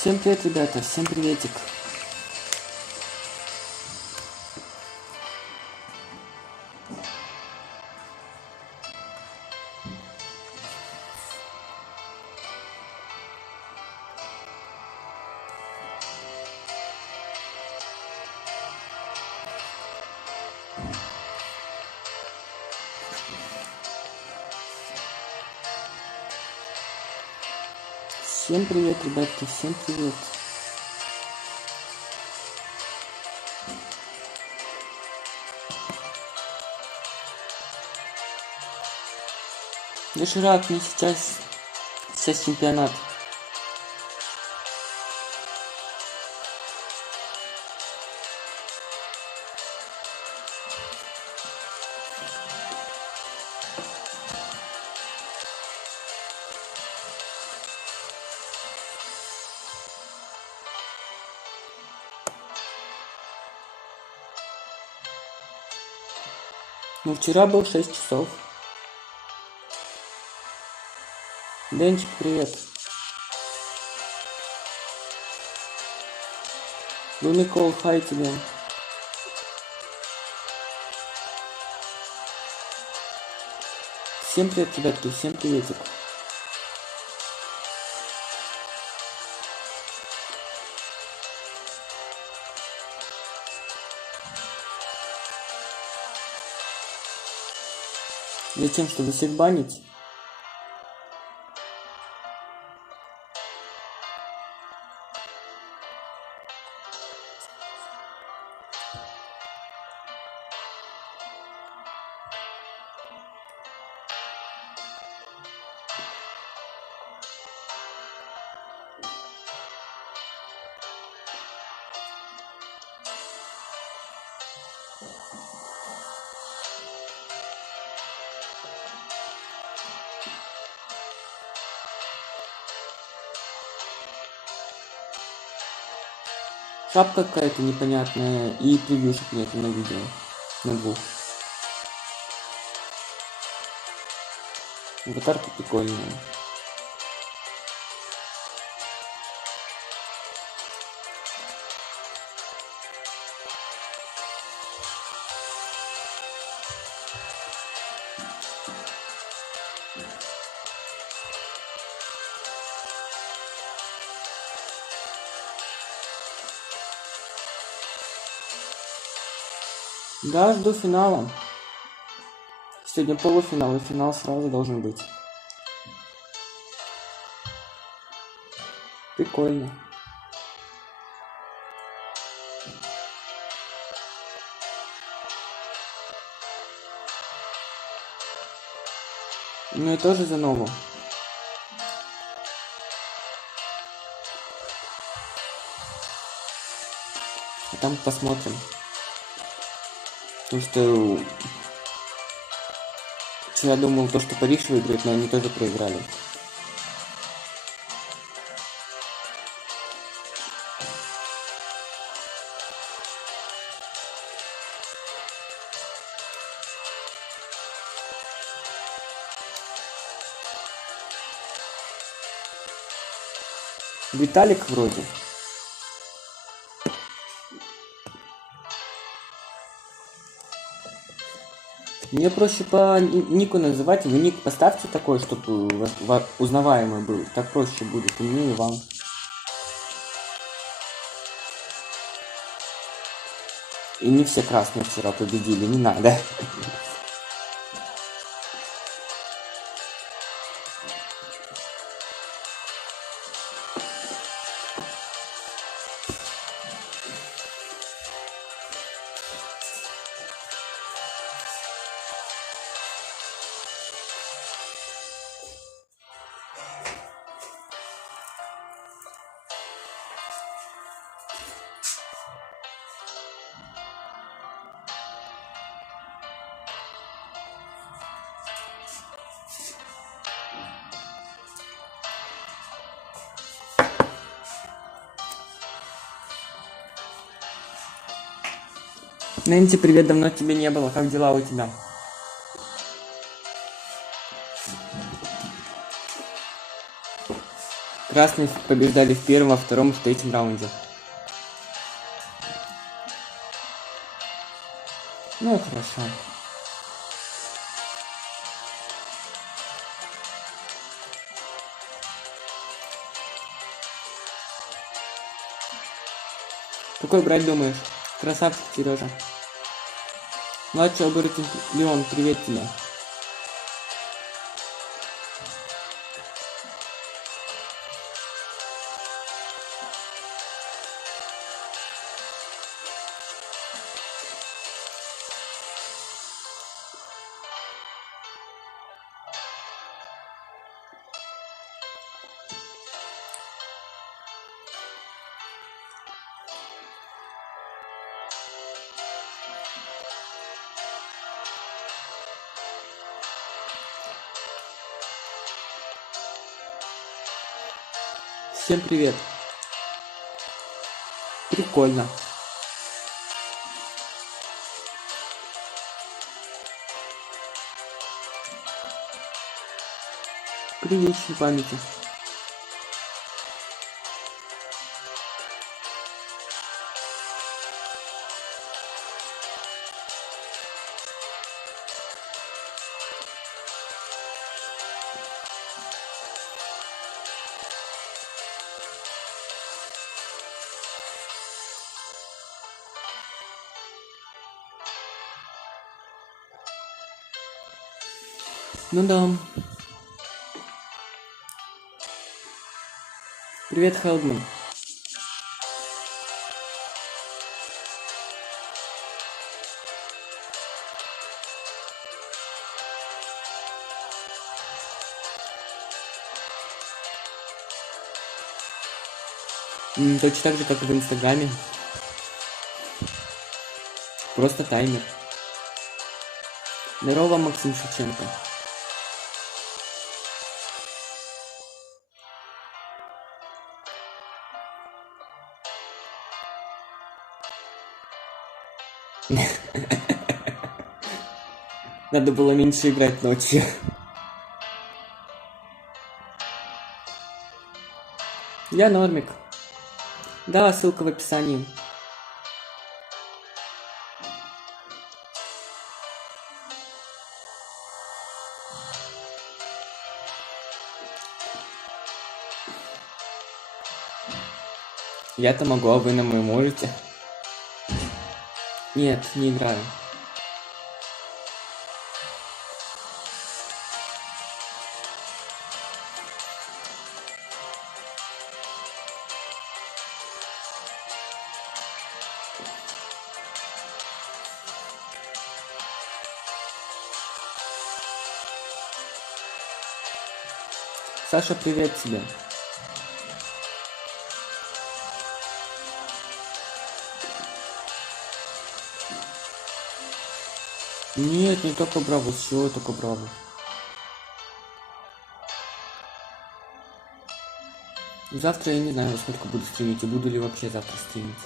Всем привет, ребята, всем приветик. Всем привет, ребятки, всем привет. Доширак, мне сейчас чемпионат. Ну, вчера был 6 часов. Денчик, привет. Луникол, хай тебе. Всем привет, ребятки, всем приветик. Зачем, чтобы всех банить? Шапка какая-то непонятная и превьюшек нету на видео. На двух. Аватарка прикольная. Да, жду финала. Сегодня полуфинал и финал сразу должен быть. Прикольно. Ну и тоже за нову. А там посмотрим. Потому что я думал, то, что Париж выиграет, но они тоже проиграли. Виталик вроде. Мне проще по нику называть, вы ник поставьте такой, чтобы узнаваемый был. Так проще будет и мне, и вам. И не все красные вчера победили, не надо. Нэнси, привет, давно тебя не было, как дела у тебя? Красные побеждали в первом, во втором и в третьем раунде. Ну и хорошо. Какой брать думаешь? Красавчик, Сережа. Младший оборотень Леон, привет тебе. Всем привет. Прикольно. Приличной памяти. Ну да. Привет, Хелдман. Точно так же, как и в Инстаграме. Просто таймер. Здорово, Максим Шевченко. Надо было меньше играть ночью. Я нормик. Да, ссылка в описании. Я-то могу, а вы на мой можете? Нет, не играю. Саша, привет тебе. Нет, не только Бравл, все только Бравл. Завтра я не знаю, сколько буду стримить, и буду ли вообще завтра стримить.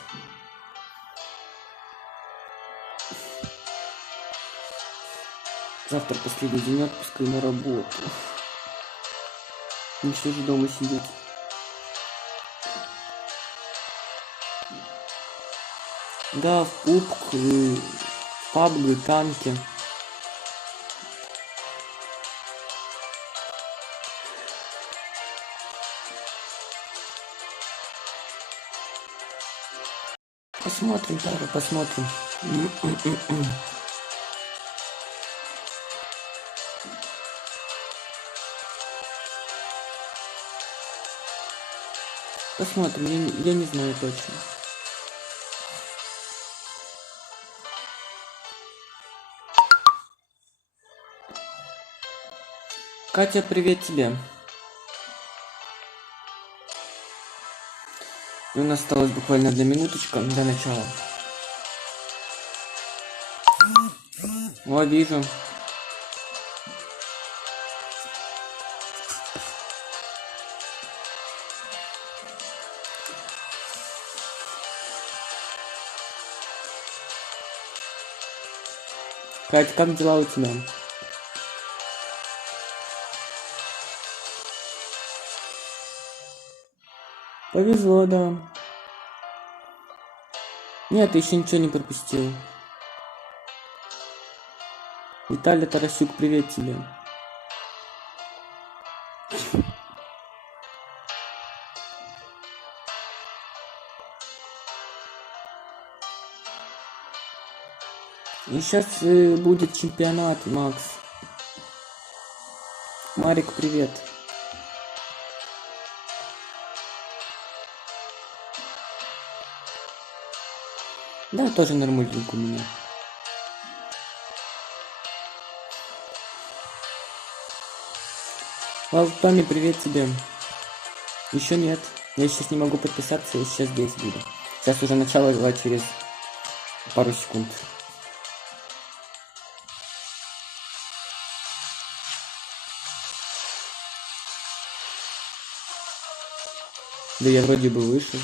Завтра последний день отпуска и на работу. Не все же дома сидеть. Да, в пубг, в пабг, танки. Посмотрим, Тара, посмотрим. Посмотрим, я не знаю точно. Катя, привет тебе. У нас осталось буквально 1 минуточка до начала. О, вижу. Катя, как дела у тебя? Повезло, да. Нет, ты еще ничего не пропустил. Виталий Тарасюк, привет тебе. И сейчас будет чемпионат, Макс. Марик, привет. Да, тоже нормальненько у меня. Томи, привет тебе. Еще нет. Я сейчас не могу подписаться, я сейчас здесь буду. Сейчас уже начало через пару секунд. Да я вроде бы вышел.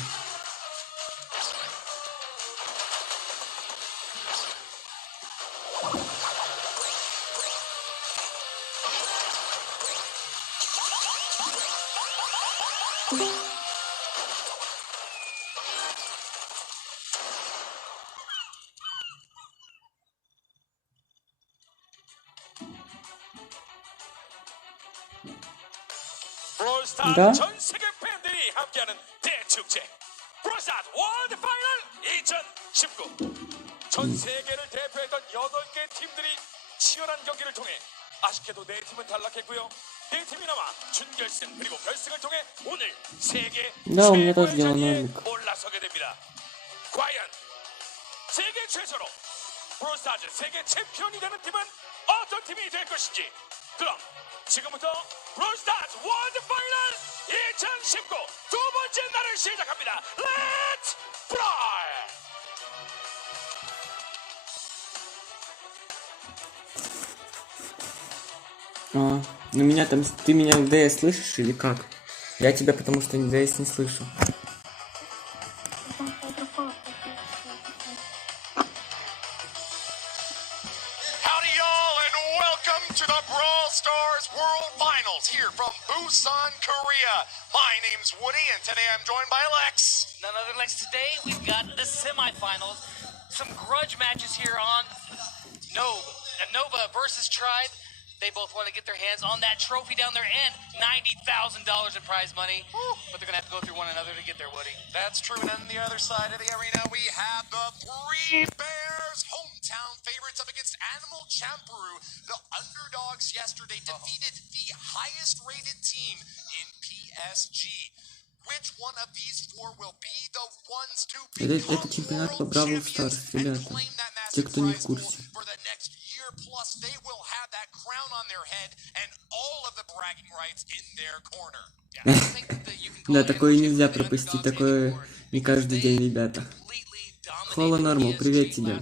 Да? 전 세계 팬들이 함께하는 대축제 브롤스타즈 월드 파이널 2019. 전 세계를 대표했던 8개 팀들이 치열한 경기를 통해 아쉽게도 4팀은 탈락했고요. 4팀이 남아 준결승 그리고 결승을 통해 오늘 세계 최고의 자리에 올라서게 됩니다. 과연 세계 최초로 브롤스타즈 세계 챔피언이 되는 팀은 어떤 팀이 될 것인지. 그럼 지금부터 브롤스타즈 월드 파이널 2019 두 번째 날을 시작합니다. 렛츠 브롤! Ну меня там... Ты меня в ДС слышишь или как? Я тебя потому что ДС не слышу. My name's Woody, and today I'm joined by Lex. None other Lex. Today we've got the semifinals. Some grudge matches here on Nova versus Tribe. They both want to get their hands on that trophy down there and $90,000 in prize money. But they're going to have to go through one another to get there, Woody. That's true. And on the other side of the arena, we have the Three Bears, hometown favorites up against Animal Champeru. The underdogs yesterday defeated the highest-rated team in PSG. Which one of these four will be the ones to become Это чемпионат по world Бравл champions Старс, and ребята. claim that Те, massive кто не в prize pool курсе. for the next year? Plus, they will have that crown on their head and all of the bragging rights in their corner. Да, такое нельзя пропустить, такое не каждый день, ребята. Холла Нормал, привет тебе.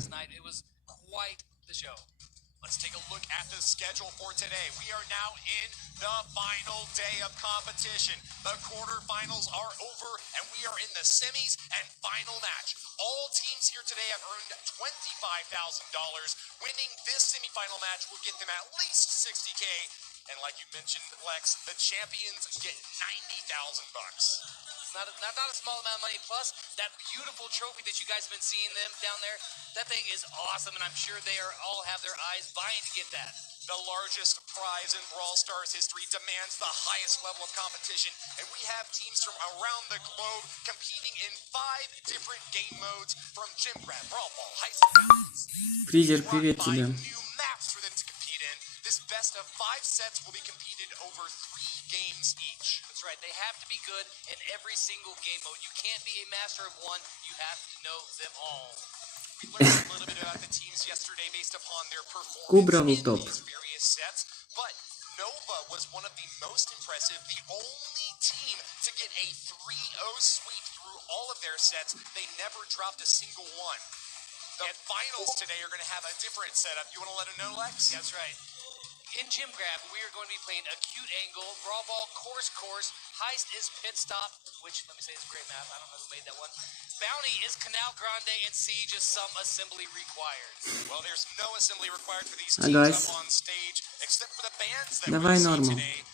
The final day of competition. The quarterfinals are over, and we are in the semis and final match. All teams here today have earned $25,000. Winning this semifinal match will get them at least $60K. And like you mentioned, Lex, the champions get $90,000. It's not a small amount of money. Plus, that beautiful trophy that you guys have been seeing them down there, that thing is awesome, and I'm sure they all have their eyes vying to get that. The largest prize in Brawl Stars history demands the highest level of competition, and we have teams from around the globe competing in 5 different game modes, from Gym Grab, Brawl Ball, Heist, Фризер, привет тебе. new maps for them to compete in. This best of 5 sets will be competed over 3 games each. That's right. They have to be good in every single game mode. You can't be a master of one. You have to know them all. We learned a little bit about the teams yesterday based upon their performance in these various sets, but Nova was one of the most impressive, the only team to get a 3-0 sweep through all of their sets. They never dropped a single one. The finals today are going to have a different setup. You want to let them know, Lex? That's right. In Gym Grab, we are going to be playing Acute Angle, Brawl Ball, Course, Heist is Pit Stop, which, let me say, is a great map. I don't know who made that one. Bounty is Canal Grande, and Siege is some assembly required. Well, there's no assembly required for these teams up on stage, except for the bans that we see today.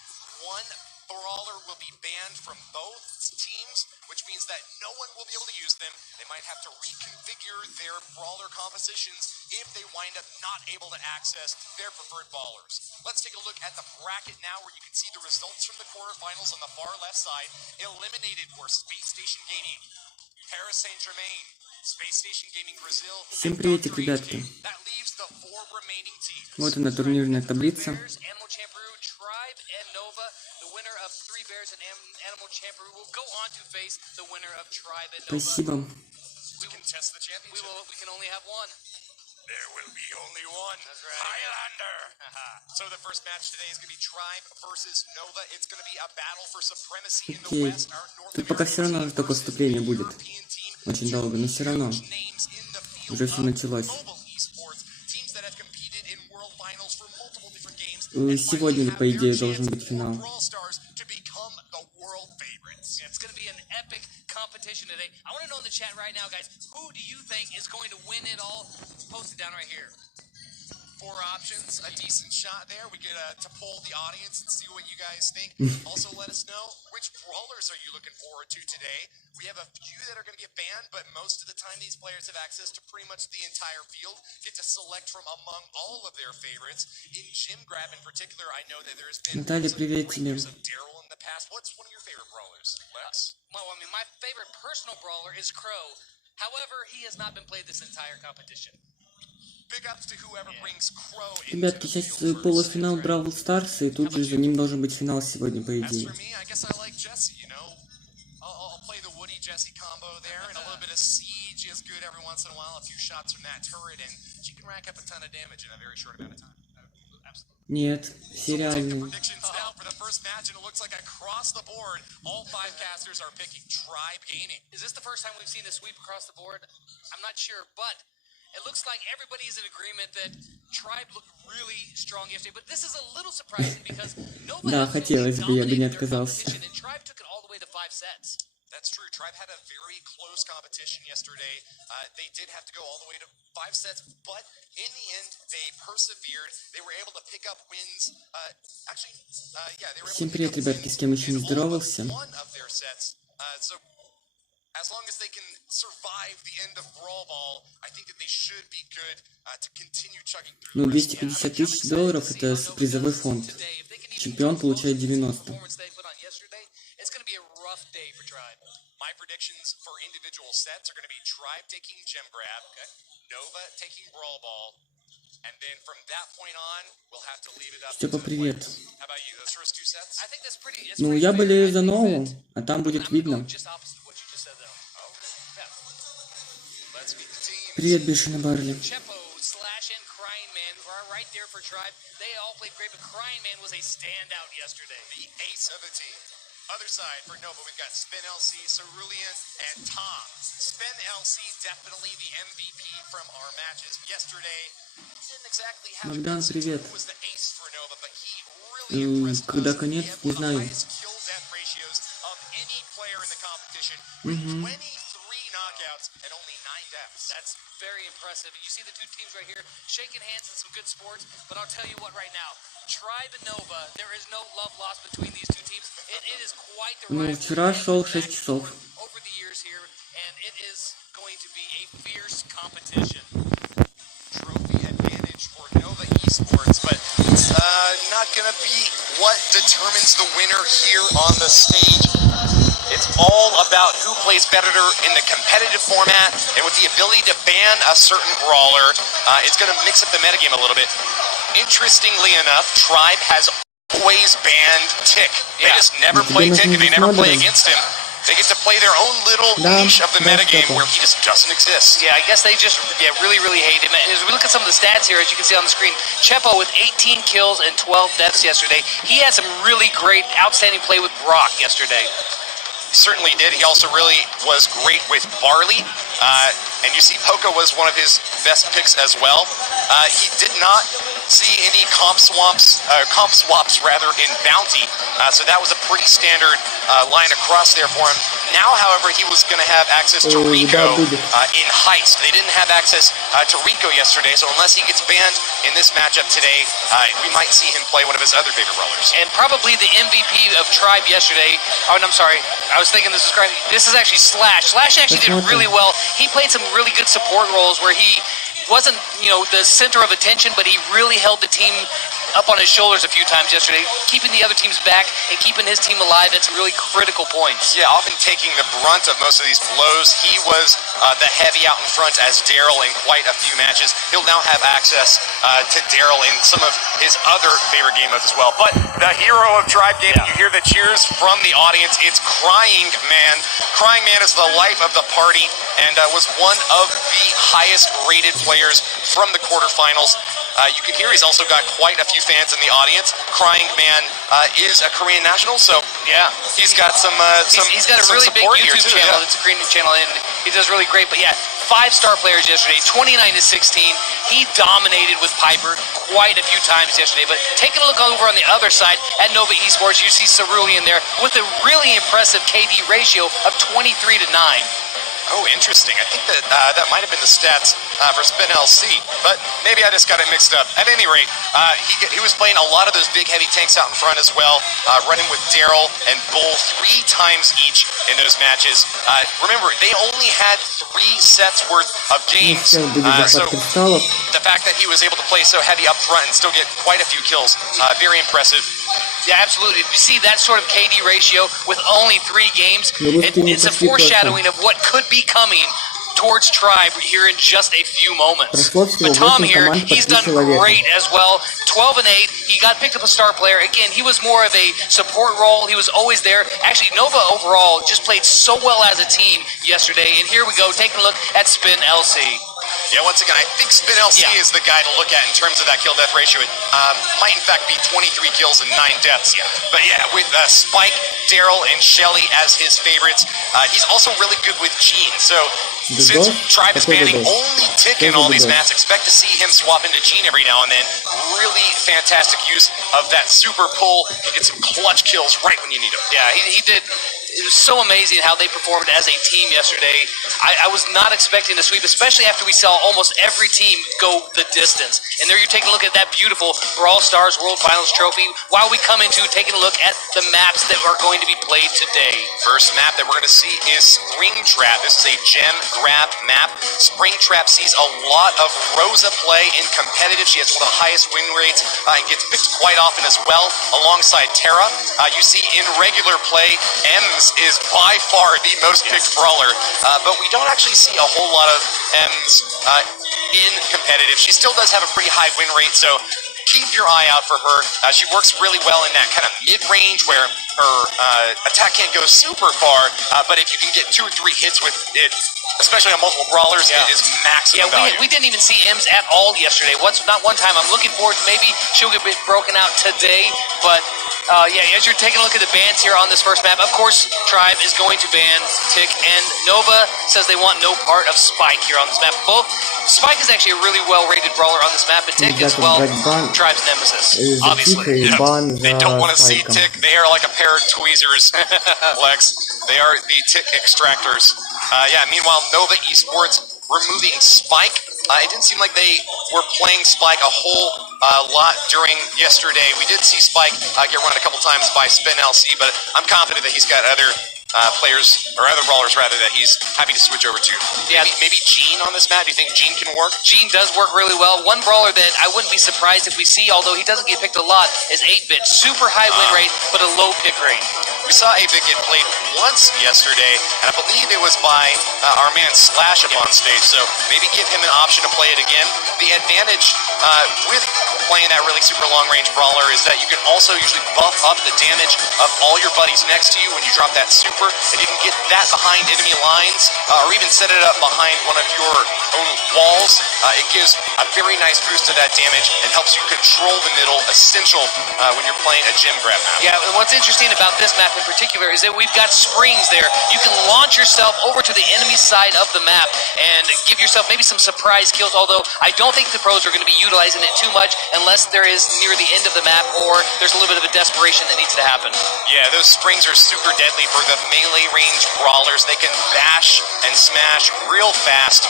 One brawler will be banned from both teams, which means means that no one will be able to use them. They might have to reconfigure their brawler compositions if they wind up not able to access their preferred brawlers. Let's take a look at the bracket now, where you can see the results from the quarterfinals on the far left side. Eliminated were Space Station Gaming, Paris Saint-Germain, Space Station Gaming Brazil. Всем приветик, ребятки. That leaves the 4 remaining teams. Вот она, турнирная таблица. Спасибо. There will be only one Highlander. So the first match today is going to be Tribe versus Nova. It's going to be a battle for supremacy in the West. Тут пока все равно только вступление будет. Очень долго, но все равно. Уже все началось. Сегодня, по идее, должен быть финал. Today. I want to know in the chat right now, guys, who do you think is going to win it all? Post it down right here. 4 options, a decent shot there. We get to poll the audience and see what you guys think. Also, let us know, which brawlers are you looking forward to today? We have a few that are going to get banned, but most of the time these players have access to pretty much the entire field, get to select from among all of their favorites. In Gym Grab in particular, I know that there's been some Daryl in the past. What's one of your favorite brawlers, Lex? Well, I mean, my favorite personal brawler is Crow. However, he has not been played this entire competition. Ребятки, сейчас полуфинал Бравл Старса, и тут же за ним должен быть финал сегодня, по идее. Нет, все реальные. It looks like everybody is in agreement that Tribe looked really strong yesterday, but this is a little surprising because Nova хотелось бы, я бы не отказался. and Tribe took it all the way to 5 sets. That's true. Tribe had a very close competition yesterday. They did have to go all the way to 5 sets, but in the end, they persevered. They were able to pick up wins. They were able Всем to pick привет, up ребятки, с кем еще не здоровался. one of their sets. So as long as they can survive the end of Brawl, I think that they should be good to continue chugging through. Ну, 250 тысяч долларов это призовой фонд. Чемпион получает 90. My predictions for individual sets are going to be Tribe taking Gem Grab, Nova taking Brawl Ball, and then from that point on, we'll have to leave it up. Степа, привет. How about you? Those first 2 sets? Ну, я болею за Нову, а там будет видно. Привет, бешеный Барли. Other side for Nova, we've got Spin LC, Cerulean, and Tom. Spin LC definitely the MVP from our matches yesterday. Didn't exactly have who was the ace for Nova, but he really impressed us. Когда конец, не знаю. Highest kill death ratios of any player in the competition. 23 knockouts and only 9 deaths. That's very impressive. You see the two teams right here shaking hands in some good sports, but I'll tell you what right now, Tribe and Nova, there is no love lost between these two teams. It is quite the rivalry. Ну, вчера шел 6 часов. Over the years here, and it is going to be a fierce competition. Trophy advantage for Nova Esports, but it's not going to be what determines the winner here on the stage. It's all about who plays better in the competitive format, and with the ability to ban a certain brawler, it's going to mix up the metagame a little bit. Interestingly enough, Tribe has always banned Tick. They just never play Tick and they never play against him. They get to play their own little niche of the metagame where he just doesn't exist. Yeah, I guess they just really hate him. As we look at some of the stats here, as you can see on the screen, Chepo with 18 kills and 12 deaths yesterday. He had some really great, outstanding play with Brock yesterday. Certainly did. He also really was great with Barley. And you see Poco was one of his best picks as well. He did not see any comp swaps rather in Bounty. So that was a pretty standard line across there for him. Now, however, he was going to have access to Rico in Heist. They didn't have access to Rico yesterday, so unless he gets banned in this matchup today, we might see him play one of his other favorite brawlers. And probably the MVP of Tribe yesterday. Oh, no, I'm sorry. I was thinking this is actually Slash. Slash actually did really well. He played some really good support roles where he wasn't, you know, the center of attention, but he really held the team up on his shoulders a few times yesterday, keeping the other team's back and keeping his team alive at some really critical points. Yeah, often taking the brunt of most of these blows. He was the heavy out in front as Daryl in quite a few matches. He'll now have access to Daryl in some of his other favorite game modes as well. But the hero of Tribe Gaming, you hear the cheers from the audience. It's Crying Man. Crying Man is the life of the party and was one of the highest rated players from the quarterfinals. You can hear he's also got quite a few fans in the audience. Crying Man is a Korean national, so yeah, he's got some. He's got a really big YouTube channel. It's a Korean channel, and he does really great. But yeah, 5-star players yesterday, 29-16. He dominated with Piper quite a few times yesterday. But taking a look over on the other side at Nova Esports, you see Cerulean there with a really impressive KD ratio of 23-9. Oh, interesting. I think that that might have been the stats for Spin LC, but maybe I just got it mixed up. At any rate, he was playing a lot of those big, heavy tanks out in front as well, running with Daryl and Bull 3 times each in those matches. Remember, they only had 3 sets worth of games, so the fact that he was able to play so heavy up front and still get quite a few kills, very impressive. Yeah, absolutely. You see that sort of KD ratio with only 3 games, it's a foreshadowing of what could be coming towards Tribe here in just a few moments. But Tom here, he's done great as well. 12-8, he got picked up a star player. Again, he was more of a support role. He was always there. Actually, Nova overall just played so well as a team yesterday. And here we go, taking a look at Spin LC. Yeah, once again, I think Spin LC is the guy to look at in terms of that kill-death ratio. It might, in fact, be 23 kills and 9 deaths. But yeah, with Spike, Daryl, and Shelly as his favorites, he's also really good with Gene. So since Tribe is banning only Tick in all these maps, expect to see him swap into Gene every now and then. Really fantastic use of that super pull to get some clutch kills right when you need them. Yeah, he did. It was so amazing how they performed as a team yesterday. I was not expecting a sweep, especially after we saw almost every team go the distance. And there you're taking a look at that beautiful Brawl Stars World Finals trophy while we come into taking a look at the maps that are going to be played today. First map that we're going to see is Springtrap. This is a gem grab map. Springtrap sees a lot of Rosa play in competitive. She has one of the highest win rates and gets picked quite often as well alongside Terra. You see in regular play, Ems is by far the most picked brawler, but we don't actually see a whole lot of Ems in competitive. She still does have a pretty high win rate, so keep your eye out for her. She works really well in that kind of mid-range where her attack can't go super far, but if you can get 2 or 3 hits with it, especially on multiple brawlers, it is maximum value. We didn't even see Ems at all yesterday. Not one time. I'm looking forward to maybe she'll get broken out today, but yeah, as you're taking a look at the bans here on this first map, of course, Tribe is going to ban Tick, and Nova says they want no part of Spike here on this map. Spike is actually a really well-rated brawler on this map, but Tick is, well, Tribe's nemesis, obviously. They don't want to see Tick. They are like a pair of tweezers, Lex. They are the Tick extractors. Yeah, meanwhile, Nova Esports removing Spike. It didn't seem like they were playing Spike a whole lot during yesterday. We did see Spike get run a couple times by Spin LC, but I'm confident that he's got other players, or other brawlers rather, that he's happy to switch over to. Yeah, maybe Gene on this map. Do you think Gene can work? Gene does work really well. One brawler that I wouldn't be surprised if we see, although he doesn't get picked a lot, is 8-Bit. Super high win rate, but a low pick rate. We saw 8-Bit get played once yesterday, and I believe it was by our man Slash up on stage, so maybe give him an option to play it again. The advantage with playing that really super long-range brawler is that you can also usually buff up the damage of all your buddies next to you when you drop that super, and you can get that behind enemy lines, or even set it up behind one of your own walls. It gives a very nice boost to that damage and helps you control the middle, essential when you're playing a gem grab map. Yeah, and what's interesting about this map in particular is that we've got springs there. You can launch yourself over to the enemy side of the map and give yourself maybe some surprise kills, although I don't think the pros are going to be utilizing it too much unless there is near the end of the map or there's a little bit of a desperation that needs to happen. Yeah, those springs are super deadly for the melee range brawlers. They can bash and smash real fast.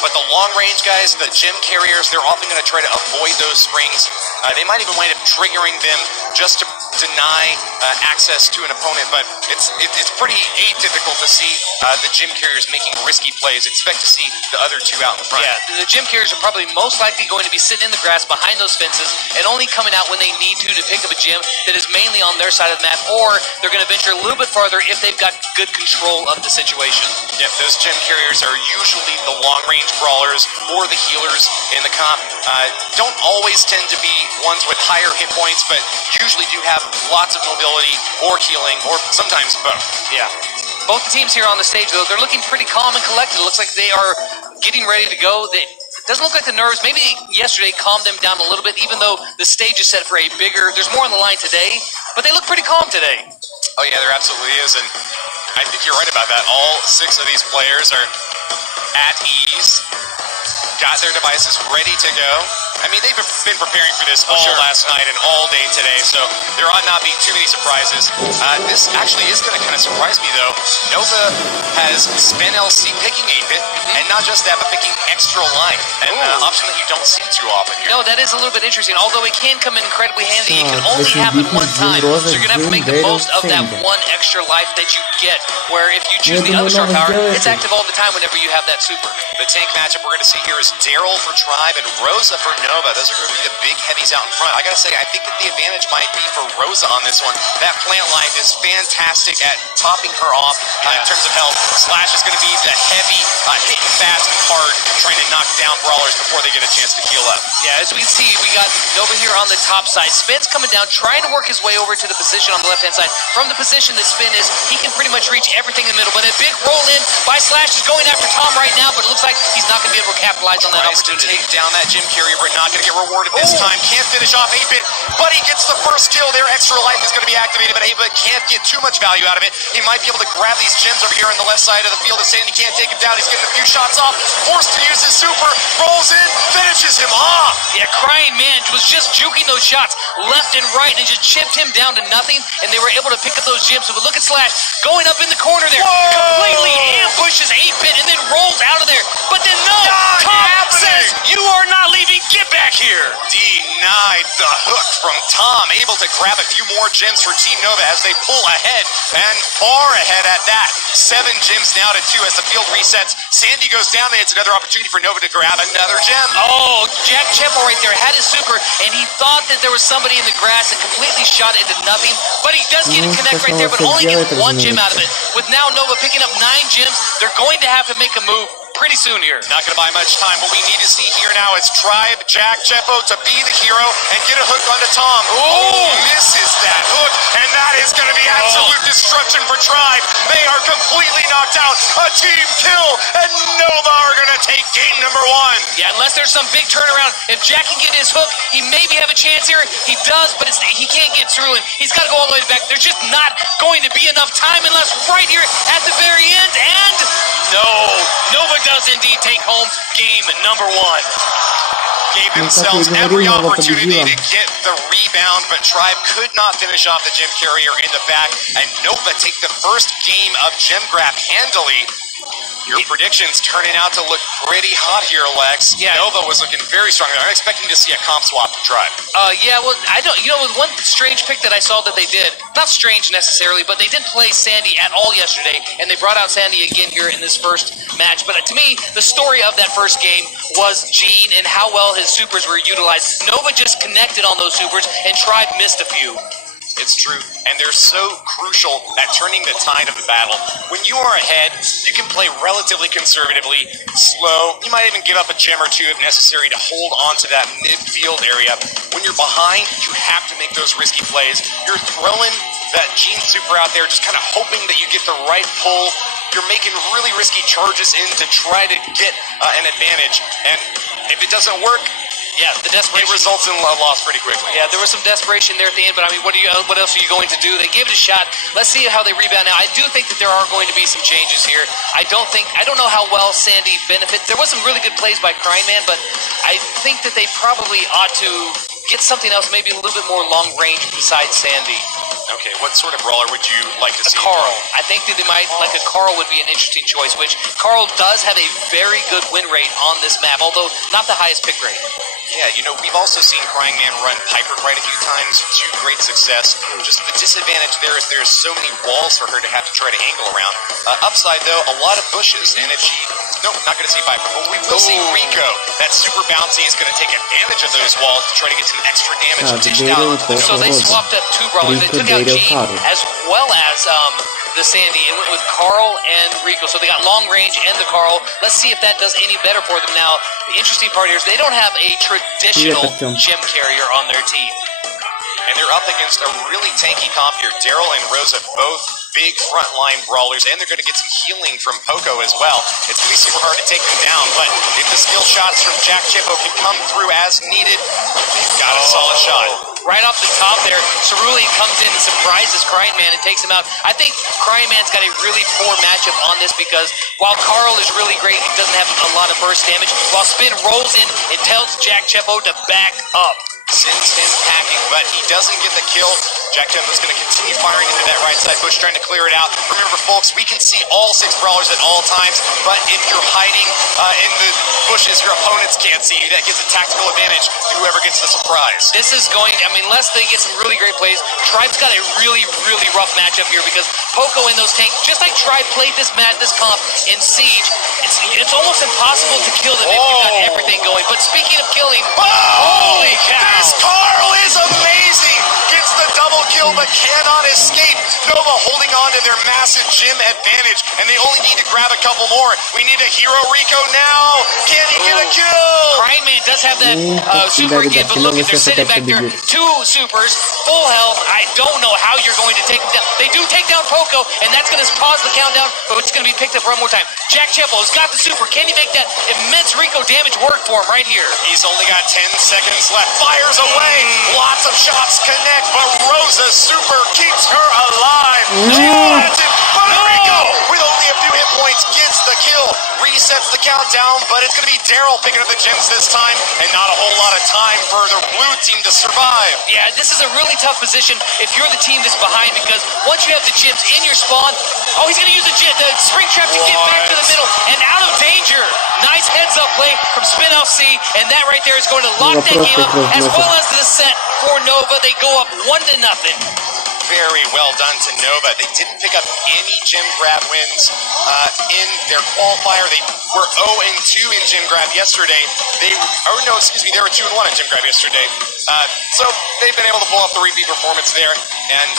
But the long range guys, the gem carriers, they're often going to try to avoid those springs. They might even wind up triggering them just to deny access to an opponent. But it's pretty atypical to see the gem carriers making risky plays. Expect to see the other two out in front. Yeah, the gem carriers are probably most likely going to be sitting in the grass behind those fences and only coming out when they need to pick up a gem that is mainly on their side of the map, or they're going to venture a little bit farther if they've got good control of the situation. Yep, those gem carriers are usually the long-range brawlers or the healers in the comp. Don't always tend to be ones with higher hit points, but usually do have lots of mobility or healing, or sometimes both. Yeah. Both teams here on the stage, though, they're looking pretty calm and collected. It looks like they are getting ready to go. It doesn't look like the nerves, maybe yesterday, calmed them down a little bit, even though the stage is set for a bigger, there's more on the line today, but they look pretty calm today. Oh yeah, there absolutely is, and I think you're right about that. All 6 of these players are at ease, got their devices ready to go. I mean, they've been preparing for this all last night and all day today, so there ought not be too many surprises. This actually is going to kind of surprise me, though. Nova has spin LC picking 8-bit, and not just that, but picking extra life, an option that you don't see too often here. No, that is a little bit interesting, although it can come in incredibly handy. It can only happen one time, so you're going to have to make the most of that one extra life that you get, where if you choose the other star power, it's active all the time whenever you have that super. The tank matchup we're going to see here is Daryl for Tribe and Rosa for Nova. Those are going to be the big heavies out in front. I got to say, I think that the advantage might be for Rosa on this one. That plant life is fantastic at topping her off in terms of health. Slash is going to be the heavy, hitting fast and hard, trying to knock down brawlers before they get a chance to heal up. Yeah, as we see, we got Nova here on the top side. Spin's coming down, trying to work his way over to the position on the left-hand side. From the position that Spin is, he can pretty much reach everything in the middle. But a big roll in by Slash is going after Tom right now, but it looks like he's not going to be able to capitalize on that opportunity. To take down that gem carrier, but not going to get rewarded this time. Can't finish off 8-bit, but he gets the first kill. Their extra life is going to be activated, but 8-bit can't get too much value out of it. He might be able to grab these gems over here on the left side of the field. Sandy can't take him down. He's getting a few shots off. Forced to use his super. Rolls in, finishes him off. Yeah, Crying Man was just juking those shots left and right and just chipped him down to nothing, and they were able to pick up those gems. But look at Slash going up in the corner there. Completely ambushes 8-bit and then rolls out of there. But then no, Tom says, "You are not leaving. Get back here." Denied the hook from Tom. Able to grab a few more gems for Team Nova as they pull ahead, and far ahead at that. 7 gems now to 2 as the field resets. Sandy goes down, and it's another opportunity for Nova to grab another gem. Oh, Jack Chepo right there had his super, and he thought that there was somebody in the grass and completely shot it into nothing. But he does get a connect right there, but only gets 1 gem out of it. With now Nova picking up 9 gems, they're going to have to make a move pretty soon here. Not going to buy much time. What we need to see here now is Tribe Jack Chepo to be the hero and get a hook onto Tom. Oh, misses that hook, and that is going to be absolute destruction for Tribe. They are completely knocked out. A team kill, and Nova are going to take game number 1. Yeah, unless there's some big turnaround. If Jack can get his hook, he maybe have a chance here. He does, but he can't get through, and he's got to go all the way back. There's just not going to be enough time unless right here at the very end, and no, Nova does indeed take home game number 1. Gave themselves every opportunity to get the rebound, but Tribe could not finish off the gem carrier in the back, and Nova take the first game of gem grab handily. Your predictions turning out to look pretty hot here, Lex. Yeah. Nova was looking very strong. I'm expecting to see a comp swap from Tribe. Yeah, well, I don't, with one strange pick that I saw that they did, not strange necessarily, but they didn't play Sandy at all yesterday, and they brought out Sandy again here in this first match. But to me, the story of that first game was Gene and how well his supers were utilized. Nova just connected on those supers, and Tribe missed a few. It's true, and they're so crucial at turning the tide of the battle. When you are ahead, you can play relatively conservatively, slow. You might even give up a gem or two if necessary to hold on to that midfield area. When you're behind, you have to make those risky plays. You're throwing that Gene super out there, just kind of hoping that you get the right pull. You're making really risky charges in to try to get an advantage, and if it doesn't work, yeah, the desperation. It results in a loss pretty quickly. Yeah, there was some desperation there at the end, but I mean, what else are you going to do? They gave it a shot. Let's see how they rebound now. I do think that there are going to be some changes here. I don't know how well Sandy benefit. There was some really good plays by Crying Man, but I think that they probably ought to get something else, maybe a little bit more long range besides Sandy. Okay, what sort of brawler would you like to see? Carl. I think that they might, like a Carl would be an interesting choice, which Carl does have a very good win rate on this map, although not the highest pick rate. Yeah, you know, we've also seen Crying Man run Piper quite a few times to great success. Just the disadvantage there is there's so many walls for her to have to try to angle around. Upside, though, a lot of bushes, and if she... Nope, not going to see Piper, but we will see Rico. That super bouncy is going to take advantage of those walls to try to get some extra damage dished out. So they swapped up two brawlers. They took out Gene as well as the Sandy. It went with Carl and Rico. So they got long range and the Carl. Let's see if that does any better for them. Now, the interesting part here is they don't have a traditional gem carrier on their team. And they're up against a really tanky comp here. Daryl and Rosa both big frontline brawlers, and they're going to get some healing from Poco as well. It's going to be super hard to take them down, but if the skill shots from Jack Chippo can come through as needed, they've got a solid shot. Right off the top there, Cerulean comes in and surprises Crying Man and takes him out. I think Crying Man's got a really poor matchup on this because while Carl is really great, he doesn't have a lot of burst damage. While Spin rolls in, it tells Jack Chippo to back up. Sends him packing, but he doesn't get the kill. Jack Chippo's going to continue firing into that right side bush, trying to clear it out. Remember, folks, we can see all 6 brawlers at all times, but if you're hiding in the bushes, your opponents can't see you. That gives a tactical advantage to whoever gets the surprise. This is going, I mean, unless they get some really great plays, Tribe's got a really, really rough matchup here because Poco in those tanks, just like Tribe played this comp in Siege, it's almost impossible to kill them if you've got everything going. But speaking of killing, holy cow! This Carl is amazing! Gets the double kill but cannot escape. Nova holding on to their massive gym advantage, and they only need to grab a couple more. We need a hero Rico now! Can he get a kill? Crying Man does have that super again, but look at they're sitting back there. 2 supers, full health. I don't know how you're going to take them down. They do take down Poco, and that's going to pause the countdown, but it's going to be picked up one more time. Jack Chippo's got the super. Can he make that immense Rico damage work for him right here? He's only got 10 seconds left. Fires away. Lots of shots connect, but Rosa's super keeps her alive. But Rico, with only a few hit points, gets the kill. Resets the countdown, but it's going to be Daryl picking up the gems this time, and not a whole lot of time for the blue team to survive. Yeah, this is a really tough position if you're the team that's behind, because once you have the gems in your spawn, he's going to use the spring trap to get back to the middle and out of danger. Nice heads up play from Spin LC, and that right there is going to lock that game up, as well as the set for Nova. They go up 1-0. Very well done to Nova. They didn't pick up any gem grab wins in their qualifier. They were 0-2 in gem grab yesterday. They were 2-1 in gem grab yesterday. So they've been able to pull off the repeat performance there. And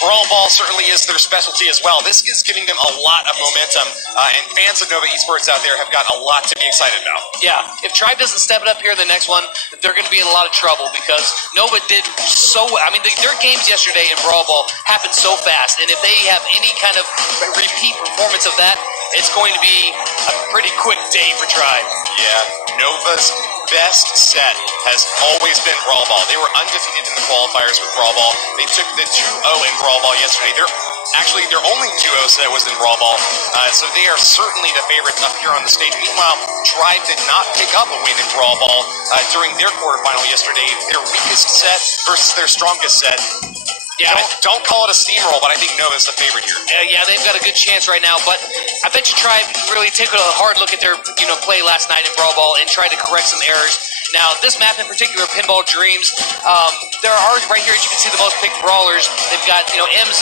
Brawl Ball certainly is their specialty as well. This is giving them a lot of momentum. And fans of Nova Esports out there have got a lot to be excited about. Yeah, if Tribe doesn't step it up here in the next one, they're going to be in a lot of trouble because Nova did so... I mean, their games yesterday in Brawl Ball happened so fast. And if they have any kind of repeat performance of that, it's going to be a pretty quick day for Tribe. Yeah, Nova's best set has always been Brawl Ball. They were undefeated in the qualifiers with Brawl Ball. They took the 2-0 in Brawl Ball yesterday. Their only 2-0 set was in Brawl Ball. So they are certainly the favorites up here on the stage. Meanwhile, Tribe did not pick up a win in Brawl Ball during their quarterfinal yesterday. Their weakest set versus their strongest set. Yeah, don't call it a steamroll, but I think Nova's the favorite here. Yeah, they've got a good chance right now, but I bet you Tribe really took a hard look at their play last night in Brawl Ball and tried to correct some errors. Now, this map in particular, Pinball Dreams, there are right here, as you can see, the most picked brawlers. They've got, M's,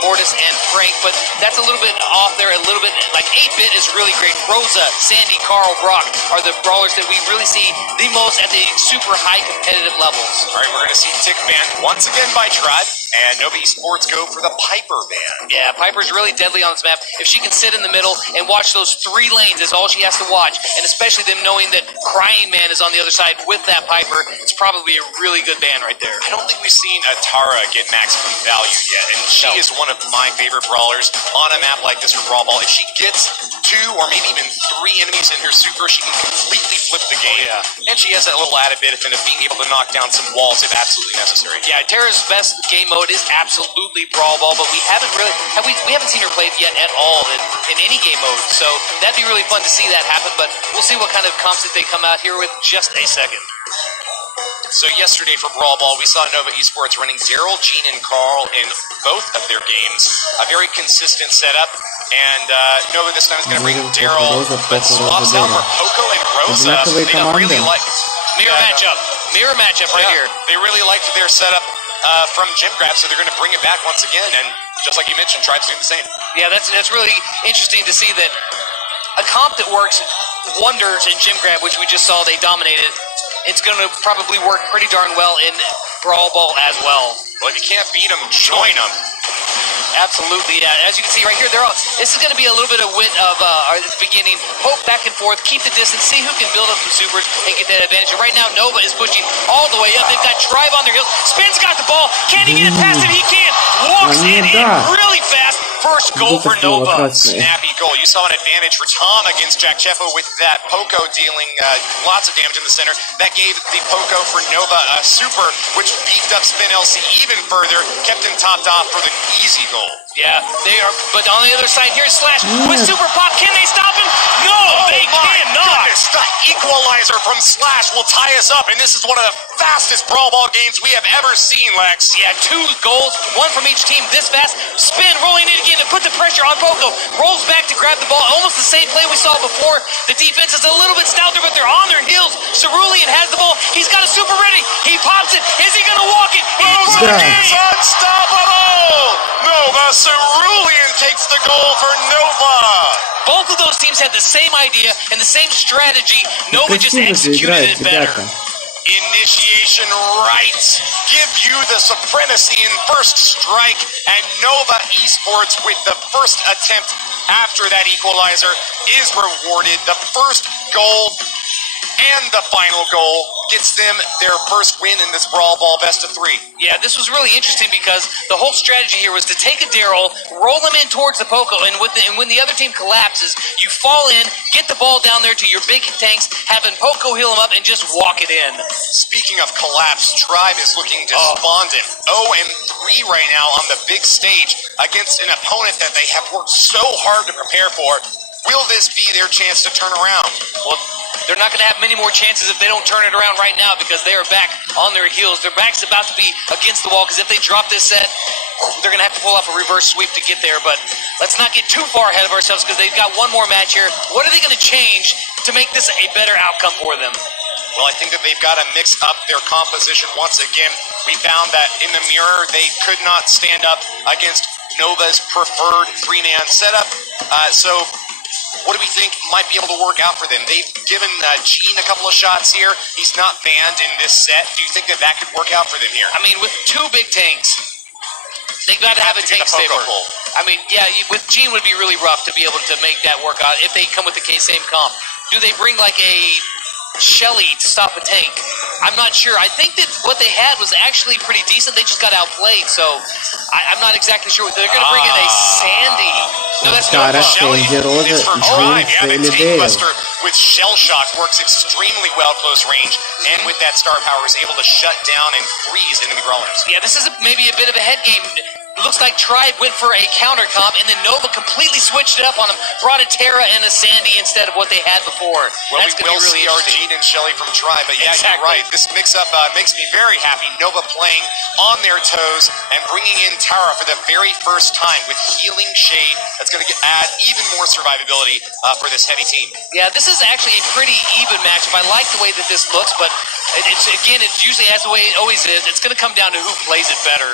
Mortis, and Frank, but that's a little bit off there, a little bit, like 8-bit is really great. Rosa, Sandy, Carl, Brock are the brawlers that we really see the most at the super high competitive levels. All right, we're going to see Tick banned once again by Tribe, and Nova Esports go for the Piper ban. Yeah, Piper's really deadly on this map. If she can sit in the middle and watch those 3 lanes, that's all she has to watch, and especially them knowing that Crying Man is on the other side with that Piper, it's probably a really good ban right there. I don't think we've seen a Tara get maximum value yet, and she is one of my favorite brawlers on a map like this for Brawl Ball. If she gets 2 or maybe even 3 enemies in her super, she can completely flip the game. And she has that little added benefit of being able to knock down some walls if absolutely necessary. Yeah, Tara's best game mode is absolutely Brawl Ball, but we haven't seen her played yet at all in any game mode, so that'd be really fun to see that happen, but we'll see what kind of comps that they come out here with just a second. So yesterday for Brawl Ball, we saw Nova Esports running Daryl, Gene, and Carl in both of their games. A very consistent setup. And Nova this time is going to bring Daryl, but swaps out for Poco and Rosa. They really like mirror matchup right here. They really liked their setup from Gym Grab, so they're going to bring it back once again. And just like you mentioned, try to do the same. Yeah, that's really interesting to see that a comp that works wonders in Gym Grab, which we just saw they dominated. It's going to probably work pretty darn well in Brawl Ball as well. Well, if you can't beat them, join them. Absolutely, yeah. As you can see right here, this is going to be a little bit of wit of the beginning. Poke back and forth, keep the distance, see who can build up some supers and get that advantage. And right now, Nova is pushing all the way up. They've got Tribe on their heels. Spin's got the ball. Can he get it past him? He can. Walks in really fast. First goal for Nova. Snappy goal. You saw an advantage for Tom against Jack Chefo with that Poco dealing lots of damage in the center. That gave the Poco for Nova a super, which beefed up Spin LC even further, kept him topped off for the easy goal. Yeah, they are, but on the other side here, Slash with Super Pop. Can they stop him? No, they cannot. Goodness, the equalizer from Slash will tie us up, and this is one of the fastest Brawl Ball games we have ever seen, Lex. Yeah, 2 goals, 1 from each team this fast. Spin rolling in again to put the pressure on Poco. Rolls back to grab the ball. Almost the same play we saw before. The defense is a little bit stouter, but they're on their heels. Cerulean has the ball. He's got a super ready. He pops it. Is he going to walk it? He's unstoppable. Nova Cerulean takes the goal for Nova. Both of those teams had the same idea and the same strategy. Nova just executed it better. Initiation rights give you the supremacy in first strike, and Nova Esports with the first attempt after that equalizer is rewarded. The first goal and the final goal gets them their first win in this Brawl Ball best-of-3. Yeah, this was really interesting because the whole strategy here was to take a Daryl, roll him in towards the Poco, and when the other team collapses, you fall in, get the ball down there to your big tanks, having Poco heal him up, and just walk it in. Speaking of collapse, Tribe is looking despondent. 0-3 right now on the big stage against an opponent that they have worked so hard to prepare for. Will this be their chance to turn around? Well, they're not going to have many more chances if they don't turn it around right now because they are back on their heels. Their back's about to be against the wall because if they drop this set, they're going to have to pull off a reverse sweep to get there. But let's not get too far ahead of ourselves because they've got one more match here. What are they going to change to make this a better outcome for them? Well, I think that they've got to mix up their composition once again. We found that in the mirror, they could not stand up against Nova's preferred 3-man setup. So what do we think might be able to work out for them? They've given Gene a couple of shots here. He's not banned in this set. Do you think that that could work out for them here? I mean, with 2 big tanks, they've got to have a tank saver. I mean, yeah, with Gene would be really rough to be able to make that work out if they come with the same comp. Do they bring like a Shelly to stop a tank? I'm not sure. I think that what they had was actually pretty decent. They just got outplayed, so I'm not exactly sure. They're going to bring in a Sandy. No, that's not Shelly. It's for Tribe. Yeah, the Tank Buster with Shell Shock works extremely well close range, and with that star power is able to shut down and freeze enemy brawlers. Yeah, this is maybe a bit of a head game. It looks like Tribe went for a counter comp, and then Nova completely switched it up on him, brought a Terra and a Sandy instead of what they had before. Well, that's we will see our Gene and Shelly from Tribe, but yeah, you're right. This mix-up makes me very happy. Nova playing on their toes and bringing in Tara for the very first time with Healing Shade. That's going to add even more survivability for this heavy team. Yeah, this is actually a pretty even matchup. I like the way that this looks, but it's usually as the way it always is. It's going to come down to who plays it better.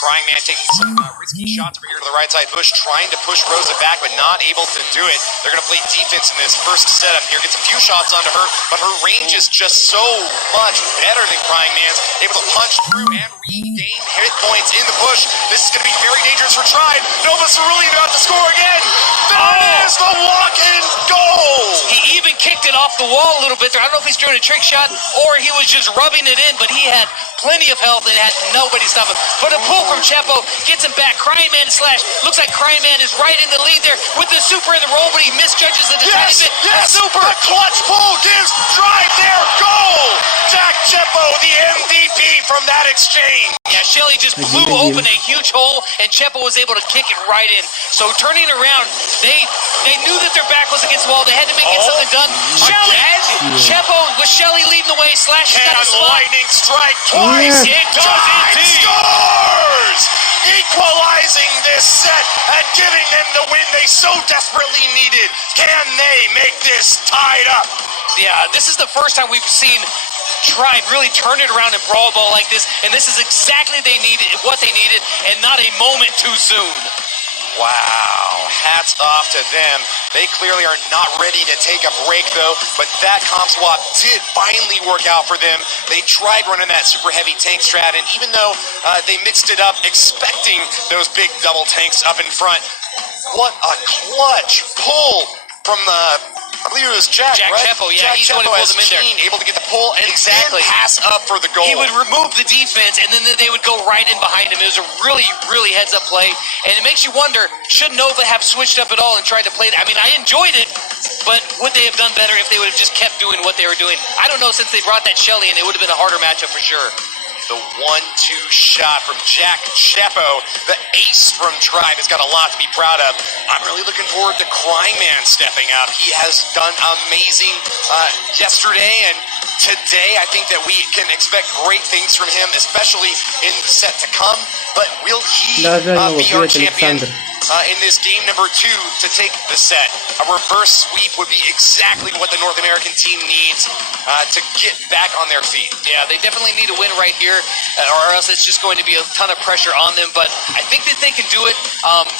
Crying Man taking some risky shots over here to the right side. Bush trying to push Rosa back, but not able to do it. They're going to play defense in this first setup here. Gets a few shots onto her, but her range is just so much better than Crying Man's. Able to punch through and regain hit points in the push. This is going to be very dangerous for Tribe. Nova Cerulean about to score again. That is the walk-in goal. He even kicked it off the wall a little bit there. I don't know if he's doing a trick shot or he was just rubbing it in, but he had plenty of health and had nobody stop him. But a pull from Chepo gets him back. Crying Man slash. Looks like Crying Man is right in the lead there with the super in the roll, but he misjudges it a tiny bit. Yes, super. The clutch pull gives Tribe their goal. Jack Chepo, the MVP from that exchange. Yeah, Shelly just blew open a huge hole, and Chepo was able to kick it right in. So turning around, they knew that their back was against the wall. They had to make it something done. Shelly Chepo with Shelly leading the way. Slash has got the spot. Lightning strike twice. It does indeed. Scores! Equalizing this set and giving them the win they so desperately needed. Can they make this tied up? Yeah, this is the first time we've seen Tribe really turn it around in Brawl Ball like this, and this is exactly what they needed, and not a moment too soon. Wow, hats off to them. They clearly are not ready to take a break though, but that comp swap did finally work out for them. They tried running that super heavy tank strat, and even though they mixed it up expecting those big double tanks up in front, what a clutch pull from I believe it was Jack, right? Chepo, yeah, he's the one who pulled them in there. Able to get the pull and then pass up for the goal. He would remove the defense, and then they would go right in behind him. It was a really, really heads-up play, and it makes you wonder, should Nova have switched up at all and tried to play that? I mean, I enjoyed it, but would they have done better if they would have just kept doing what they were doing? I don't know, since they brought that Shelly in, it would have been a harder matchup for sure. The 1-2 shot from Jack Chepo, the ace from Tribe, has got a lot to be proud of. I'm really looking forward to Cryman stepping up. He has done amazing yesterday and today. I think that we can expect great things from him, especially in the set to come. But will he be our champion in this game number 2 to take the set? A reverse sweep would be exactly what the North American team needs to get back on their feet. Yeah, they definitely need a win right here, or else it's just going to be a ton of pressure on them. But I think that they can do it.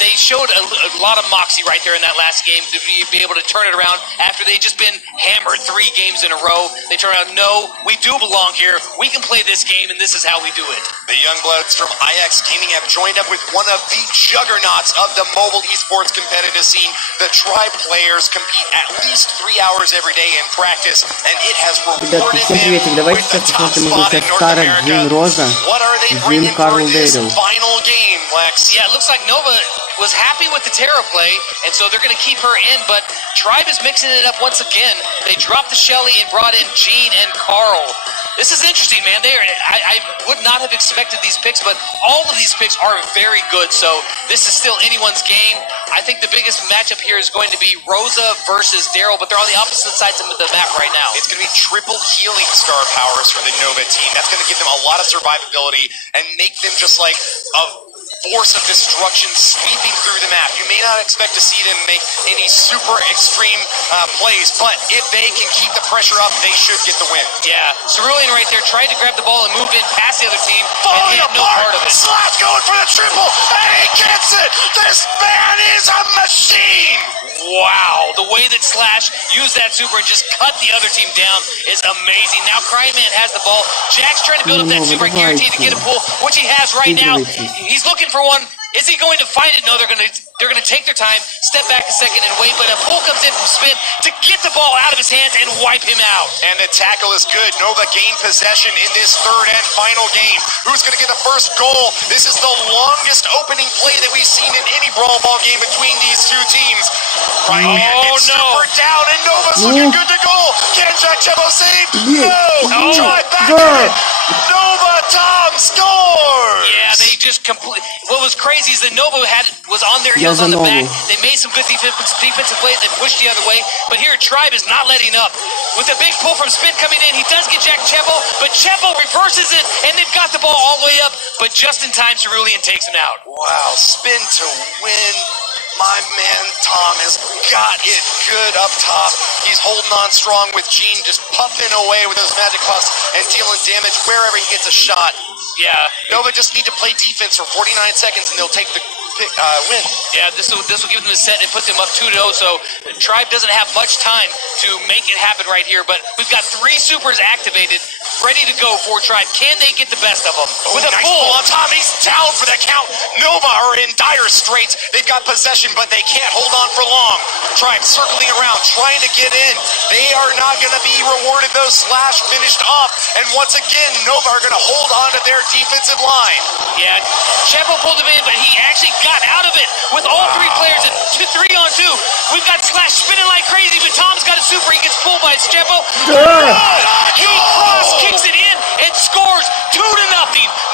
They showed a lot of moxie right there in that last game to be able to turn it around after they'd just been hammered 3 games in a row. They turn around, no, we do belong here. We can play this game, and this is how we do it. The Youngbloods from IX Gaming have joined up with one of the juggernauts of the mobile esports competitive scene. The Tribe players compete at least 3 hours every day in practice, and it has rewarded them with the top spot in North America. What are they bringing for this final game, Lex? Yeah, it looks like Nova was happy with the Terra play, and so they're going to keep her in, but Tribe is mixing it up once again. They dropped the Shelly and brought in Gene and Carl. This is interesting, man. I would not have expected these picks, but all of these picks are very good, so this is still anyone's game. I think the biggest matchup here is going to be Rosa versus Daryl, but they're on the opposite sides of the map right now. It's going to be triple healing star powers for the Nova team. That's going to give them a lot of survivability and make them just like a force of destruction sweeping through the map. You may not expect to see them make any super extreme plays, but if they can keep the pressure up, they should get the win. Yeah, Cerulean right there tried to grab the ball and move in past the other team, and he had no part of it. Slash going for the triple, and he gets it! This man is a machine! Wow, the way that Slash used that super and just cut the other team down is amazing. Now Cryman has the ball. Jack's trying to build up that super, guaranteed to get a pull, which he has right now. He's looking for one. Is he going to find it? No, they're going to take their time, step back a second and wait, but a pull comes in from Spin to get the ball out of his hands and wipe him out. And the tackle is good. Nova gained possession in this third and final game. Who's going to get the first goal? This is the longest opening play that we've seen in any Brawl Ball game between these two teams. Right gets super down, and Nova's looking good to goal. Can Jack Chepo save? No! Try back at it. Nova Tom scores! Yeah, they just completely... What was crazy is that Nova was on their heels on the back. They made some good defensive plays. They pushed the other way. But here, Tribe is not letting up. With a big pull from Spin coming in, he does get Jack Chepo, but Chepo reverses it, and they've got the ball all the way up. But just in time, Cerulean takes him out. Wow, Spin to win. My man Tom has got it good up top. He's holding on strong with Gene just puffing away with those magic puffs and dealing damage wherever he gets a shot. Yeah. Nova just need to play defense for 49 seconds and they'll take the win. Yeah, this will give them a set and put them up 2-0, so the Tribe doesn't have much time to make it happen right here, but we've got 3 supers activated, ready to go for Tribe. Can they get the best of them? With a pull on Tom, he's down for the count. Nova are in dire straits. They've got possession, but they can't hold on for long. Tribe circling around, trying to get in. They are not going to be rewarded, though. Slash finished off, and once again, Nova are going to hold on to their defensive line. Yeah, Chepo pulled him in, but he actually got out of it with all 3 players at 3-on-2. We've got Slash spinning like crazy, but Tom's got a super. He gets pulled by Chepo. He cross kicks it in and scores 2-0.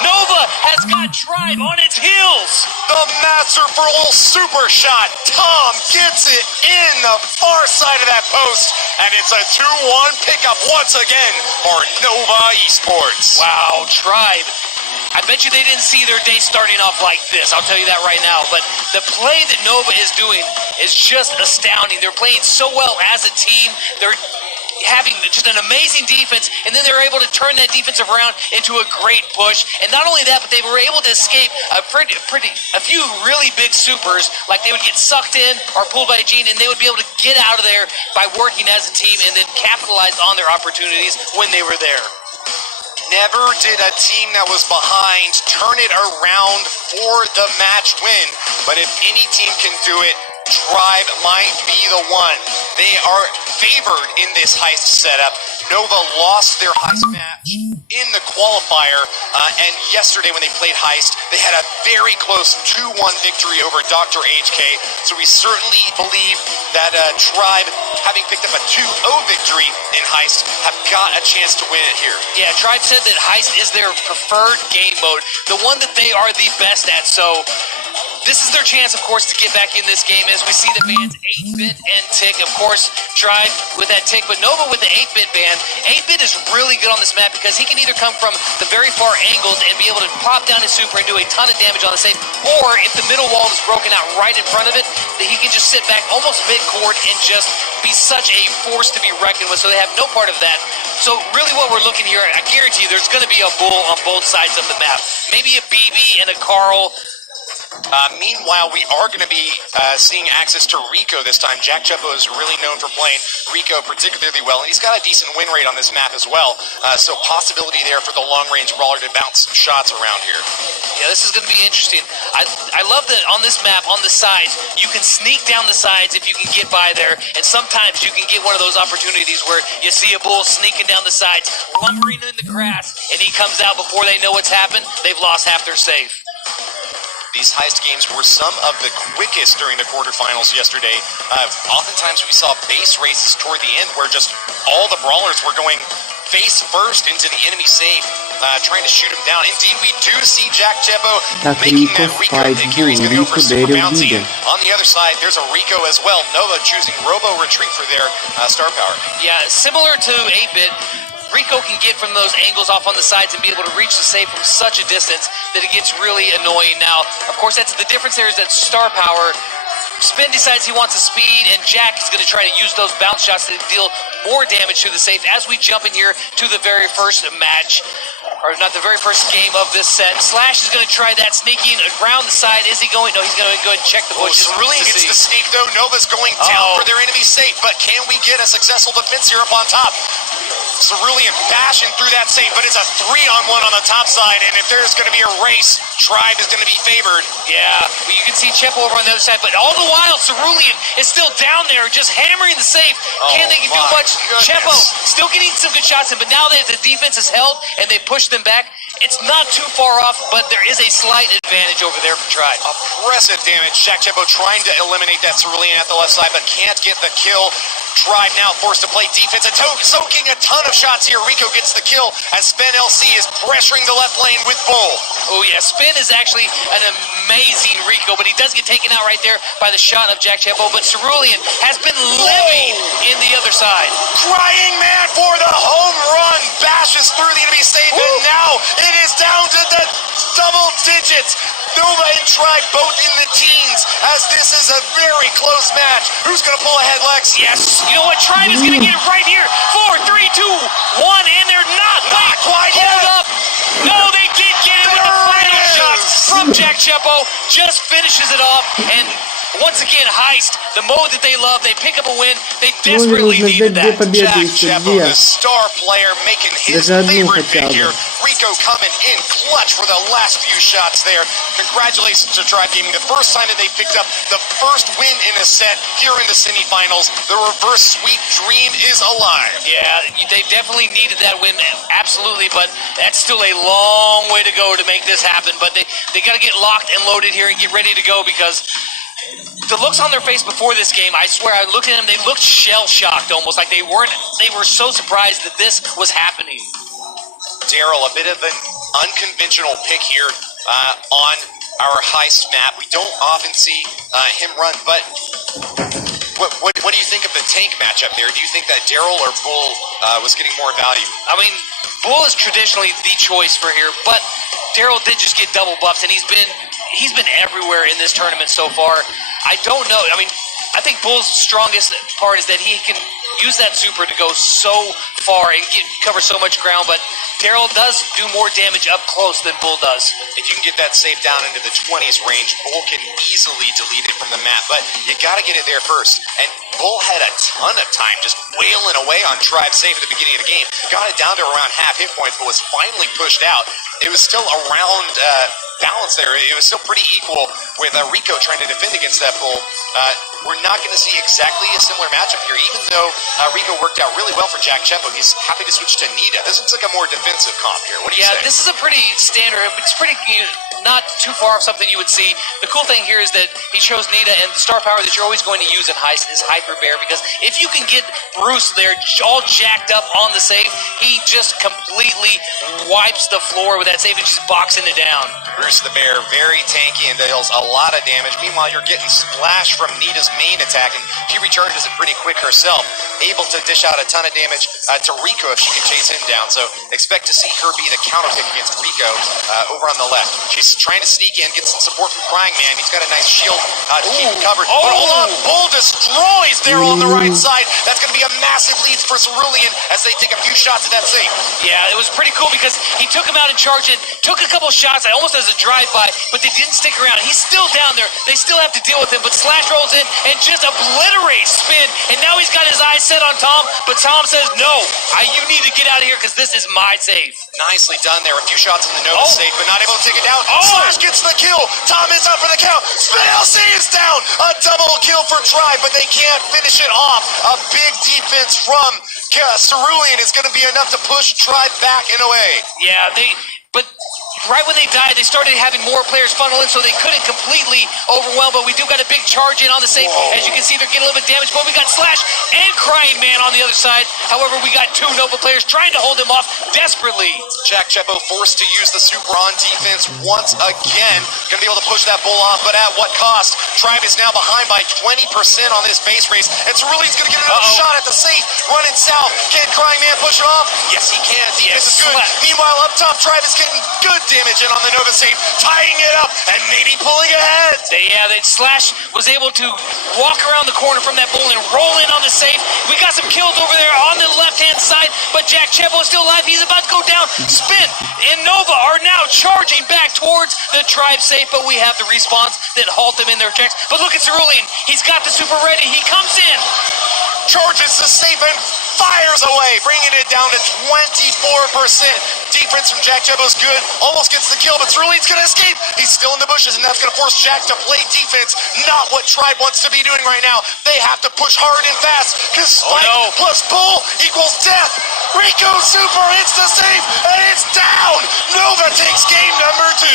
Nova has got Tribe on its heels. The master for a little super shot. Tom gets it in the far side of that post, and it's a 2-1 pickup once again for Nova Esports. Wow, Tribe. I bet you they didn't see their day starting off like this. I'll tell you that right now. But the play that Nova is doing is just astounding. They're playing so well as a team. They're having just an amazing defense, and then they're able to turn that defensive around into a great push. And not only that, but they were able to escape a few really big supers. Like they would get sucked in or pulled by a gene, and they would be able to get out of there by working as a team and then capitalize on their opportunities when they were there. Never did a team that was behind turn it around for the match win. But if any team can do it, Tribe might be the one. They are favored in this heist setup. Nova lost their heist match in the qualifier, and yesterday when they played heist, they had a very close 2-1 victory over Dr. HK. So we certainly believe that Tribe, having picked up a 2-0 victory in heist, have got a chance to win it here. Yeah, Tribe said that heist is their preferred game mode, the one that they are the best at. So this is their chance, of course, to get back in this game as we see the bands 8-bit and Tick. Of course, Tribe with that Tick, but Nova with the 8-bit band. 8-bit is really good on this map because he can either come from the very far angles and be able to pop down his super and do a ton of damage on the safe, or if the middle wall is broken out right in front of it, that he can just sit back almost mid-court and just be such a force to be reckoned with, so they have no part of that. So really what we're looking here, I guarantee you there's going to be a bull on both sides of the map. Maybe a BB and a Carl. Meanwhile, we are going to be seeing access to Rico this time. Jack Chepo is really known for playing Rico particularly well, and he's got a decent win rate on this map as well. So possibility there for the long-range brawler to bounce some shots around here. Yeah, this is going to be interesting. I love that on this map, on the sides, you can sneak down the sides if you can get by there, and sometimes you can get one of those opportunities where you see a bull sneaking down the sides, lumbering in the grass, and he comes out before they know what's happened. They've lost half their safe. These heist games were some of the quickest during the quarterfinals yesterday. Oftentimes we saw base races toward the end where just all the brawlers were going face first into the enemy safe, trying to shoot him down. Indeed, we do see Jack Chepo making that Rico pick here. He's going to go for super bouncy. On the other side, there's a Rico as well. Nova choosing Robo Retreat for their star power. Yeah, similar to 8-bit, Rico can get from those angles off on the sides and be able to reach the safe from such a distance that it gets really annoying. Now, of course, that's the difference there is that star power. Spin decides he wants a speed, and Jack is going to try to use those bounce shots to deal more damage to the safe as we jump in here to the very first match. Or not the very first game of this set. Slash is going to try that sneaking around the side. Is he going? No, he's going to go ahead and check the bushes. Cerulean gets the sneak, though. Nova's going down for their enemy safe, but can we get a successful defense here up on top? Cerulean bashing through that safe, but it's a 3-on-1 on the top side, and if there's going to be a race, Tribe is going to be favored. Yeah, but you can see Chepo over on the other side, but all the while, Cerulean is still down there, just hammering the safe. Can they do much? Goodness. Chepo still getting some good shots in, but now that the defense is held and they push them back, it's not too far off, but there is a slight advantage over there for Tribe. Impressive damage. Jack Chepo trying to eliminate that Cerulean at the left side, but can't get the kill. Tribe now forced to play defense and soaking a ton of shots here. Rico gets the kill as Spin LC is pressuring the left lane with Bull. Oh yeah, Spin is actually an amazing Rico, but he does get taken out right there by the shot of Jack Chepo, but Cerulean has been living in the other side. Crying man for the home run, bashes through the enemy safe, and now it is down to the double digits. Nova and Tribe both in the teens as this is a very close match. Who's going to pull ahead, Lex? Yes. You know what? Tribe is going to get it right here. 4, 3, 2, 1, and they're not. Not quite yet. Hold up. No, they did get it with the final shot from Jack Chepo. Just finishes it off, and once again, heist, the mode that they love, they pick up a win, they desperately needed that. Jack Chepo, the star player, making his favorite pick here. Rico coming in clutch for the last few shots there. Congratulations to Tribe Gaming. The first time that they picked up the first win in a set here in the semifinals. The reverse sweep dream is alive. Yeah, they definitely needed that win, absolutely, but that's still a long way to go to make this happen. But they got to get locked and loaded here and get ready to go because the looks on their face before this game, I swear, I looked at them, they looked shell-shocked almost, like they were so surprised that this was happening. Daryl, a bit of an unconventional pick here on our heist map. We don't often see him run, but what do you think of the tank matchup there? Do you think that Daryl or Bull was getting more value? I mean, Bull is traditionally the choice for here, but Daryl did just get double buffed, and he's been everywhere in this tournament so far. I don't know. I mean, I think Bull's strongest part is that he can use that super to go so far and cover so much ground, but Daryl does do more damage up close than Bull does. If you can get that safe down into the 20s range, Bull can easily delete it from the map, but you got to get it there first. And Bull had a ton of time just wailing away on Tribe safe at the beginning of the game. Got it down to around half hit points, but was finally pushed out. It was still around balance there. It was still pretty equal with Rico trying to defend against that Bull. We're not going to see exactly a similar matchup here, even though Rico worked out really well for Jack Chepo. He's happy to switch to Nita. This looks like a more defensive comp here. What do you say? Yeah, this is a pretty standard. It's pretty not too far off something you would see. The cool thing here is that he chose Nita, and the star power that you're always going to use in Heist is Hyper Bear, because if you can get Bruce there all jacked up on the save, he just completely wipes the floor with that save and just boxing it down. Bruce the Bear, very tanky and deals a lot of damage. Meanwhile, you're getting splashed from Nita's main attack, and she recharges it pretty quick herself, able to dish out a ton of damage to Rico if she can chase him down. So expect to see her be the counter pick against Rico over on the left. She's trying to sneak in, get some support from Crying Man. He's got a nice shield to keep him covered. But hold on, Bull destroys Daryl on the right side. That's going to be a massive lead for Cerulean as they take a few shots at that safe. Yeah, it was pretty cool because he took him out and charged it, took a couple shots, almost as a drive-by, but they didn't stick around. He's still down there. They still have to deal with him, but Slash rolls in and just obliterates Spin, and now he's got his eyes set on Tom, but Tom says, no, you need to get out of here because this is my save. Nicely done there. A few shots in the Nova safe, but not able to take it down. Slash gets the kill. Tom is up for the count. Spin is down. A double kill for Tribe, but they can't finish it off. A big defense from Cerulean is going to be enough to push Tribe back and away. Yeah, but right when they died, they started having more players funnel in, so they couldn't completely overwhelm, but we do got a big charge in on the safe. Whoa. As you can see, they're getting a little bit damaged, but we got Slash and Crying Man on the other side. However, we got two Nova players trying to hold him off desperately. Jack Chepo forced to use the super on defense once again. Gonna be able to push that Bull off, but at what cost? Tribe is now behind by 20% on this base race, and Cerulean's gonna get another shot at the safe. Running south. Can Crying Man push it off? Yes, he can. Defense is good. Meanwhile, up top, Tribe is getting good damage in on the Nova safe, tying it up and maybe pulling ahead. That Slash was able to walk around the corner from that Bull and roll in on the safe. We got some kills over there on the left-hand side, but Jack Chepo is still alive. He's about to go down. Spin and Nova are now charging back towards the Tribe safe, but we have the respawns that halt them in their tracks. But look at Cerulean. He's got the super ready. He comes in. Charges the safe and fires away, bringing it down to 24%. Defense from Jack Chepo's good. Almost gets the kill, but Cerulean's going to escape. He's still in the bushes, and that's going to force Jack to play defense. Not what Tribe wants to be doing right now. They have to push hard and fast, because Spike plus Bull equals death. Rico super hits the safe, and it's down. Nova takes game number 2.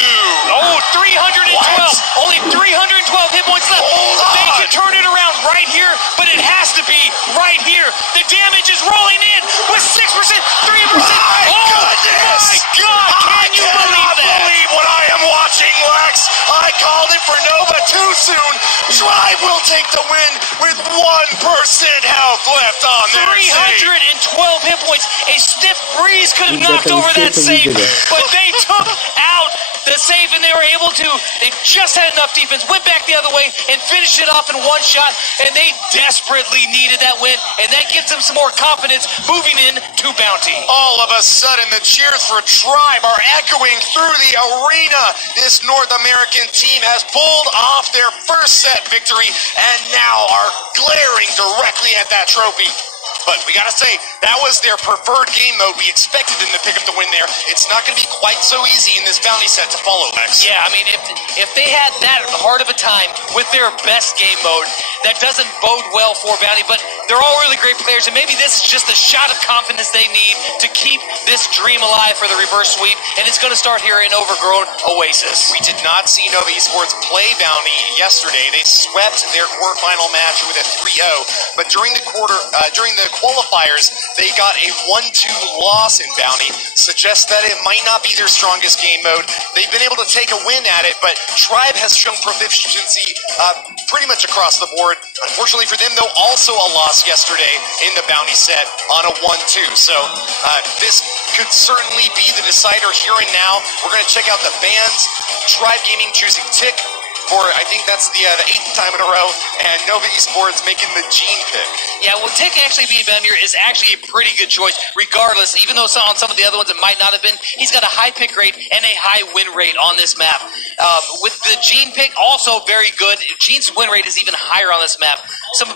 Oh, 312. What? Only 312 hit points left. They can turn it around right here, but it has to be right here. The damage is rolling in with 6%, 3%. My goodness! My God, can you believe that? I cannot believe what I am watching, Lex. I called it for Nova too soon. Tribe will take the win with 1% health left on their 312 hit points. A stiff breeze could have knocked over that safe, but they took out the safe, and they were able to. They just had enough defense, went back the other way, and finished it off in one shot, and they desperately needed that win, and that gives them some more confidence moving in to Bounty. All of a sudden, the cheers for Tribe are echoing through the arena. This North American team has pulled off their first set victory, and now are glaring directly at that trophy. But we gotta say, that was their preferred game mode. We expected them to pick up the win there. It's not gonna be quite so easy in this bounty set to follow, Lex. Yeah, I mean, if they had that hard of a time with their best game mode, that doesn't bode well for bounty. But They're all really great players, and maybe this is just the shot of confidence they need to keep this dream alive for the reverse sweep, and it's going to start here in overgrown Oasis. We did not see Nova Esports play Bounty yesterday. They swept their quarterfinal match with a 3-0, but during the qualifiers, they got a 1-2 loss in Bounty. Suggests that it might not be their strongest game mode. They've been able to take a win at it, but Tribe has shown proficiency pretty much across the board. Unfortunately for them, though, also a loss yesterday in the Bounty set on a 1-2. So this could certainly be the decider here and now. We're going to check out the bans. Tribe Gaming choosing Tick for, I think that's the 8th time in a row, and Nova Esports making the Gene pick. Yeah, well, Tick actually being Bamir is actually a pretty good choice, regardless, even though on some of the other ones it might not have been. He's got a high pick rate and a high win rate on this map. With the Gene pick, also very good. Gene's win rate is even higher on this map. Some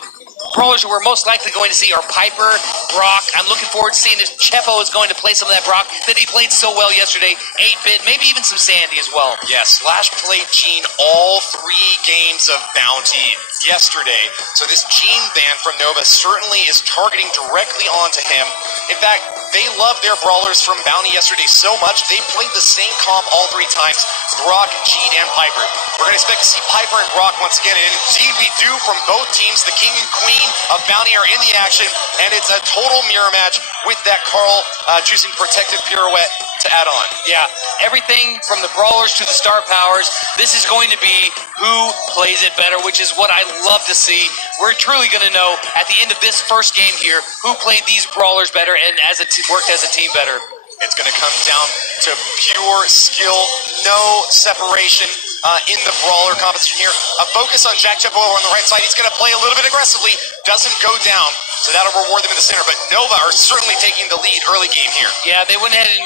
brawlers who we're most likely going to see are Piper, Brock. I'm looking forward to seeing if Chepo is going to play some of that Brock that he played so well yesterday. 8-bit, maybe even some Sandy as well. Yes, Slash played Gene all 3 games of Bounty yesterday. So this Gene ban from Nova certainly is targeting directly onto him. In fact, they love their brawlers from Bounty yesterday so much, they played the same comp all 3 times, Brock, Gene, and Piper. We're going to expect to see Piper and Brock once again, and indeed we do from both teams. The King and Queen of Bounty are in the action, and it's a total mirror match with that Carl choosing Protective Pirouette to add on. Yeah, everything from the brawlers to the star powers, this is going to be who plays it better, which is what I love to see. We're truly going to know at the end of this first game here who played these brawlers better and worked as a team better. It's going to come down to pure skill, no separation in the brawler competition here. A focus on Jack Chepo on the right side. He's going to play a little bit aggressively, doesn't go down, so that'll reward them in the center. But Nova are certainly taking the lead early game here. Yeah, they went ahead and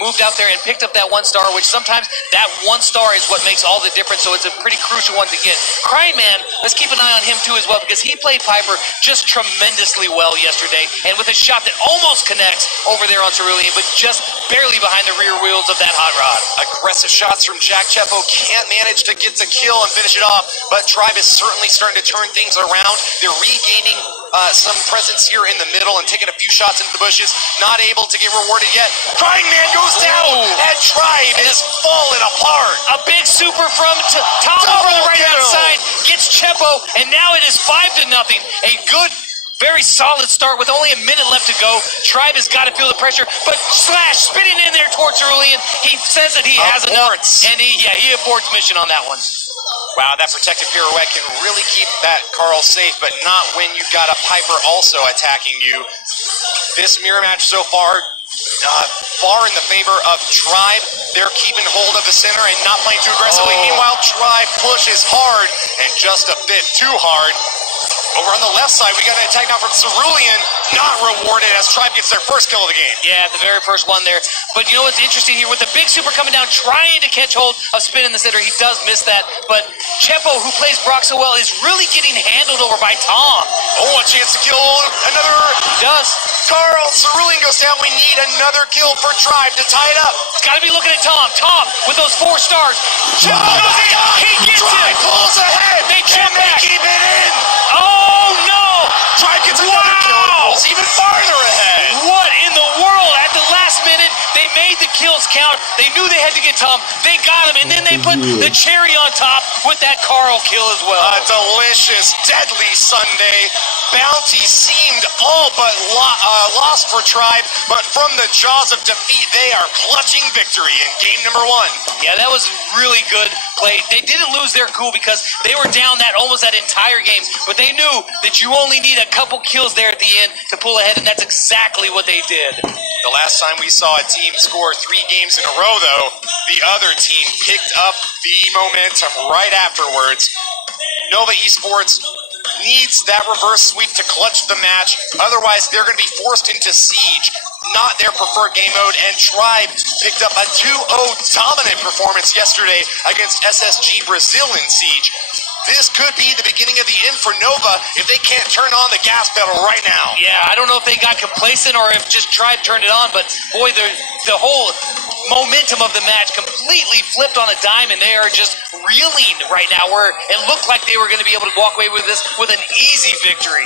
moved out there and picked up that 1 star, which sometimes that 1 star is what makes all the difference, so it's a pretty crucial one to get. Crying Man, let's keep an eye on him too as well, because he played Piper just tremendously well yesterday, and with a shot that almost connects over there on Cerulean, but just barely behind the rear wheels of that hot rod. Aggressive shots from Jack Chepo, can't manage to get the kill and finish it off, but Tribe is certainly starting to turn things around. They're regaining some presence here in the middle and taking a few shots into the bushes. Not able to get rewarded yet. Crying Man goes down, and Tribe is falling apart. A big super from Tom over the right-hand side gets Chepo, and now it is 5-0. A good, very solid start with only a minute left to go. Tribe has got to feel the pressure, but Slash spinning in there towards Cerulean. He says that he has enough, and he aborts mission on that one. Wow, that Protective Pirouette can really keep that Carl safe, but not when you've got a Piper also attacking you. This mirror match so far, far in the favor of Tribe. They're keeping hold of the center and not playing too aggressively. Meanwhile, Tribe pushes hard and just a bit too hard. Over on the left side, we got an attack now from Cerulean, not rewarded as Tribe gets their first kill of the game. Yeah, the very first one there. But you know what's interesting here? With the big super coming down, trying to catch hold of Spin in the center, he does miss that. But Chepo, who plays Brock so well, is really getting handled over by Tom. Oh, a chance to kill another. Does. Carl, Cerulean goes down. We need another kill for Tribe to tie it up. It's got to be looking at Tom. Tom, with those 4 stars. Chepo goes in. He gets Tribe it. pulls ahead. They chip and back. They keep it in. Oh, no. Tribe gets another kill and pulls even farther ahead. What in the world? At the last minute, they made the kills count. They knew they had to get Tom. They got him, and then they put the cherry on top with that Carl kill as well. A delicious, deadly Sunday. Bounty seemed all but lost for Tribe, but from the jaws of defeat, they are clutching victory in game number 1. Yeah, that was really good play. They didn't lose their cool because they were down almost that entire game, but they knew that you only need a couple kills there at the end to pull ahead, and that's exactly what they did. The last time we saw a team score 3 games in a row, though, the other team picked up the momentum right afterwards. Nova Esports needs that reverse sweep to clutch the match. Otherwise, they're going to be forced into Siege, not their preferred game mode. And Tribe picked up a 2-0 dominant performance yesterday against SSG Brazil in Siege. This could be the beginning of the end for Nova if they can't turn on the gas pedal right now. Yeah, I don't know if they got complacent or if just Tribe turned it on, but boy, the whole momentum of the match completely flipped on a dime, and they are just reeling right now, where it looked like they were going to be able to walk away with this with an easy victory.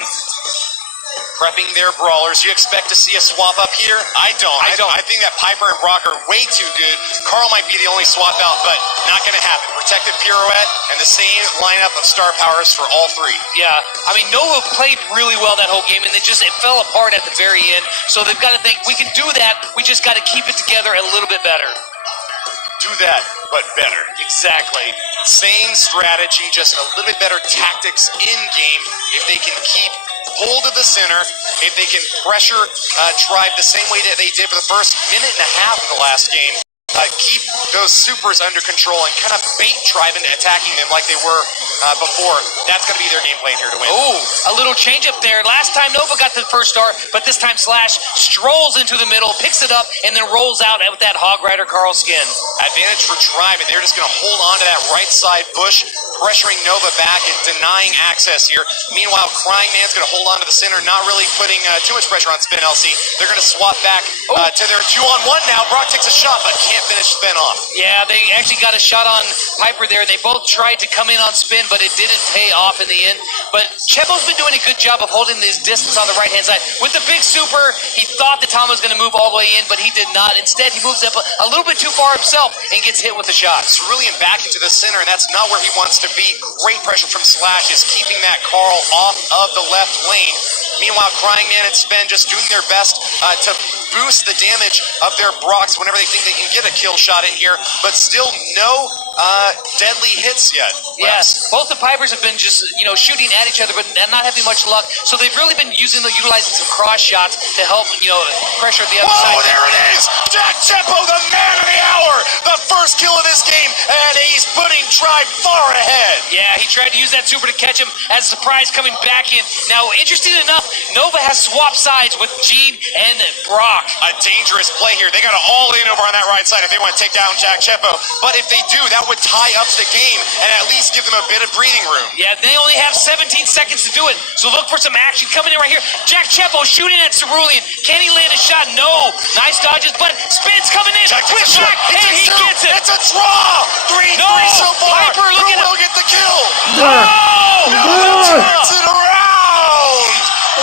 prepping their brawlers. You expect to see a swap up here? I don't. I think that Piper and Brock are way too good. Carl might be the only swap out, but not going to happen. Protected pirouette and the same lineup of star powers for all three. Yeah, I mean, Nova played really well that whole game, and it fell apart at the very end. So they've got to think, we can do that, we just got to keep it together a little bit better. Do that, but better. Exactly. Same strategy, just a little bit better tactics in-game. If they can keep hold of the center, if they can pressure Tribe the same way that they did for the first minute and a half of the last game, keep those supers under control and kind of bait Tribe into attacking them like they were before. That's going to be their game plan here to win. Ooh, a little change up there. Last time Nova got the first star, but this time Slash strolls into the middle, picks it up, and then rolls out with that Hog Rider Carl skin. Advantage for Tribe, and they're just going to hold on to that right side bush, pressuring Nova back and denying access here. Meanwhile, Crying Man's going to hold on to the center, not really putting too much pressure on Spin LC. They're going to swap back to their 2-on-1 now. Brock takes a shot, but can't finish Spin off. Yeah, they actually got a shot on Piper there. They both tried to come in on Spin, but it didn't pay off in the end. But Chepo's been doing a good job of holding his distance on the right-hand side. With the big super, he thought that Tom was going to move all the way in, but he did not. Instead, he moves up a little bit too far himself and gets hit with a shot. Cerulean back into the center, and that's not where he wants to be. Great pressure from Slash is keeping that Carl off of the left lane. Meanwhile, Crying Man and Spen just doing their best to boost the damage of their Brocks whenever they think they can get a kill shot in here, but still no deadly hits yet. Yes, both the Pipers have been just, shooting at each other, but not having much luck. So they've really been utilizing some cross shots to help, pressure the other side. Oh, there it is! Jack Chepo, the man of the hour! The first kill of this game, and he's putting Tribe far ahead. Yeah, he tried to use that super to catch him as a surprise coming back in. Now, interesting enough, Nova has swapped sides with Gene and Brock. A dangerous play here. They got to all in over on that right side if they want to take down Jack Chepo. But if they do, that would tie up the game and at least give them a bit of breathing room. Yeah, they only have 17 seconds to do it. So look for some action coming in right here. Jack Chepo shooting at Cerulean. Can he land a shot? No. Nice dodges, but Spin's coming in. Quick shot, and he gets it. It's a draw. 3-3 so far. Piper, look at him. Will get the kill. Turns it around.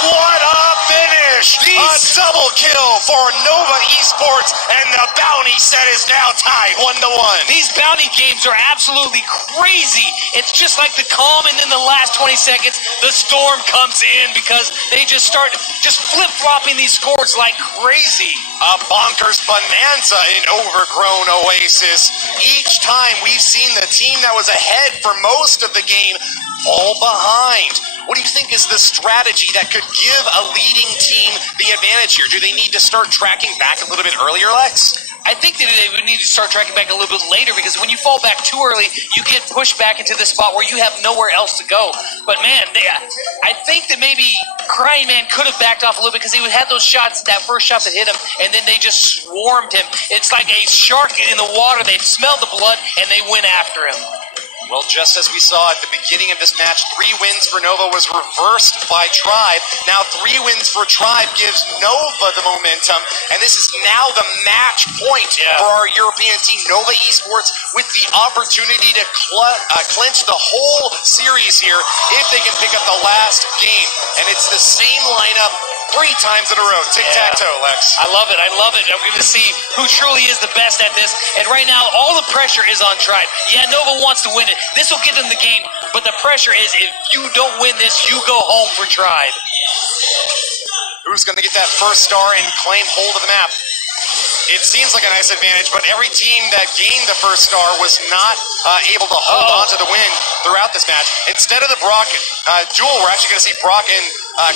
What a finish. A double kill for Nova Esports, and the bounty set is now tied 1-1. These bounty games are absolutely crazy. It's just like the calm, and then the last 20 seconds, the storm comes in because they just start flip-flopping these scores like crazy. A bonkers bonanza in overgrown Oasis. Each time we've seen the team that was ahead for most of the game fall behind. What do you think is the strategy that could give a leading team the advantage here? Do they need to start tracking back a little bit earlier, Lex? I think that they would need to start tracking back a little bit later, because when you fall back too early, you get pushed back into the spot where you have nowhere else to go. But man, I think that maybe Crying Man could have backed off a little bit, because he had those shots, that first shot that hit him, and then they just swarmed him. It's like a shark in the water. They smelled the blood, and they went after him. Well, just as we saw at the beginning of this match, 3 wins for Nova was reversed by Tribe. Now 3 wins for Tribe gives Nova the momentum, and this is now the match point for our European team, Nova Esports, with the opportunity to clinch the whole series here if they can pick up the last game. And it's the same lineup 3 times in a row. Tic-tac-toe, Lex. I love it. I love it. I'm going to see who truly is the best at this. And right now, all the pressure is on Tribe. Yeah, Nova wants to win it. This will get them the game. But the pressure is, if you don't win this, you go home for Tribe. Who's going to get that first star and claim hold of the map? It seems like a nice advantage, but every team that gained the first star was not able to hold on to the win throughout this match. Instead of the Brock duel, we're actually going to see Brock and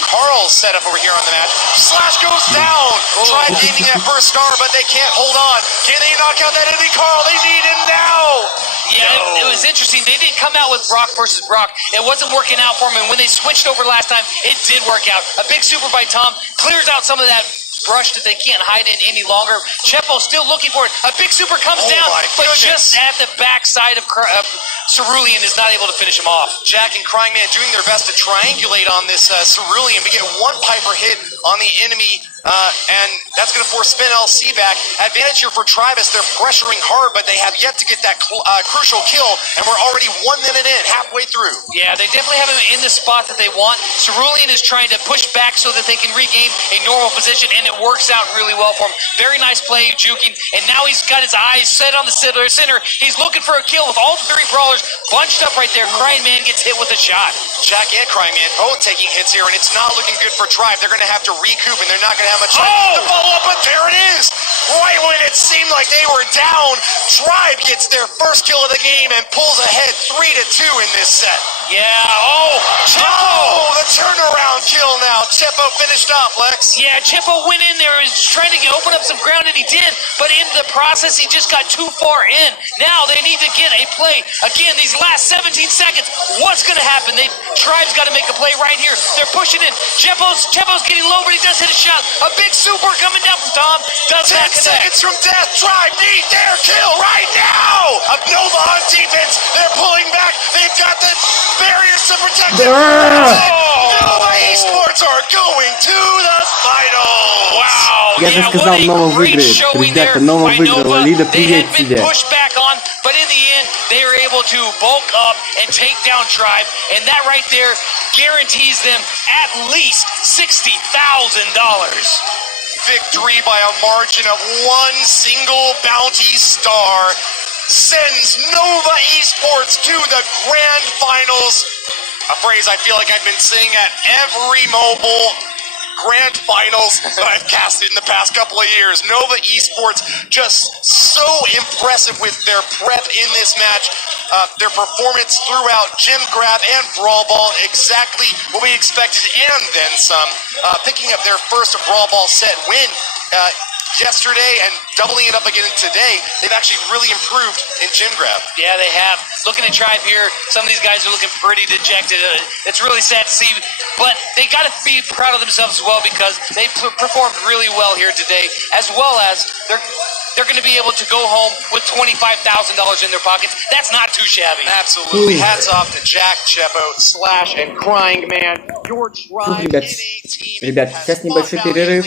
Carl's setup over here on the match. Slash goes down. Tried gaining that first star, but they can't hold on. Can they knock out that enemy Carl? They need him now. Yeah, it was interesting. They didn't come out with Brock versus Brock. It wasn't working out for them, and when they switched over last time, it did work out. A big super by Tom clears out some of that brush that they can't hide in any longer. Chepo still looking for it. A big super comes down, but just at the backside of Cerulean is not able to finish him off. Jack and Crying Man doing their best to triangulate on this Cerulean. We get one Piper hit on the enemy, and that's going to force Spin LC back. Advantage here for Travis. They're pressuring hard, but they have yet to get that crucial kill, and we're already 1 minute in, halfway through. Yeah, they definitely have him in the spot that they want. Cerulean is trying to push back so that they can regain a normal position, and it works out really well for him. Very nice play, juking, and now he's got his eyes set on the center. He's looking for a kill with all three brawlers bunched up right there. Crying Man gets hit with a shot. Jack and Crying Man both taking hits here, and it's not looking good for Tribe. They're going to have to recoup, and they're not going to have much time to follow up, but there it is! Right when it seemed like they were down, Tribe gets their first kill of the game and pulls ahead 3-2 in this set. Yeah, the turnaround kill now. Chepo finished off, Lex. Yeah, Chepo went in there and was trying to open up some ground, and he did, but in the process, he just got too far in. Now they need to get a play. Again, these last 17 seconds, what's going to happen? Tribe's got to make a play right here. They're pushing in. Chepo's getting low, but he does hit a shot. A big super coming down from Tom. Does 10 seconds from death. Tribe need their kill right now. Nova on defense. They're pulling back. They've got the barriers to protect them. Nova Esports are going to the finals. Wow. Я же сказал, Нова выиграет. Ребята, Нова выиграла. Лида, привет тебе. But in the end, they are able to bulk up and take down Tribe, and that right there guarantees them at least $60,000. Victory by a margin of one single bounty star sends Nova Esports to the grand finals. A phrase I feel like I've been saying at every mobile grand finals that I've casted in the past couple of years. Nova Esports just so impressive with their prep in this match. Their performance throughout Gem Grab and Brawl Ball, exactly what we expected and then some. Picking up their first Brawl Ball set win yesterday and doubling it up again today. They've actually really improved in Gem Grab. Yeah, they have. Looking at Tribe here, some of these guys are looking pretty dejected. It's really sad to see, but they got to be proud of themselves as well because they performed really well here today, as well as they're going to be able to go home with $25,000 in their pockets. That's not too shabby. Absolutely. Hats off to Jack, Chepo, Slash, and Crying Man. Your Tribe in a team Ребят, сейчас небольшой перерыв,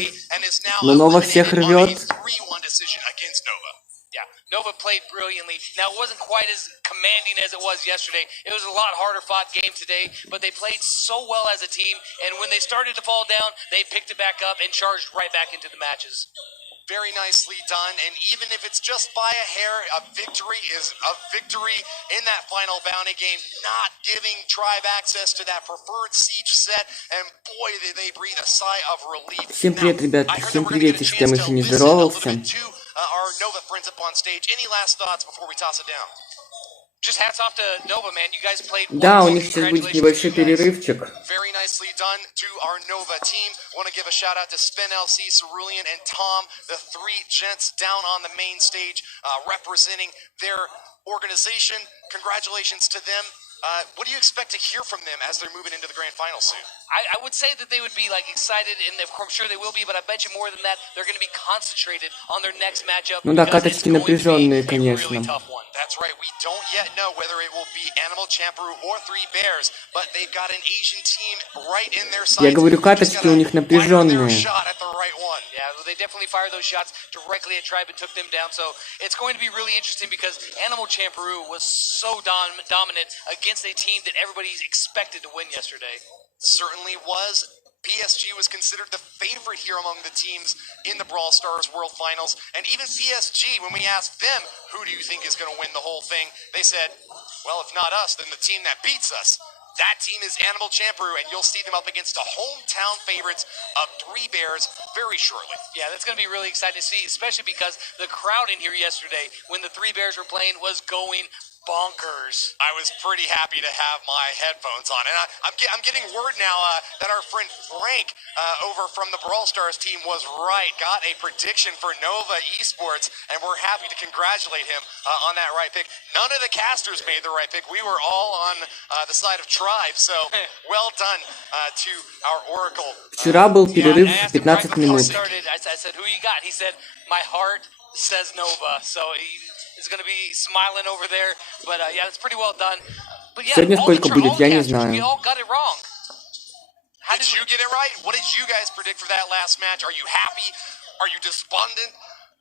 но Нова всех рвет. Yeah, Nova played brilliantly. Now, it wasn't quite as commanding as it was yesterday. It was a lot harder fought game today, but they played so well as a team, and when they started to fall down, they picked it back up and charged right back into the matches. Very nicely done, and even if it's just by a hair, a victory is a victory in that final bounty game, not giving Tribe access to that preferred siege set, and boy, did they breathe a sigh of relief. Всем привет, ребят, всем приветик, с кем еще не здоровался. Our Nova friends up on stage. Any last thoughts before we toss it down? Just hats off to Nova, man. You guys played. Да, у них сейчас будет небольшой перерывчик. Very nicely done to our Nova team. Want to give a shout out to Spin LC, Cerulean, and Tom, the three gents down on the main stage, representing their organization. Congratulations to them. What do you expect to hear from them as they're moving into the grand final soon? I would say that they would be like excited, and I'm sure they will be, but I bet you more than that, they're going to be concentrated on their next matchup. Ну да, каточки напряженные, конечно. That's right. We don't yet know whether it will be Animal Champeroo or Three Bears, but they've got an Asian team right in their sights. Я говорю, каточки у них напряженные. Yeah, they definitely fired those shots directly at Tribe and took them down. So it's going to be really interesting because Animal Champeroo was so dominant against a team that everybody's expected to win yesterday. Certainly was. PSG was considered the favorite here among the teams in the Brawl Stars World Finals. And even PSG, when we asked them, who do you think is going to win the whole thing? They said, well, if not us, then the team that beats us. That team is Animal Champeroo, and you'll see them up against the hometown favorites of Three Bears very shortly. Yeah, that's going to be really exciting to see, especially because the crowd in here yesterday, when the Three Bears were playing, was going bonkers. I was pretty happy to have my headphones on, and I'm getting word now that our friend Frank over from the Brawl Stars team was right. Got a prediction for Nova Esports, and we're happy to congratulate him on that right pick. None of the casters made the right pick. We were all on the side of Tribe, so well done to our Oracle. Вчера был перерыв I asked him 15 right before we минут. started, I said, who you got? He said, my heart says Nova. So he is going to be smiling over there. But yeah, it's pretty well done. But yeah, Сегодня all сколько the будет, я не casters, знаю. we all got it wrong. How Did you get it right? What did you guys predict for that last match? Are you happy? Are you despondent?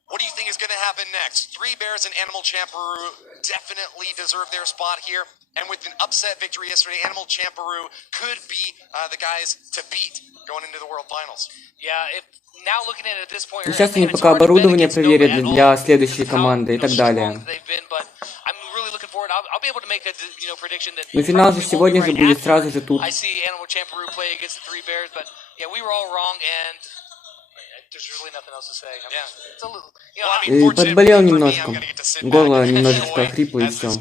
What do you think is going to happen next? Three Bears and Animal Champeroo definitely deserve their spot here. And with an upset victory yesterday, Animal Champeroo could be the guys to beat going into the World Finals. Yeah, if now looking at it at this point, Сейчас они пока оборудование проверят для следующей команды и так далее. Но финал же сегодня же будет сразу же тут. Подболел немножко. Горло немножечко хрипло и все.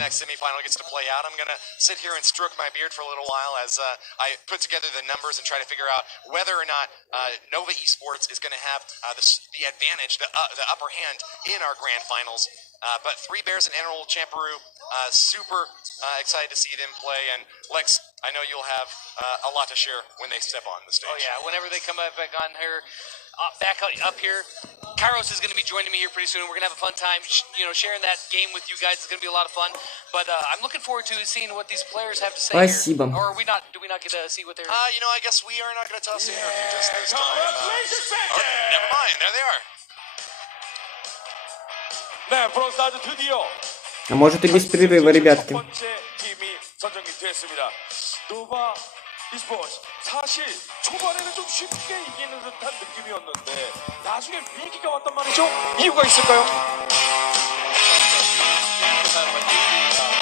Sit here and stroke my beard for a little while as I put together the numbers and try to figure out whether or not Nova Esports is going to have the advantage, the upper hand in our grand finals. But Three Bears and Animal Champeroo, super excited to see them play. And Lex, I know you'll have a lot to share when they step on the stage. Oh yeah, whenever they come back on here, back up here, Kairos is going to be joining me here pretty soon. We're going to have a fun time, sharing that game with you guys. It's going to be a lot of fun. But I'm looking forward to seeing what these players have to say Спасибо. here. Or are we not? Do we not get to see what they're? I guess we are not going to toss the interview just this time. Never mind. There they are. 네, 브론스타즈 드디어 А может и без перерыва, ребятки. 첫 번째 팀이 선정이 됐습니다. 노바 e스포츠 사실 초반에는 좀 쉽게 이기는 듯한 느낌이었는데 나중에 위기가 왔단 말이죠. 이유가 있을까요?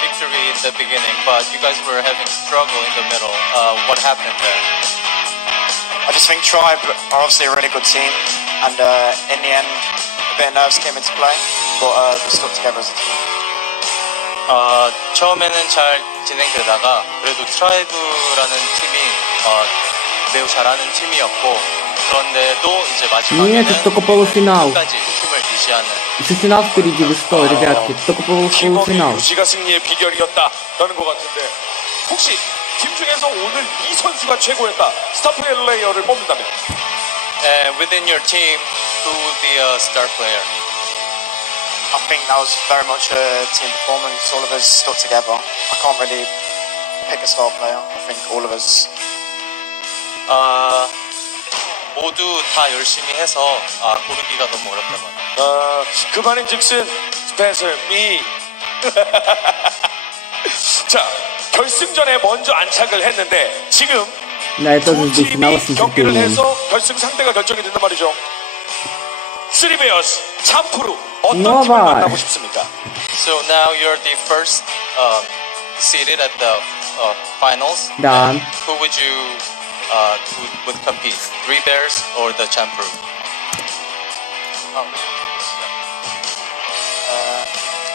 Victory in the beginning, but you guys were having struggle in the middle. What happened there? I just think Tribe are obviously a really good team, and in the end, a bit of nerves came into play, but we stuck together as a team. 처음에는 잘 진행되다가 그래도 트라이브라는 팀이 매우 잘하는 팀이었고 그런데도 이제 Нет, это только полуфинал. 끝까지 팀을 유지하는. Еще финал впереди, вы что, ребятки? Это только полуфинал. 유지가 승리의 비결이었다라는 것 같은데 혹시 팀 중에서 오늘 이 선수가 최고였다 스타 플레이어를 뽑는다면? Within your team, who would be a star player? I think that was very much a team performance. All of us stuck together. I can't really pick a star player. I think all of us. 모두 다 열심히 해서 고르기가 너무 어렵다고 합니다. 그 말인즉슨 스펜서 미. 자, 결승전에 먼저 안착을 했는데 지금 Да, я тоже 두 жду финала с 팀이 경기를 нетерпением. 해서 결승 상대가 결정이 된단 말이죠. 쓰리베어스 참프루 어떤 Nova. 팀을 만나고 싶습니까? So now you're the first seeded at the finals. Да. And who would you would compete? Three Bears or the Champion?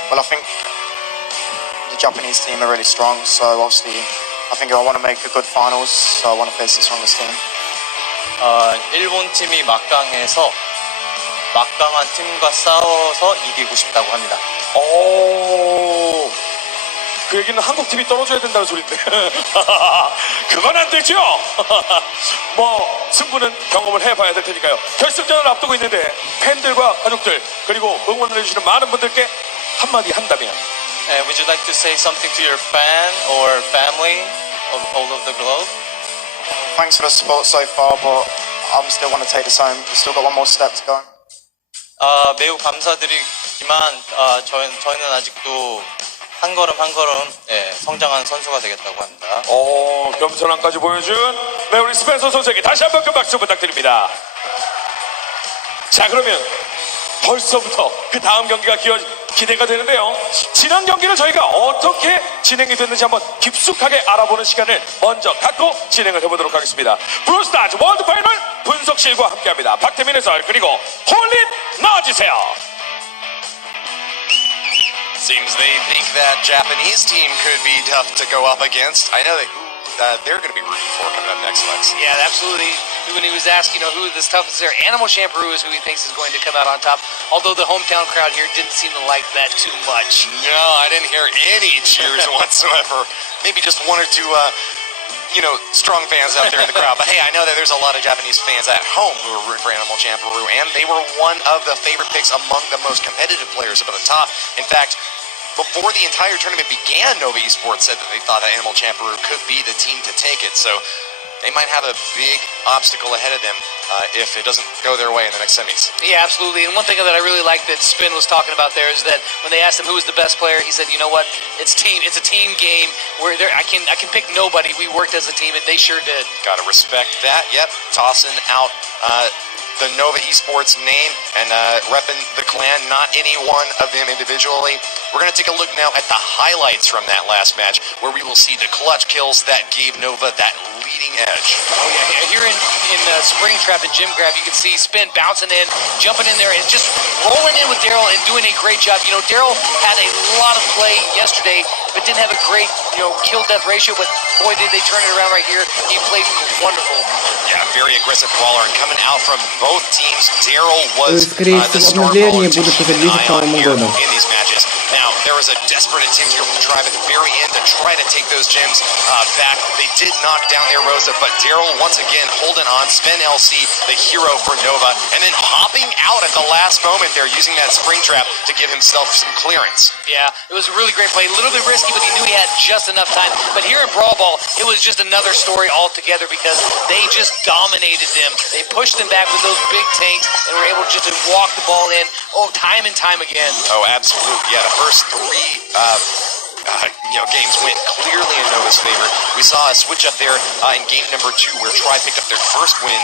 Well, I think the Japanese team are really strong. So obviously, I think I want to make a good finals. So I want to face the strongest team. 일본 팀이 막강해서 막강한 팀과 싸워서 이기고 싶다고 합니다. 오, 그 얘기는 한국 팀이 떨어져야 된다는 소리인데 그건 안 되죠. 뭐 승부는 경험을 해봐야 될 테니까요. 결승전을 앞두고 있는데 팬들과 가족들 그리고 응원을 해주시는 많은 분들께 한마디 한다면? Would you like to say something to your fan or family all over the globe? Thanks for the support so far, but I still want to take this home. We've still got one more step to go. 매우 감사드리지만 저희는 아직도 한 걸음 한 걸음 성장한 선수가 되겠다고 합니다. 겸손함까지 보여준 우리 스펜서 선수에게 다시 한번 큰 박수 부탁드립니다. 자, 그러면 벌써부터 그 다음 경기가 기대가 되는데요. 지난 경기를 저희가 어떻게 진행이 됐는지 한번 깊숙하게 알아보는 시간을 먼저 갖고 진행을 해보도록 하겠습니다. 브롤스타즈 월드 파이널 분석실과 함께합니다. 박태민 해설 그리고 홀린 나와주세요. Seems they think that Japanese team could be tough to go up against. I know that they're going to be rooting for coming up next, Lex. Yeah, absolutely. When he was asked, who the toughest there, Animal Shampoo is who he thinks is going to come out on top. Although the hometown crowd here didn't seem to like that too much. No, I didn't hear any cheers whatsoever. Maybe just one or two, strong fans out there in the crowd. But hey, I know that there's a lot of Japanese fans at home who are rooting for Animal Shampoo, and they were one of the favorite picks among the most competitive players up at the top. In fact, before the entire tournament began, Nova Esports said that they thought that Animal Shampoo could be the team to take it. So they might have a big obstacle ahead of them if it doesn't go their way in the next semis. Yeah, absolutely. And one thing that I really like that Spin was talking about there is that when they asked him who was the best player, he said, you know what, it's team. It's a team game where I can pick nobody. We worked as a team, and they sure did. Gotta respect that. Yep, tossing out the Nova Esports name and repping the clan, not any one of them individually. We're going to take a look now at the highlights from that last match, where we will see the clutch kills that gave Nova that leading edge. Oh yeah, here in Springtrap and Gym Grab, you can see Spin bouncing in, jumping in there, and just rolling in with Daryl and doing a great job. Daryl had a lot of play yesterday, but didn't have a great, kill-death ratio, but boy, did they turn it around right here. He played wonderful. Yeah, very aggressive brawler, and coming out from both teams, Daryl was Скорее the всего, star brawler обновление to будет keep уже an ближе eye к on Новому here году. in these matches. Now, there was a desperate attempt here from Tribe at the very end to try to take those gems back. They did knock down their Rosa, but Daryl once again holding on. Sven LC, the hero for Nova, and then hopping out at the last moment there, using that spring trap to give himself some clearance. Yeah, it was a really great play. A little bit risky, but he knew he had just enough time. But here in Brawl Ball, it was just another story altogether because they just dominated them. They pushed them back with those big tanks and were able just to walk the ball in time and time again. Oh, absolutely. Yeah, the first three games went clearly in Nova's favor. We saw a switch up there in game number 2 where Tribe picked up their first win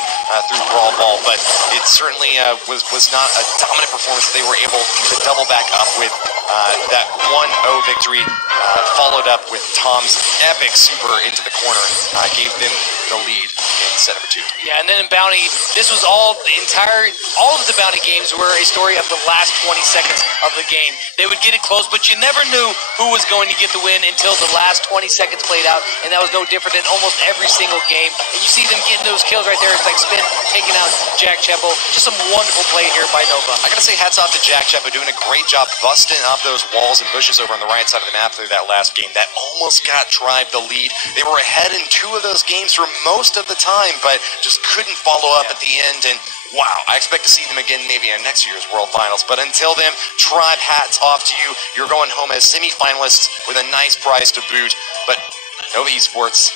through Brawl Ball, but it certainly was not a dominant performance. They were able to double back up with that 1-0 victory, followed up with Tom's epic super into the corner, gave them the lead in set number 2. Yeah, and then in Bounty, this was all of the Bounty games were a story of the last 20 seconds of the game. They would get it close, but you never knew who was going to get the win until the last 20 seconds played out, and that was no different in almost every single game. And you see them getting those kills right there. It's like Spin taking out Jack Chepo. Just some wonderful play here by Nova. I gotta say hats off to Jack Chepo, doing a great job busting up those walls and bushes over on the right side of the map through that last game. That almost got Tribe the lead. They were ahead in 2 of those games for most of the time, but just couldn't follow up at the end. And wow, I expect to see them again maybe in next year's World Finals. But until then, Tribe, hats off to you. You're going home as semi-finalists with a nice prize to boot. But Nova Esports,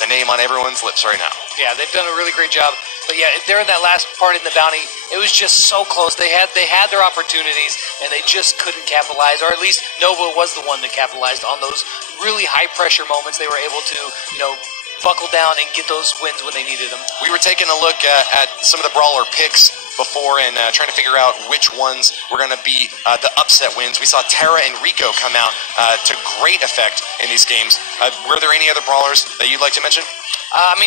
the name on everyone's lips right now. Yeah, they've done a really great job. But yeah, they're in that last part in the Bounty. It was just so close. They had their opportunities, and they just couldn't capitalize. Or at least Nova was the one that capitalized on those really high-pressure moments. They were able to, buckle down and get those wins when they needed them. We were taking a look at some of the brawler picks before and trying to figure out which ones were going to be the upset wins. We saw Tara and Rico come out to great effect in these games. Were there any other brawlers that you'd like to mention?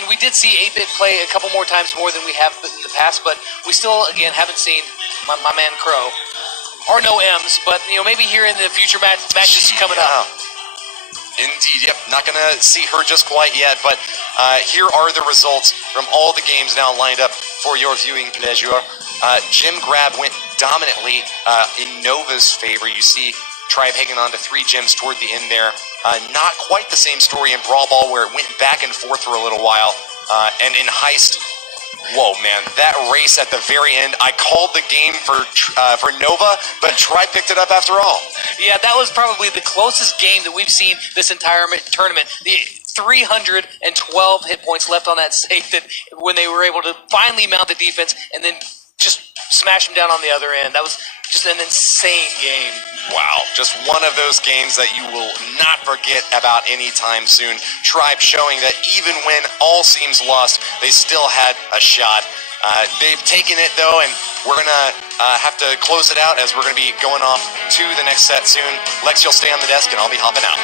We did see 8-Bit play a couple more times more than we have in the past, but we still, again, haven't seen my man Crow. Or no M's, but, maybe here in the future matches coming up. Indeed, yep. Not going to see her just quite yet, but here are the results from all the games now lined up for your viewing pleasure. Gem Grab went dominantly in Nova's favor. You see Tribe hanging on to 3 gems toward the end there. Not quite the same story in Brawl Ball, where it went back and forth for a little while. And in Heist, whoa, man, that race at the very end, I called the game for Nova, but Tribe picked it up after all. Yeah, that was probably the closest game that we've seen this entire tournament. The 312 hit points left on that safe that when they were able to finally mount the defense and then just smash them down on the other end. That was just an insane game. Wow, just one of those games that you will not forget about anytime soon. Tribe showing that even when all seems lost, they still had a shot. They've taken it though, and we're gonna have to close it out as we're gonna be going off to the next set soon. Lex, you'll stay on the desk and I'll be hopping out.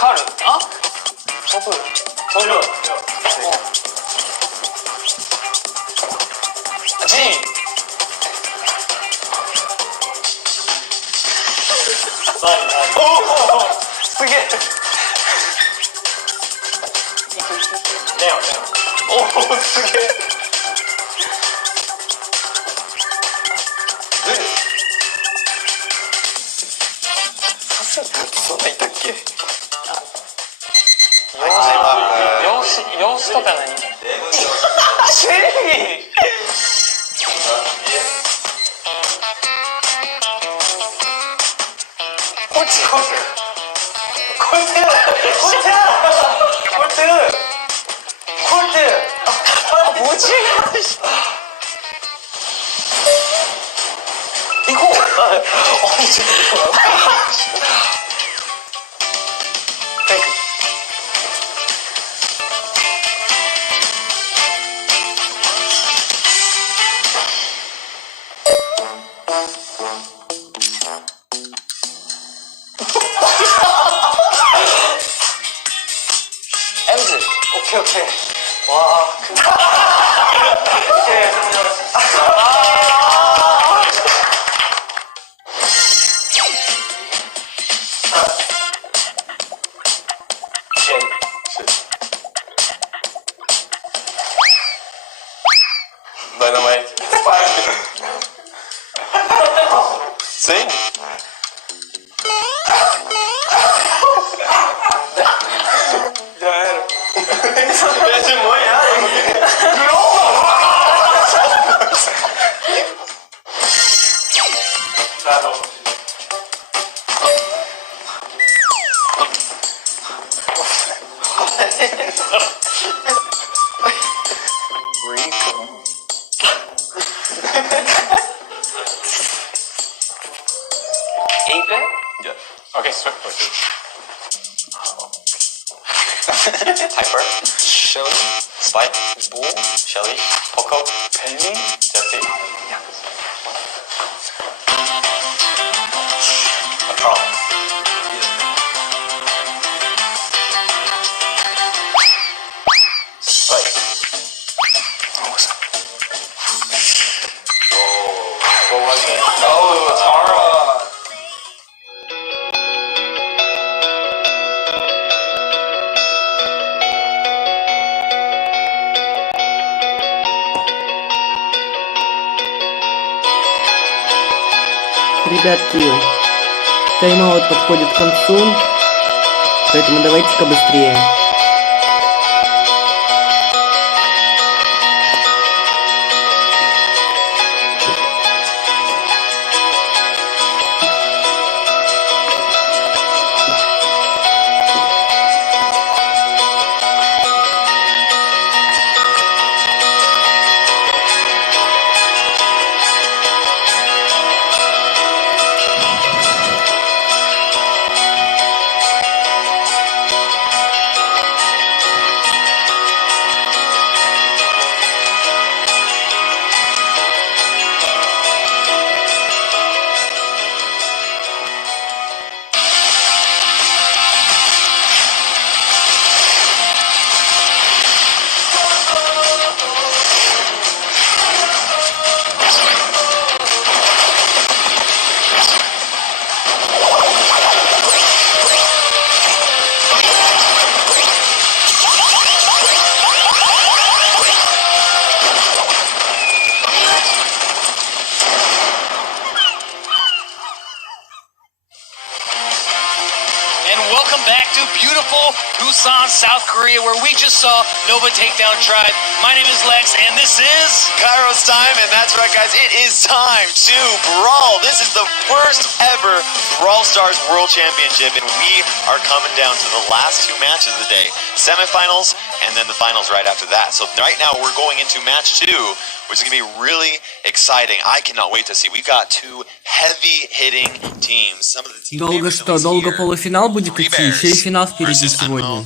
カールあ飛ぶ飛ぶジンおおすげえレオおおすげえそんないたっけ様子とか何シェリーこっちこっちこっちこっちこっちこっちあ、持ち行こうオッケーわダイナマイトついにOkay, swift Hyper, Shelly, Spike, Bull, Shelly, Poco, Penny, Jesse. A problem. Spike. What was it? Oh, Tara. Ребятки, тайм-аут подходит к концу, поэтому давайте-ка быстрее. South Korea, where we just saw Nova take down Tribe. My name is Lex, and this is Kairos time, and that's right, guys. It is time to Brawl. This is the first ever Brawl Stars World Championship, and we are coming down to the last two matches of the day. Semifinals, and then the finals right after that. So right now, we're going into match 2, which is going to be really exciting. I cannot wait to see. We've got two heavy-hitting teams. Some of the teams Долго что? Долго полуфинал будет идти? Еще и финал впереди сегодня.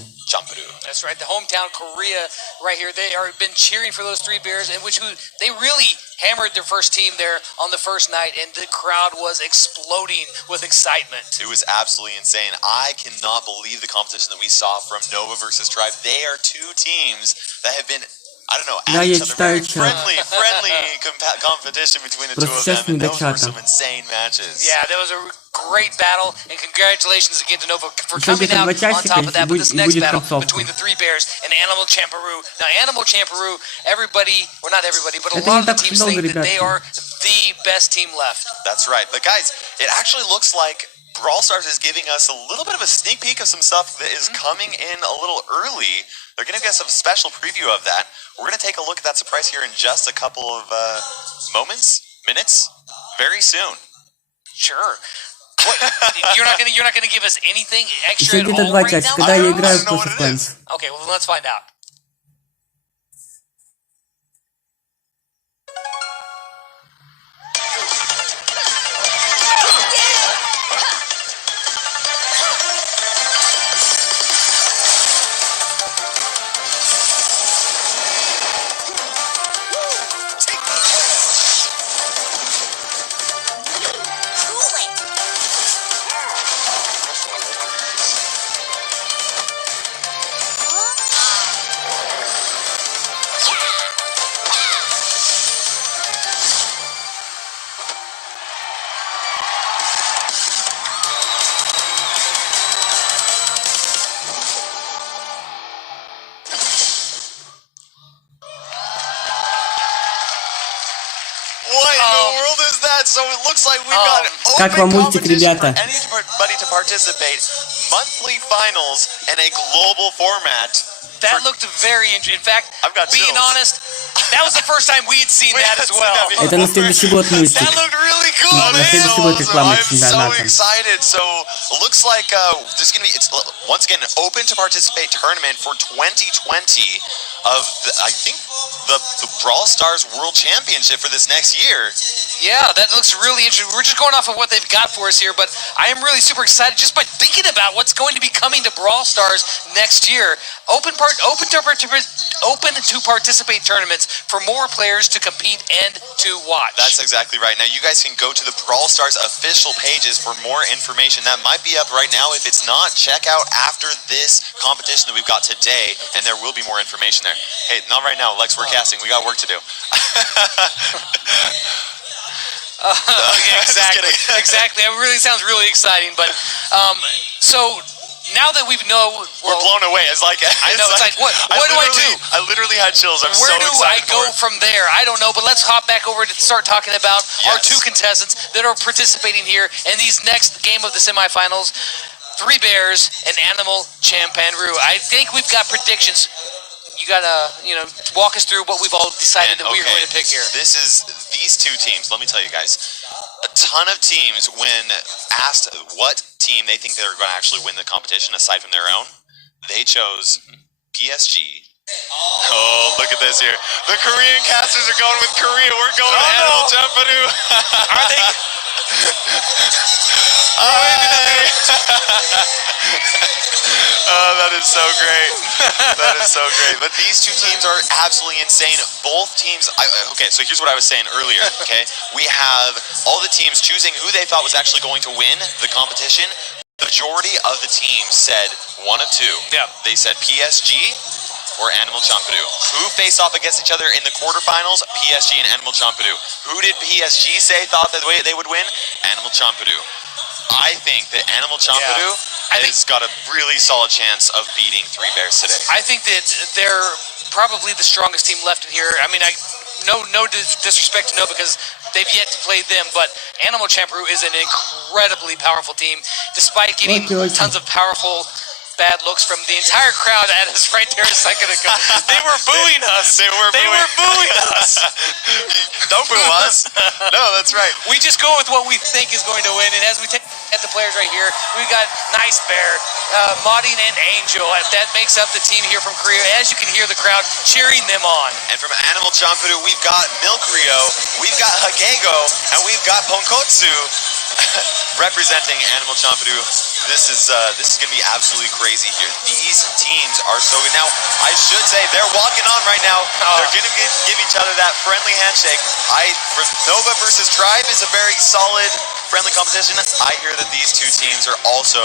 That's right, the hometown Korea right here. They are been cheering for those three bears, in which they really hammered their first team there on the first night, and the crowd was exploding with excitement. It was absolutely insane. I cannot believe the competition that we saw from Nova versus Tribe. They are two teams that have been, I don't know, at each other. Very friendly competition between the two of them. And those were some insane matches. Yeah, that was a great battle, and congratulations again to Nova for coming out on top of that with this next battle between the Three Bears and Animal Champeroo. Now, Animal Champeroo, everybody, or not everybody, but a lot of the teams think that they are the best team left. That's right. But guys, it actually looks like Brawl Stars is giving us a little bit of a sneak peek of some stuff that is coming in a little early. They're going to get some special preview of that. We're going to take a look at that surprise here in just a couple of minutes, very soon. Sure. What? You're not gonna give us anything extra at all Где-то 2 right часика, now? когда я играю в Clash of Clans. Okay, well then let's find out. What in the world is that? So it looks like we've got Как вам open мультик, competition ребята? for anybody to participate, monthly finals, and a global format. That looked very interesting. In fact, I've got being chills. honest, that was the first time we had seen that as well. Это на следующий год мультик. That looked really cool, На man. следующий год реклама I'm so чемпионата. excited. So looks like this is gonna be, it's once again an open to participate tournament for 2020 of I think the Brawl Stars World Championship for this next year. Yeah, that looks really interesting. We're just going off of what they've got for us here, but I am really super excited just by thinking about what's going to be coming to Brawl Stars next year. Open to participate tournaments for more players to compete and to watch. That's exactly right. Now you guys can go to the Brawl Stars official pages for more information. That might be up right now. If it's not, check out after this competition that we've got today, and there will be more information there. Hey, not right now, Lex. We're casting. We got work to do. Yeah, exactly. Exactly. It really sounds really exciting. But so now that we've we're blown away. It's like I know. It's like what do I do? I literally had chills. I'm so Where excited. do I go from there? I don't know. But let's hop back over to start talking about our two contestants that are participating here in these next game of the semifinals. Three Bears and Animal Champeroo. I think we've got predictions. You gotta, walk us through what we've all decided that we're going to pick here. This is these two teams. Let me tell you guys, a ton of teams, when asked what team they think they're going to actually win the competition aside from their own, they chose PSG. Oh, look at this here. The Korean casters are going with Korea. We're going to Animal Champeroo. Are they? Oh, that is so great. That is so great. But these two teams are absolutely insane. Both teams, okay, so here's what I was saying earlier, okay? We have all the teams choosing who they thought was actually going to win the competition. The majority of the teams said one of two. Yeah. They said PSG or Animal Champeroo. Who faced off against each other in the quarterfinals? PSG and Animal Champeroo. Who did PSG say thought that they would win? Animal Champeroo. I think that Animal Champeroo has got a really solid chance of beating Three Bears today. I think that they're probably the strongest team left in here. I mean, no disrespect to Nova because they've yet to play them, but Animal Champeroo is an incredibly powerful team, despite getting tons of powerful bad looks from the entire crowd at us right there a second ago. They were booing us. They were booing us. Don't boo us. No, that's right. We just go with what we think is going to win, and as we take at the players right here, we've got Nice Bear, Modding, and Angel. That makes up the team here from Korea. As you can hear the crowd cheering them on. And from Animal Champeroo, we've got Milk Rio, we've got Hagego, and we've got Ponkotsu representing Animal Champeroo. This is going to be absolutely crazy here. These teams are so good. Now, I should say they're walking on right now. They're going to give each other that friendly handshake. For Nova versus Tribe is a very solid, friendly competition. I hear that these two teams are also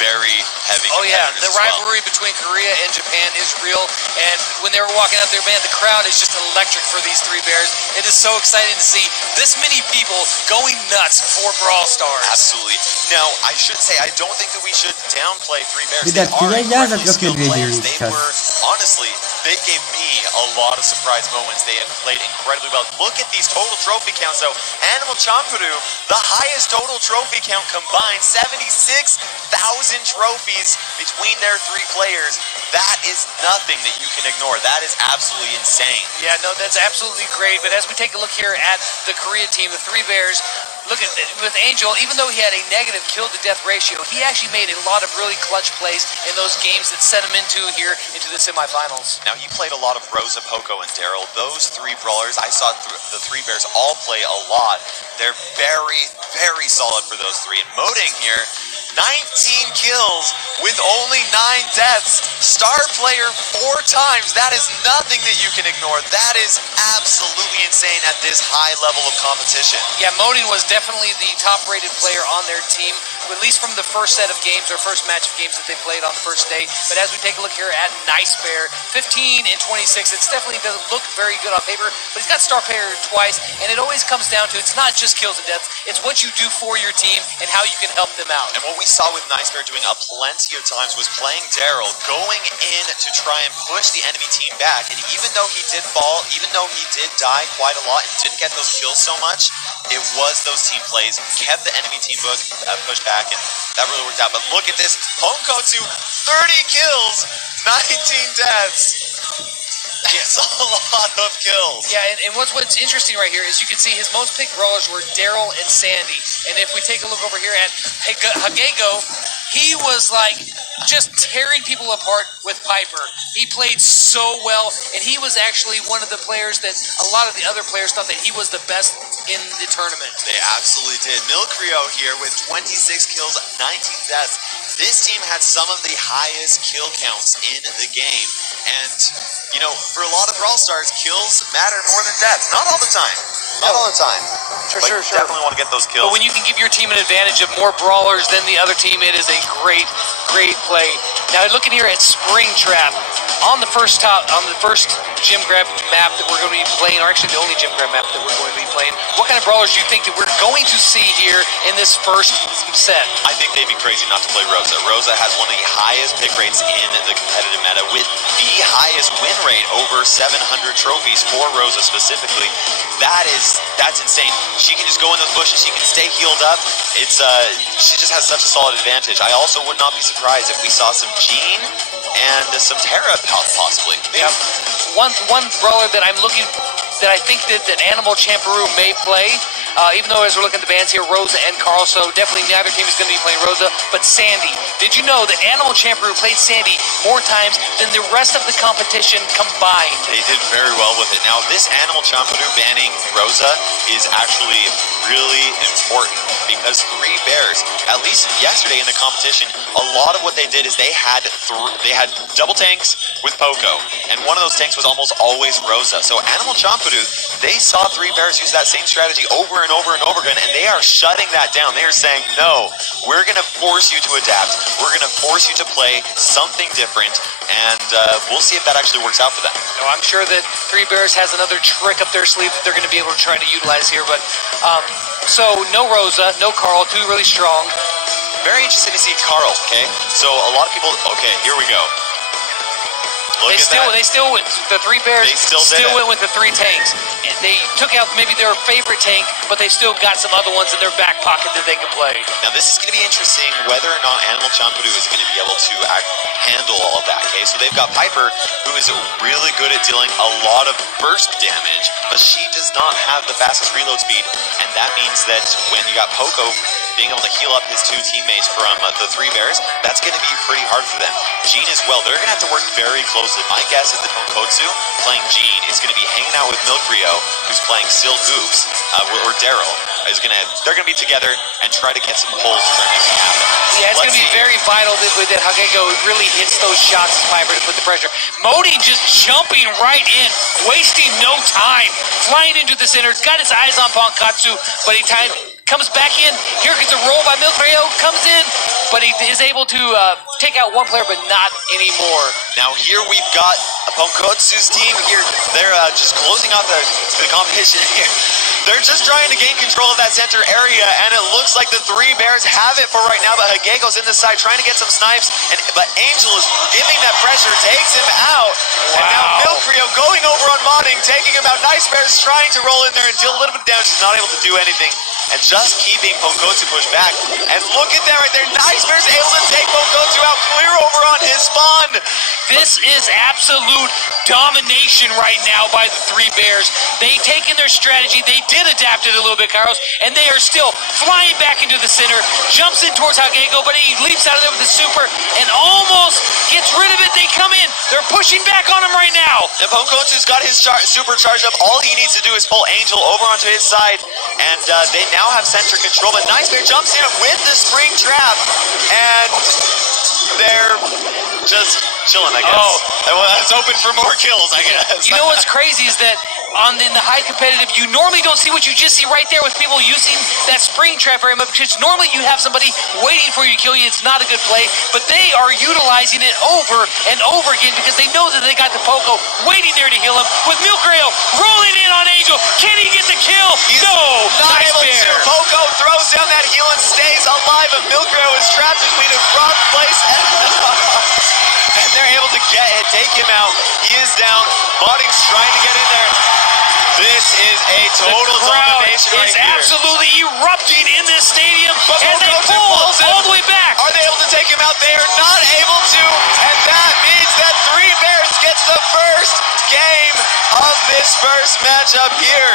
very heavy. Oh yeah, the as well. rivalry between Korea and Japan is real, and when they were walking out there, man, the crowd is just electric for these three bears. It is so exciting to see this many people going nuts for Brawl Stars. Absolutely. Now, I should say, I don't think that we should downplay Three Bears. Ребят, я за трех медведей They сейчас. were, honestly, they gave me a lot of surprise moments. They have played incredibly well. Look at these total trophy counts, though. Animal Champuru, the highest total trophy count combined, 76,000 trophies between their three players. That is nothing that you can ignore. That is absolutely insane. Yeah, no, that's absolutely great. But as we take a look here at the Korea team, the Three Bears, look at with Angel, even though he had a negative kill-to-death ratio, he actually made a lot of really clutch plays in those games that set him into the semifinals. Now, he played a lot of Rosa, Poco, and Daryl. Those three brawlers, I saw the Three Bears all play a lot. They're very, very solid for those three. And Moding here, 19 kills with only 9 deaths. Star player 4 times. That is nothing that you can ignore. That is absolutely insane at this high level of competition. Yeah, Moding was definitely the top-rated player on their team, at least from the first set of games or first match of games that they played on the first day. But as we take a look here at Nice Bear, 15 and 26, it definitely doesn't look very good on paper, but he's got star player twice, and it always comes down to it's not just kills and deaths, it's what you do for your team and how you can help them out. And what we saw with Nice Bear doing a plenty of times was playing Daryl, going in to try and push the enemy team back. And even though he did fall, even though he did die quite a lot and didn't get those kills so much, it was those team plays, kept the enemy team pushed back, and that really worked out. But look at this, Honkotsu, 30 kills, 19 deaths. It's a lot of kills. Yeah, and what's interesting right here is you can see his most picked brawlers were Daryl and Sandy. And if we take a look over here at Hagego, he was like just tearing people apart with Piper. He played so well, and he was actually one of the players that a lot of the other players thought that he was the best in the tournament. They absolutely did. Milcrio here with 26 kills, 19 deaths. This team had some of the highest kill counts in the game. And, you know, for a lot of Brawl Stars, kills matter more than deaths. Not all the time. Not all the time. Sure. Definitely want to get those kills. But when you can give your team an advantage of more brawlers than the other team, it is a great play. Now looking here at Springtrap, on the first gym grab map that we're going to be playing, or actually the only gym grab map that we're going to be playing, what kind of brawlers do you think that we're going to see here in this first set? I think they'd be crazy not to play Rosa. Rosa has one of the highest pick rates in the competitive meta, with the highest win rate, over 700 trophies for Rosa specifically. That's insane. She can just go in those bushes, she can stay healed up. She just has such a solid advantage. I also would not be surprised if we saw some Jean and some Terra possibly. Yeah. One brawler that I think that Animal Champeroo may play, even though as we're looking at the bans here, Rosa and Carl, so definitely neither team is going to be playing Rosa, but Sandy. Did you know that Animal Champeroo played Sandy more times than the rest of the competition combined? They did very well with it. Now, this Animal Champeroo banning Rosa is actually really important because Three Bears, at least yesterday in the competition, a lot of what they did is they had double tanks with Poco, and one of those tanks was almost always Rosa. So Animal Champeroo, they saw Three Bears use that same strategy over and over and over again, and they are shutting that down. They are saying, no, we're going to force you to adapt. We're going to force you to play something different, and we'll see if that actually works out for them. No, I'm sure that Three Bears has another trick up their sleeve that they're going to be able to try to utilize here, but so no Rosa, no Carl, two really strong. Very interesting to see Carl, okay? So a lot of people, okay, here we go. Look at that. They still went, the Three Bears They still went with the 3 tanks. And they took out maybe their favorite tank, but they still got some other ones in their back pocket that they can play. Now this is going to be interesting whether or not Animal Champeroo is going to be able to handle all of that, okay? So they've got Piper, who is really good at dealing a lot of burst damage, but she does not have the fastest reload speed, and that means that when you got Poco being able to heal up his 2 teammates from the Three Bears, that's going to be pretty hard for them. Jean as well, they're going to have to work very closely. My guess is that Honkotsu playing Jean is going to be hanging out with Milcrio, who's playing Sil Goops, or Daryl they're gonna be together and try to get some pulls to make it happen. Yeah, it's going to be very vital that Hagego really hits those shots as Piper to put the pressure. Modi just jumping right in, wasting no time, flying into the center, got his eyes on Pankatsu, but he comes back in. Here gets a roll by Milkreo, comes in, but he is able to take out one player, but not anymore. Now here we've got Pankatsu's team here. They're just closing out the competition here. They're just trying to gain control of that center area, and it looks like the three bears have it for right now, but Hagego's in the side trying to get some snipes, but Angel is giving that pressure, takes him out. Wow. And now Milkreo going over on modding, taking him out. Nice Bears trying to roll in there and deal a little bit of damage. He's not able to do anything, and just keeping Pankotsu pushed back. And look at that right there. Nice Bears able to take Pankotsu out, clear over on his spawn. This is absolute domination right now by the three bears. They've taken their strategy. They did adapt it a little bit, Carlos, and they are still flying back into the center. Jumps in towards Hagego, but he leaps out of there with the super and almost gets rid of it. They come in. They're pushing back on him right now. And Pankotsu's got his super charged up. All he needs to do is pull Angel over onto his side, and they now have center control. But Nice Bear jumps in with the spring trap, and they're just chilling, I guess. Oh, it's open for more kills, I guess. You know what's crazy is that in the high competitive, you normally don't see what you just see right there with people using that spring trap very much, because normally you have somebody waiting for you to kill you. It's not a good play, but they are utilizing it over and over again because they know that they got the Poco waiting there to heal him. With Milkreo rolling in on Angel, can he get the kill? He's no, not Nice able Bear. to. Poco throws down that heal and stays alive, but Milkreo is trapped between a rock place and they're able to take him out. He is down. Modding's trying to get in there. This is a total domination right here. here. Absolutely erupting in this stadium But as they pull all the way back. Are they able to take him out? They are not able to, and that means that Three Bears gets the first game of this first matchup here.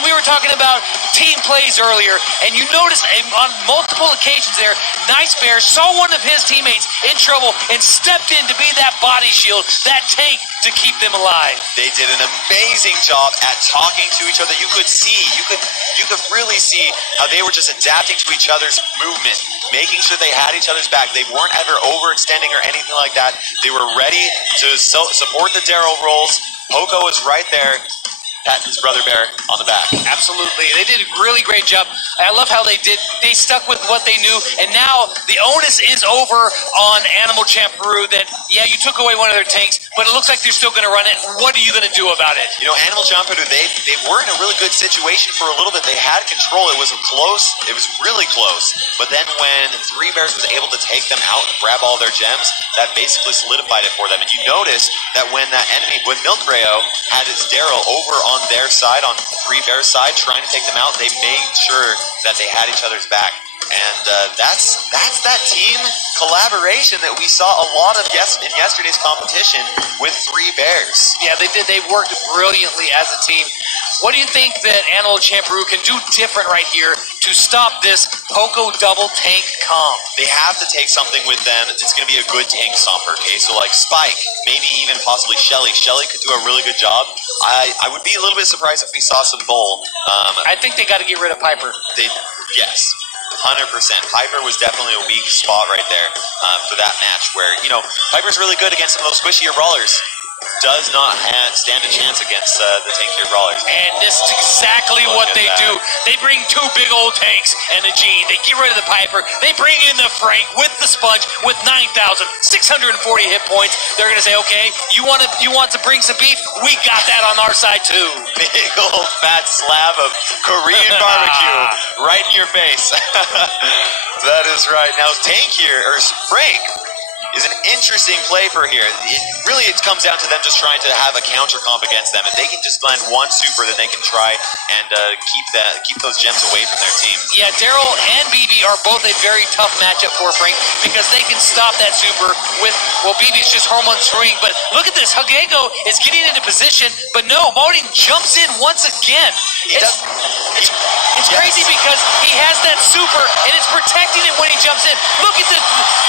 We were talking about team plays earlier, and you noticed on multiple occasions there, Nice Bear saw one of his teammates in trouble and stepped in to be that body shield, that tank to keep them alive. They did an amazing job at talking to each other. You could really see how they were just adapting to each other's movement, making sure they had each other's back. They weren't ever overextending or anything like that. They were ready to support the Daryl rolls. Poco is right there. Pat his brother bear on the back. Absolutely. They did a really great job. I love how they stuck with what they knew, and now the onus is over on Animal Champ Peru that, yeah, you took away one of their tanks, but it looks like they're still going to run it. What are you going to do about it? You know, Animal Champ Peru, they were in a really good situation for a little bit. They had control. It was close. It was really close. But then when Three Bears was able to take them out and grab all their gems, that basically solidified it for them. And you notice that when Milkreo had his Daryl over on their side, on Three Bears' side, trying to take them out, they made sure that they had each other's back. And that's that team collaboration that we saw a lot of in yesterday's competition with Three Bears. Yeah, they did. They worked brilliantly as a team. What do you think that Animal Champ Peru can do different right here to stop this Poco double tank comp? They have to take something with them. It's going to be a good tank stomper, okay? So like Spike, maybe even possibly Shelly. Shelly could do a really good job. I would be a little bit surprised if we saw some Bull. I think they got to get rid of Piper. Yes. 100%. Piper was definitely a weak spot right there for that match where, you know, Piper's really good against some of those squishier brawlers. Does not stand a chance against the tankier brawlers. And this is exactly what they do. They bring two big old tanks and a Gene. They get rid of the Piper. They bring in the Frank with the Sponge with 9,640 hit points. They're going to say, okay, you want to bring some beef? We got that on our side too. Big old fat slab of Korean barbecue right in your face. That is right. Now Frank is an interesting play for here. It comes down to them just trying to have a counter comp against them. If they can just land one super, then they can try and keep those gems away from their team. Yeah, Daryl and BB are both a very tough matchup for Frank because they can stop that super with, well, BB's just hormone swing. But look at this, Hagego is getting into position, but no, Moding jumps in once again. It's crazy because he has that super and it's protecting it when he jumps in. Look at this,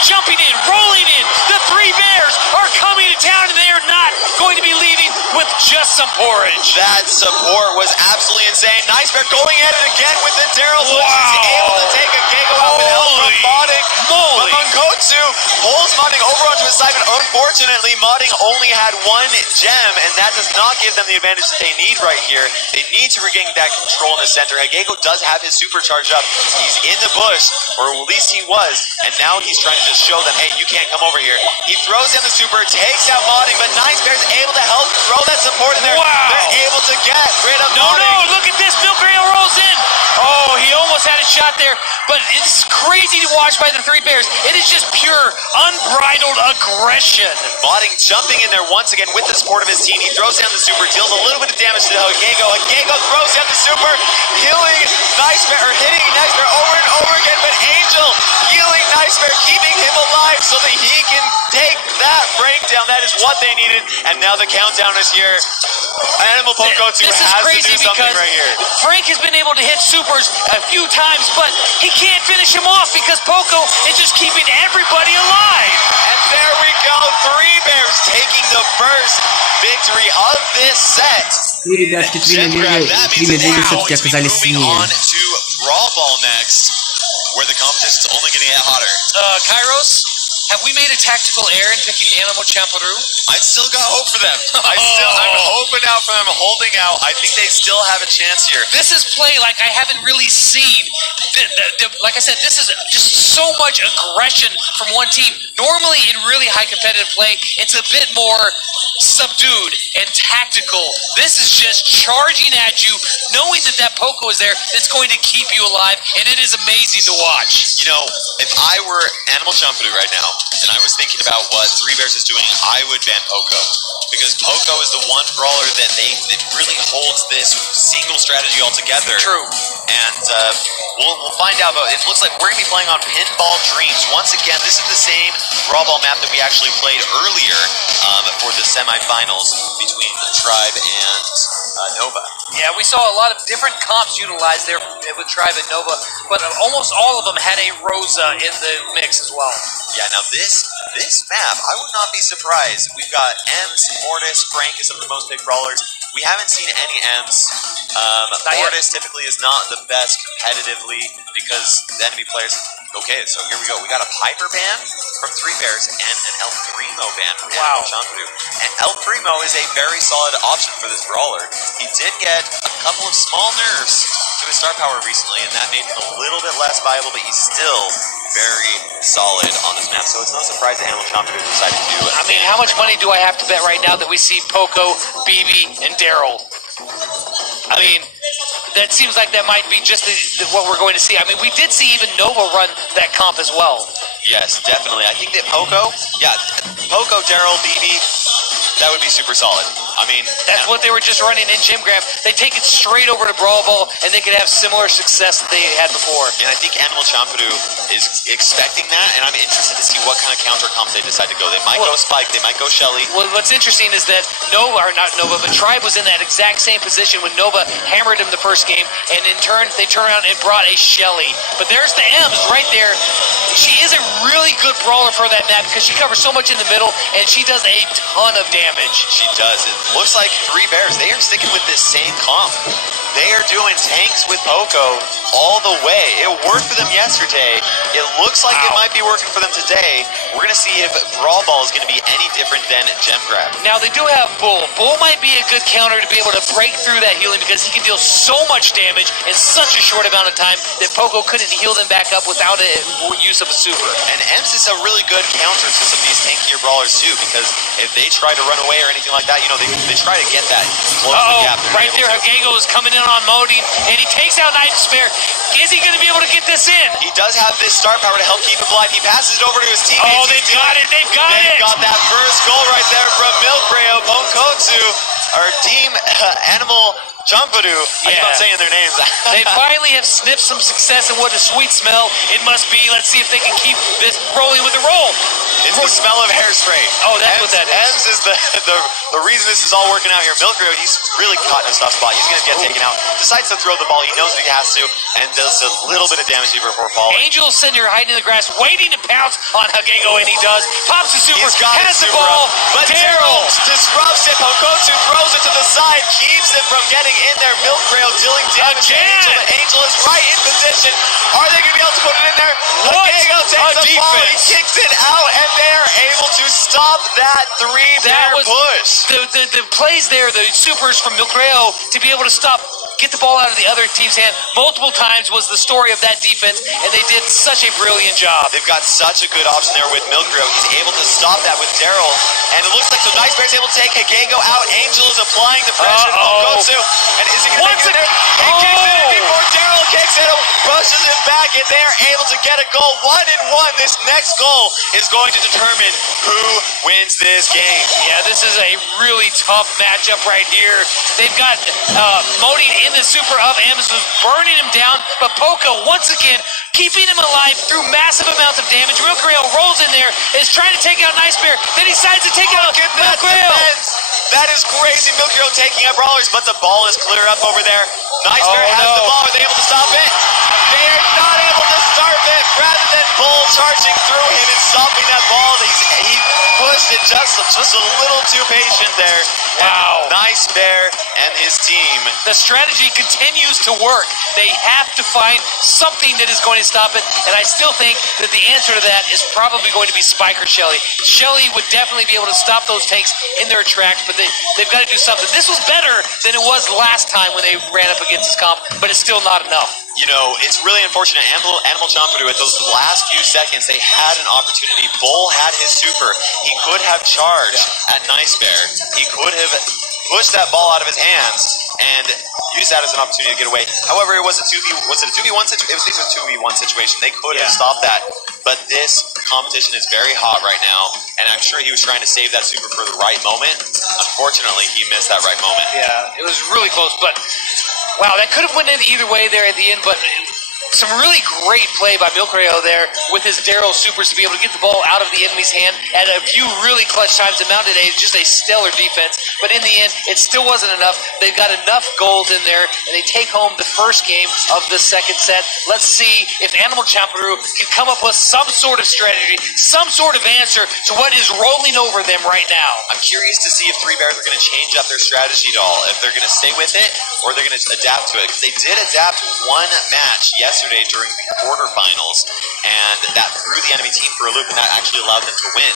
jumping in, rolling in. The Three Bears are coming to town and they are not going to be leaving with just some porridge. That support was absolutely insane. Nice Bear going at it again with the Daryl push. He's able to take a Gego out with help from modding. But Monkotsu pulls modding over onto his side, but unfortunately, modding only had one gem, and that does not give them the advantage that they need right here. They need to regain that control in the center. Gego does have his super charged up. He's in the bush, or at least he was, and now he's trying to just show them, hey, you can't come over here. He throws down the super, takes out modding, but Nice Bear's able to help throw that support in there. Wow. They're able to get rid of No, modding. look at this. Milk Rail rolls in. Oh, he almost had a shot there, but it's crazy to watch by the three bears. It is just pure, unbridled aggression. Modding jumping in there once again with the support of his team. He throws down the super, deals a little bit of damage to Gego. Gego throws down the super, healing Nice Bear, or hitting Nice Bear over and over again, but Angel healing Nice Bear, keeping him alive so that he can take that breakdown. That is what they needed, and now the countdown is here. Animal Ponkotsu This is has to crazy do something because right here. Frank has been able to hit supers a few times, but he can't finish him off because Poco is just keeping everybody alive. And there we go, three bears taking the first victory of this set. Ну, ребятки, три медведя все-таки оказались сильнее. On to Brawl next, where the competition's only going to get hotter. Kairos, have we made a tactical error in picking Animal Champaru? I still got hope for them. I'm hoping out for them, holding out. I think they still have a chance here. This is play like I haven't really seen. Like I said, this is just so much aggression from one team. Normally, in really high competitive play, it's a bit more subdued and tactical. This is just charging at you, knowing that that Poco is there, that's going to keep you alive, and it is amazing to watch. You know, if I were Animal Champaru right now, and I was thinking about what Three Bears is doing, I would ban Poco. Because Poco is the one brawler that really holds this single strategy altogether. True. And we'll find out, but it looks like we're going to be playing on Pinball Dreams. Once again, this is the same Brawl map that we actually played earlier for the semifinals between Tribe and Nova. Yeah, we saw a lot of different comps utilized there with Tribe and Nova, but almost all of them had a Rosa in the mix as well. Yeah, now this map, I would not be surprised. We've got Ems, Mortis, Frank is some of the most picked brawlers. We haven't seen any Ems. Mortis typically is not the best competitively because the enemy players... Okay, so here we go. We got a Piper ban from Three Bears and an El Primo ban from Animal Champaru. And El Primo is a very solid option for this brawler. He did get a couple of small nerfs to his star power recently, and that made him a little bit less viable, but he's still very solid on this map. So it's no surprise that Animal Champaru decided to do it. I mean, how much money do I have to bet right now that we see Poco, BB, and Daryl? I mean, that seems like that might be just what we're going to see. I mean, we did see even Nova run that comp as well. Yes, definitely. I think that Poco, Daryl, BB, that would be super solid. I mean, that's what they were just running in Gym Grab. They take it straight over to Brawl Ball, and they could have similar success that they had before. And I think Animal Champaru is expecting that, and I'm interested to see what kind of counter comp they decide to go. They might go Spike, they might go Shelly. Well, what's interesting is that but Tribe was in that exact same position when Nova hammered him the first game, and in turn, they turned around and brought a Shelly. But there's the Ems right there. She is a really good brawler for that map because she covers so much in the middle, and she does a ton of damage. She does. It looks like Three Bears, they are sticking with this same comp. They are doing tanks with Poco all the way. It worked for them yesterday. It looks like it might be working for them today. We're going to see if Brawl Ball is going to be any different than Gem Grab. Now, they do have Bull. Bull might be a good counter to be able to break through that healing because he can deal so much damage in such a short amount of time that Poco couldn't heal them back up without a use of a super. And Ems is a really good counter to some of these tankier brawlers too, because if they try to run away or anything like that, you know, they try to get that close to the gap. Right there, Hagego is coming in on Modi, and he takes out Night Spare. Is he going to be able to get this in? He does have this star power to help keep him alive. He passes it over to his teammates. Oh, they've got it. They've got it. Got that first goal right there from Milkreo, Monkotsu, our team Animal Champaru. I keep on saying their names. They finally have sniffed some success, and what a sweet smell it must be. Let's see if they can keep this rolling with the roll. It's the smell of hairspray. Oh, that's what that is. Ems is the reason this is all working out here, Milkro, he's really caught in a tough spot. He's going to get taken out. Decides to throw the ball. He knows what he has to, and does a little bit of damage before falling. Angel's sitting here hiding in the grass, waiting to pounce on Hagego, and he does. Pops the super, He's got has his the super ball. up, but Daryl disrupts it. Pokotsu throws it to the side, keeps him from getting in there. Milkro dealing damage to Angel, but Angel is right in position. Are they going to be able to put it in there? Hagego takes the ball, he kicks it out, and they're able to stop that three-bear push. The plays there, the supers from Milkro to be able to get the ball out of the other team's hand multiple times was the story of that defense, and they did such a brilliant job. They've got such a good option there with Milkro. He's able to stop that with Daryl, and it looks like so Nice Bear's able to take Hagego out. Angel is applying the pressure to Pokotsu, and is he going to make it in there? He kicks it in before Daryl kicks it, pushes him back, and they're able to get a goal. 1-1. This next goal is going to determine who wins this game. Yeah, this is a really tough matchup right here. They've got Modi in the super of Ems, was burning him down, but Poco once again keeping him alive through massive amounts of damage. Milkro rolls in there, is trying to take out Nice Bear, then he decides to take out Milkro. That is crazy. Milkro taking out Brawlers, but the ball is clear up over there. Nice Bear has the ball. Are they able to stop it? They are not able to start it. Rather than Bull charging through him and stopping that ball, he pushed it just a little too patient there. Wow. And Nice Bear and his team. The strategy continues to work. They have to find something that is going to stop it, and I still think that the answer to that is probably going to be Spike or Shelly. Shelly would definitely be able to stop those tanks in their tracks, but they've got to do something. This was better than it was last time when they ran up against this comp, but it's still not enough. You know, it's really unfortunate. Animal Chomperu, at those last few seconds, they had an opportunity. Bull had his super. He could have charged at Nice Bear. He could have pushed that ball out of his hands and used that as an opportunity to get away. However, it was a 2v1 situation. It was a 2v1 situation. They could have stopped that. But this competition is very hot right now, and I'm sure he was trying to save that super for the right moment. Unfortunately, he missed that right moment. Yeah, it was really close, but wow, that could have went in either way there at the end, but some really great play by Milkro there with his Daryl supers to be able to get the ball out of the enemy's hand at a few really clutch times and mounted just a stellar defense. But in the end, it still wasn't enough. They've got enough goals in there, and they take home the first game of the second set. Let's see if Animal Chomperu can come up with some sort of strategy, some sort of answer to what is rolling over them right now. I'm curious to see if Three Bears are going to change up their strategy at all, if they're going to stay with it or they're going to adapt to it. Because they did adapt one match yesterday during the quarterfinals, and that threw the enemy team for a loop, and that actually allowed them to win.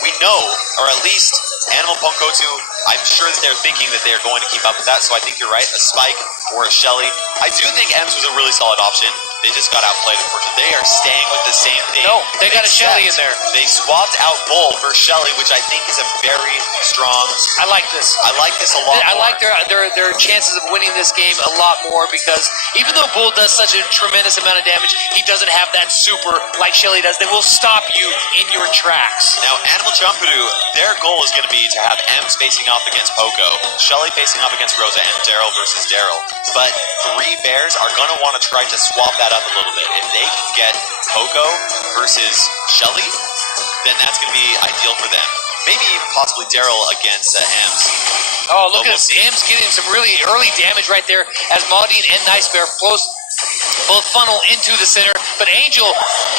We know, or at least Animal Ponkotsu, I'm sure that they're thinking that they're going to keep up with that, so I think you're right, a Spike or a Shelly. I do think Ems was a really solid option. They just got outplayed, unfortunately. They are staying with the same thing. No, they got a Shelly in there. They swapped out Bull for Shelly, which I think is a very strong... I like this. I like this a lot more. I like their chances of winning this game a lot more, because even though Bull does such a tremendous amount of damage, he doesn't have that super like Shelly does that will stop you in your tracks. Now, Animal Chomperu, their goal is going to be to have Ems facing off against Poco, Shelly facing off against Rosa, and Daryl versus Daryl. But Three Bears are going to want to try to swap that up a little bit. If they can get Poco versus Shelly, then that's going to be ideal for them. Maybe even possibly Daryl against Ems. Oh, look at Ems getting some really early damage right there as Maudine and Nice Bear both funnel into the center, but Angel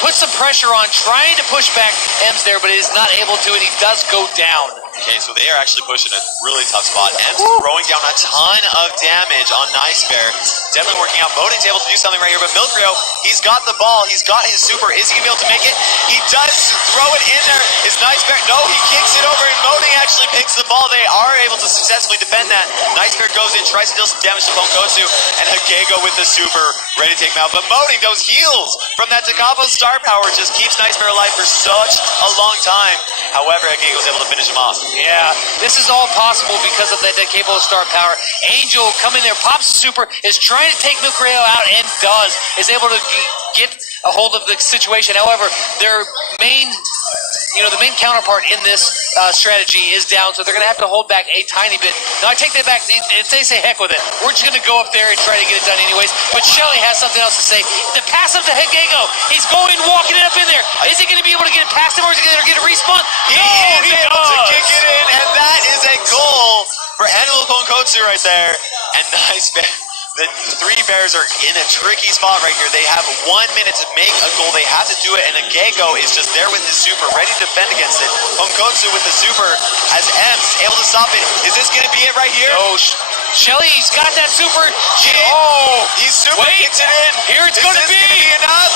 puts some pressure on, trying to push back Ems there, but is not able to, and he does go down. Okay, so they are actually pushing a really tough spot. Ems throwing down a ton of damage on Nice Bear. Definitely working out. Modine's able to do something right here, but Milkro, he's got the ball. He's got his super. Is he going to be able to make it? He does throw it in there. Is Nice Bear? No, he kicks it over, and Modine actually picks the ball. They are able to successfully defend that. Nice Bear goes in, tries to deal some damage to Ponkotsu, and Hagego with the super, ready to take him out. But Modine, those heals from that Takavo star power just keeps Nice Bear alive for such a long time. However, Hagego was able to finish him off. Yeah, this is all possible because of that Cable Star power. Angel coming there, pops the super, is trying to take Milkro out, and is able to get a hold of the situation. However, their main counterpart in this strategy is down, so they're going to have to hold back a tiny bit. Now, I take that back. They say, heck with it. We're just going to go up there and try to get it done anyways. But Shelly has something else to say. The pass up to Hagego. He's walking it up in there. Is he going to be able to get it past him, or is he going to get a respawn? He is able to kick it in, Ponkotsu right there. And nice bear. The three bears are in a tricky spot right here. They have 1 minute to make a goal. They have to do it, and Agego is just there with his super, ready to defend against it. Ponkotsu with the super as M's able to stop it. Is this going to be it right here? No, Shelly's got that super. He's super kicks it in. Here it's going to be. Enough?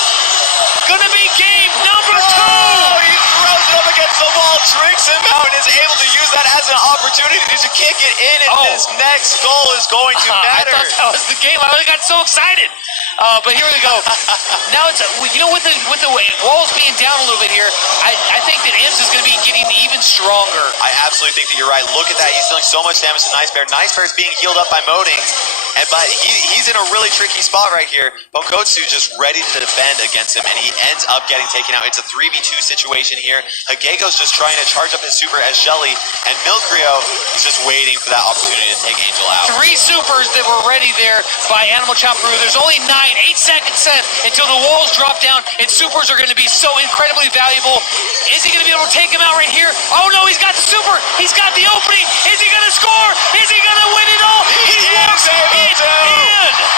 Gonna be game number 2. He throws it up against the wall, tricks him out, and is able to use that as an opportunity to kick it in, and this next goal is going to matter. I thought that was the game. I got so excited. But here we go. Now it's with the walls being down a little bit here, I think that Ems is going to be getting even stronger. I absolutely think that you're right. Look at that. He's dealing so much damage to Nice Bear. Nice Bear is being healed up by Moding, but he's in a really tricky spot right here. Ponkotsu just ready to defend against him, and he ends up getting taken out. It's a 3v2 situation here. Hagego's just trying to charge up his super as Shelly, and Milkrio is just waiting for that opportunity to take Angel out. 3 supers that were ready there by Animal Chomperoo. There's only 8 seconds left until the walls drop down, and supers are going to be so incredibly valuable. Is he going to be able to take him out right here? Oh no, he's got the super. He's got the opening. Is he going to score? Is he going to win it all? He is able to.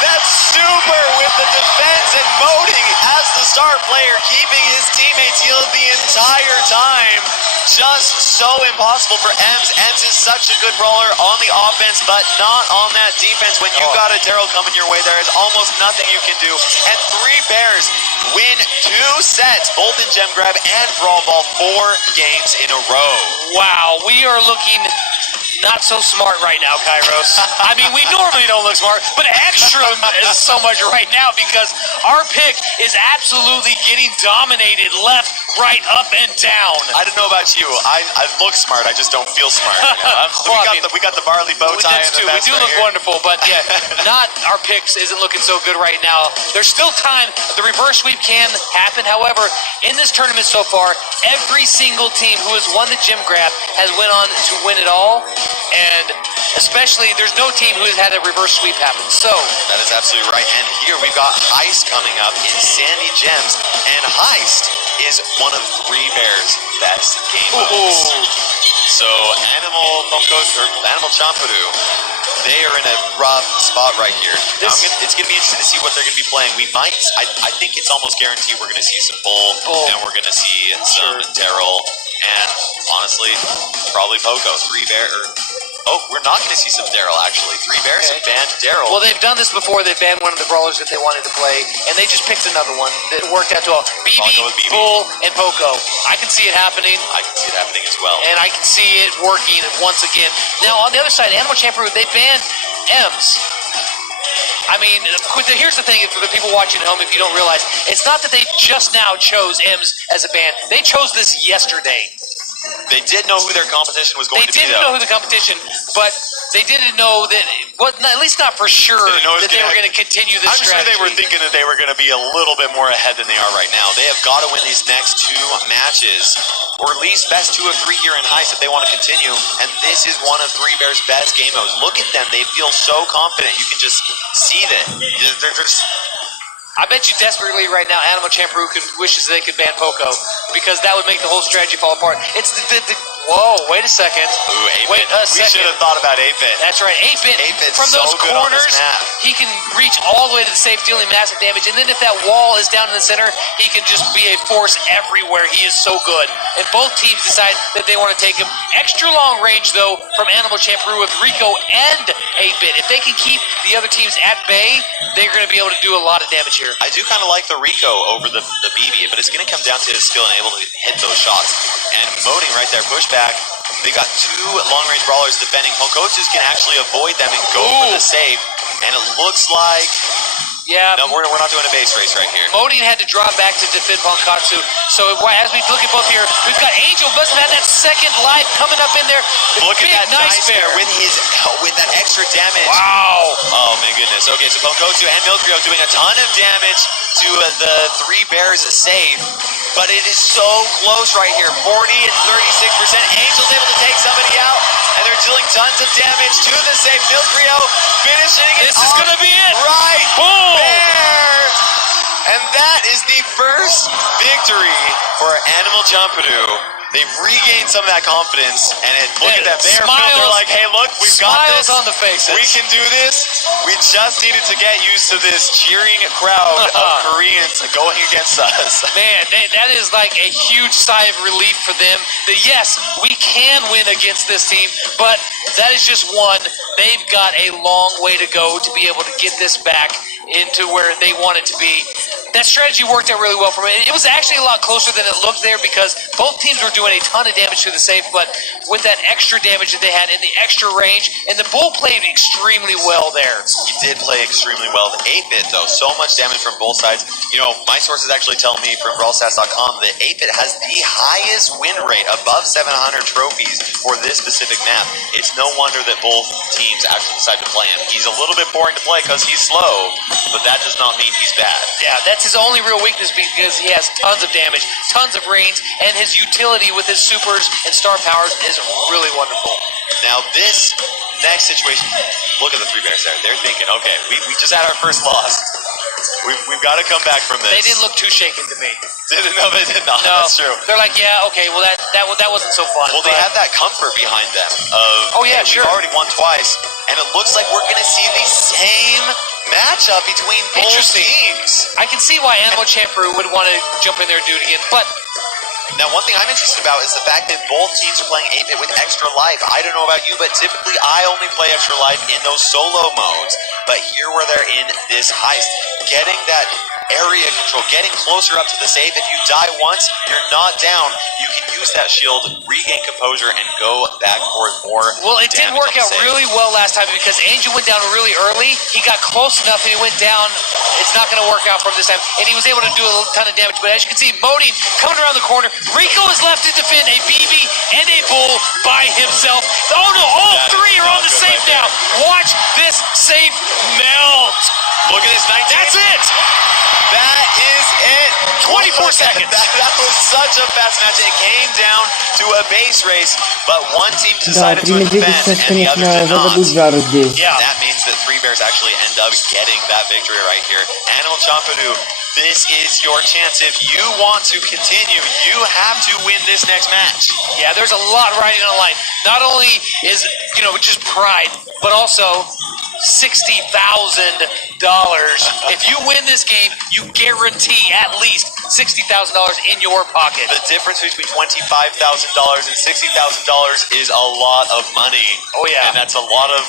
That super with the defense, and Moding as the star player, keeping his teammates healed the entire time. Just so impossible for Ems. Ems is such a good brawler on the offense, but not on that defense. When you got a Daryl coming your way, there is almost nothing you can do. And 3 bears win 2 sets, both in Gem Grab and Brawl Ball, 4 games in a row. Wow, we are looking not so smart right now, Kairos. I mean, we normally don't look smart, but extra is so much right now because our pick is absolutely getting dominated left, right, up, and down. I don't know about you. I look smart. I just don't feel smart. Right now. We got the barley bow tie. That's true. We do look wonderful, but yeah, not our picks isn't looking so good right now. There's still time. The reverse sweep can happen. However, in this tournament so far, every single team who has won the Gem Grab has went on to win it all. And especially, there's no team who has had a reverse sweep happen. So that is absolutely right. And here we've got Heist coming up in Sandy Gems, and Heist is one of 3 bears' best game modes. So Animal Chomperoo, they are in a rough spot right here. It's going to be interesting to see what they're going to be playing. I think it's almost guaranteed we're going to see some Bull, and we're going to see some Daryl, and honestly, probably Poco. 3 bear. We're not going to see some Daryl, actually. 3 bears have banned Daryl. Well, they've done this before. They banned one of the brawlers that they wanted to play, and they just picked another one that worked out to all. BB, Bull, and Poco. I can see it happening. I can see it happening as well. And I can see it working once again. Now, on the other side, Animal Chomperoo, they banned Ems. I mean, here's the thing for the people watching at home, if you don't realize, it's not that they just now chose Ems as a ban. They chose this yesterday. They did know who their competition was going to be, They didn't know who the competition, but they didn't know that, well, at least not for sure, that they were going to continue this strategy. I'm sure they were thinking that they were going to be a little bit more ahead than they are right now. They have got to win these next 2 matches, or at least best 2 of 3 here in Heist if they want to continue, and this is one of 3 bears' best game modes. Look at them. They feel so confident. You can just see that. They're just... I bet you desperately right now Animal Chomperoo wishes they could ban Poco, because that would make the whole strategy fall apart. It's whoa, wait a second. Ooh, 8-bit. Wait a second. We should have thought about 8-bit. That's right, 8-bit. 8-bit's from those so good on this corners, map. he can reach all the way to the safe, dealing massive damage. And then if that wall is down in the center, he can just be a force everywhere. He is so good. And both teams decide that they want to take him. Extra long range, though, from Animal Chomperoo with Rico and 8-bit. If they can keep the other teams at bay, they're going to be able to do a lot of damage here. I do kind of like the Rico over the BB, but it's going to come down to his skill and able to hit those shots. And Moding right there, pushback. They got 2 long-range brawlers defending. Ponkotsu can actually avoid them and go for the save. And it looks like... Yeah. No, we're not doing a base race right here. Moding had to drop back to defend Ponkotsu. So as we look at both here, we've got Angel must have had that second life coming up in there. Look at that Nice Bear with that extra damage. Wow. Oh my goodness. Okay, so Ponkotsu and Milkrio doing a ton of damage to the 3 bears save. But it is so close right here. 40 and 36%. Angel's able to take somebody out. And they're dealing tons of damage to the save. Milkrio finishing it. This is going to be it. Right. Boom. There. And that is the first victory for Animal Chomperoo. They regained some of that confidence, and look at them. They're like, hey, look, we've got this. Smiles on the faces. We can do this. We just needed to get used to this cheering crowd of Koreans going against us. Man, that is like a huge sigh of relief for them. That yes, we can win against this team, but that is just one. They've got a long way to go to be able to get this back into where they want it to be. That strategy worked out really well for me. It was actually a lot closer than it looked there because both teams were doing a ton of damage to the safe, but with that extra damage that they had in the extra range, and the bull played extremely well there. He did play extremely well. The 8-bit, though, so much damage from both sides. You know, my sources actually tell me from brawlstats.com that 8-bit has the highest win rate, above 700 trophies for this specific map. It's no wonder that both teams actually decided to play him. He's a little bit boring to play because he's slow, but that does not mean he's bad. Yeah, that's his only real weakness because he has tons of damage, tons of range, and his utility with his supers and star powers is really wonderful. Now this next situation, look at the 3 bears there. They're thinking, okay, we just had our first loss. We've got to come back from this. They didn't look too shaken to me. No, they did not. No, that's true. They're like, yeah, okay, well that wasn't so fun. Well, they have that comfort behind them of, oh yeah, hey, sure. we've already won twice, and it looks like we're going to see the same matchup between both teams. I can see why Animal Champion would want to jump in there and do it again, but now, one thing I'm interested about is the fact that both teams are playing 8-bit with extra life. I don't know about you, but typically I only play extra life in those solo modes. But here where they're in this heist, getting that area control, getting closer up to the safe. If you die once, you're not down. You can use that shield, regain composure, and go back for more. Well, it did work out really well last time because Angel went down really early. He got close enough and he went down. It's not going to work out for him this time. And he was able to do a ton of damage. But as you can see, Modi coming around the corner. Rico is left to defend a BB and a bull by himself. Oh no, all three are on the safe now. Watch this safe melt. Look at this, 19. That's it. That is it. 24 seconds. That was such a fast match. It came down to a base race, but one team decided to defend and the other did not. Yeah. That means that 3 bears actually end up getting that victory right here. Animal Championnat, this is your chance. If you want to continue, you have to win this next match. Yeah, there's a lot riding on the line. Not only is, just pride, but also $60,000. If you win this game, you guarantee at least $60,000 in your pocket. The difference between $25,000 and $60,000 is a lot of money. Oh yeah. And that's a lot of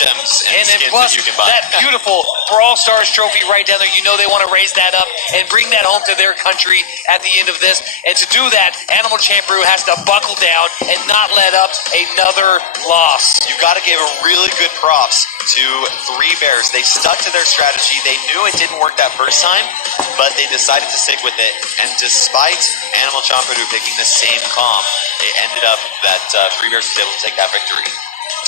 gems and skins plus, that you can buy. that beautiful Brawl Stars trophy right down there, they want to raise that up and bring that home to their country at the end of this. And to do that, Animal Champion has to buckle down and not let up another loss. You got to give a really good props to 3 bears. They stuck to their strategy. They knew it didn't work that first time, but they decided to stick with it. And despite Animal Champion picking the same comp, it ended up that 3 bears was able to take that victory.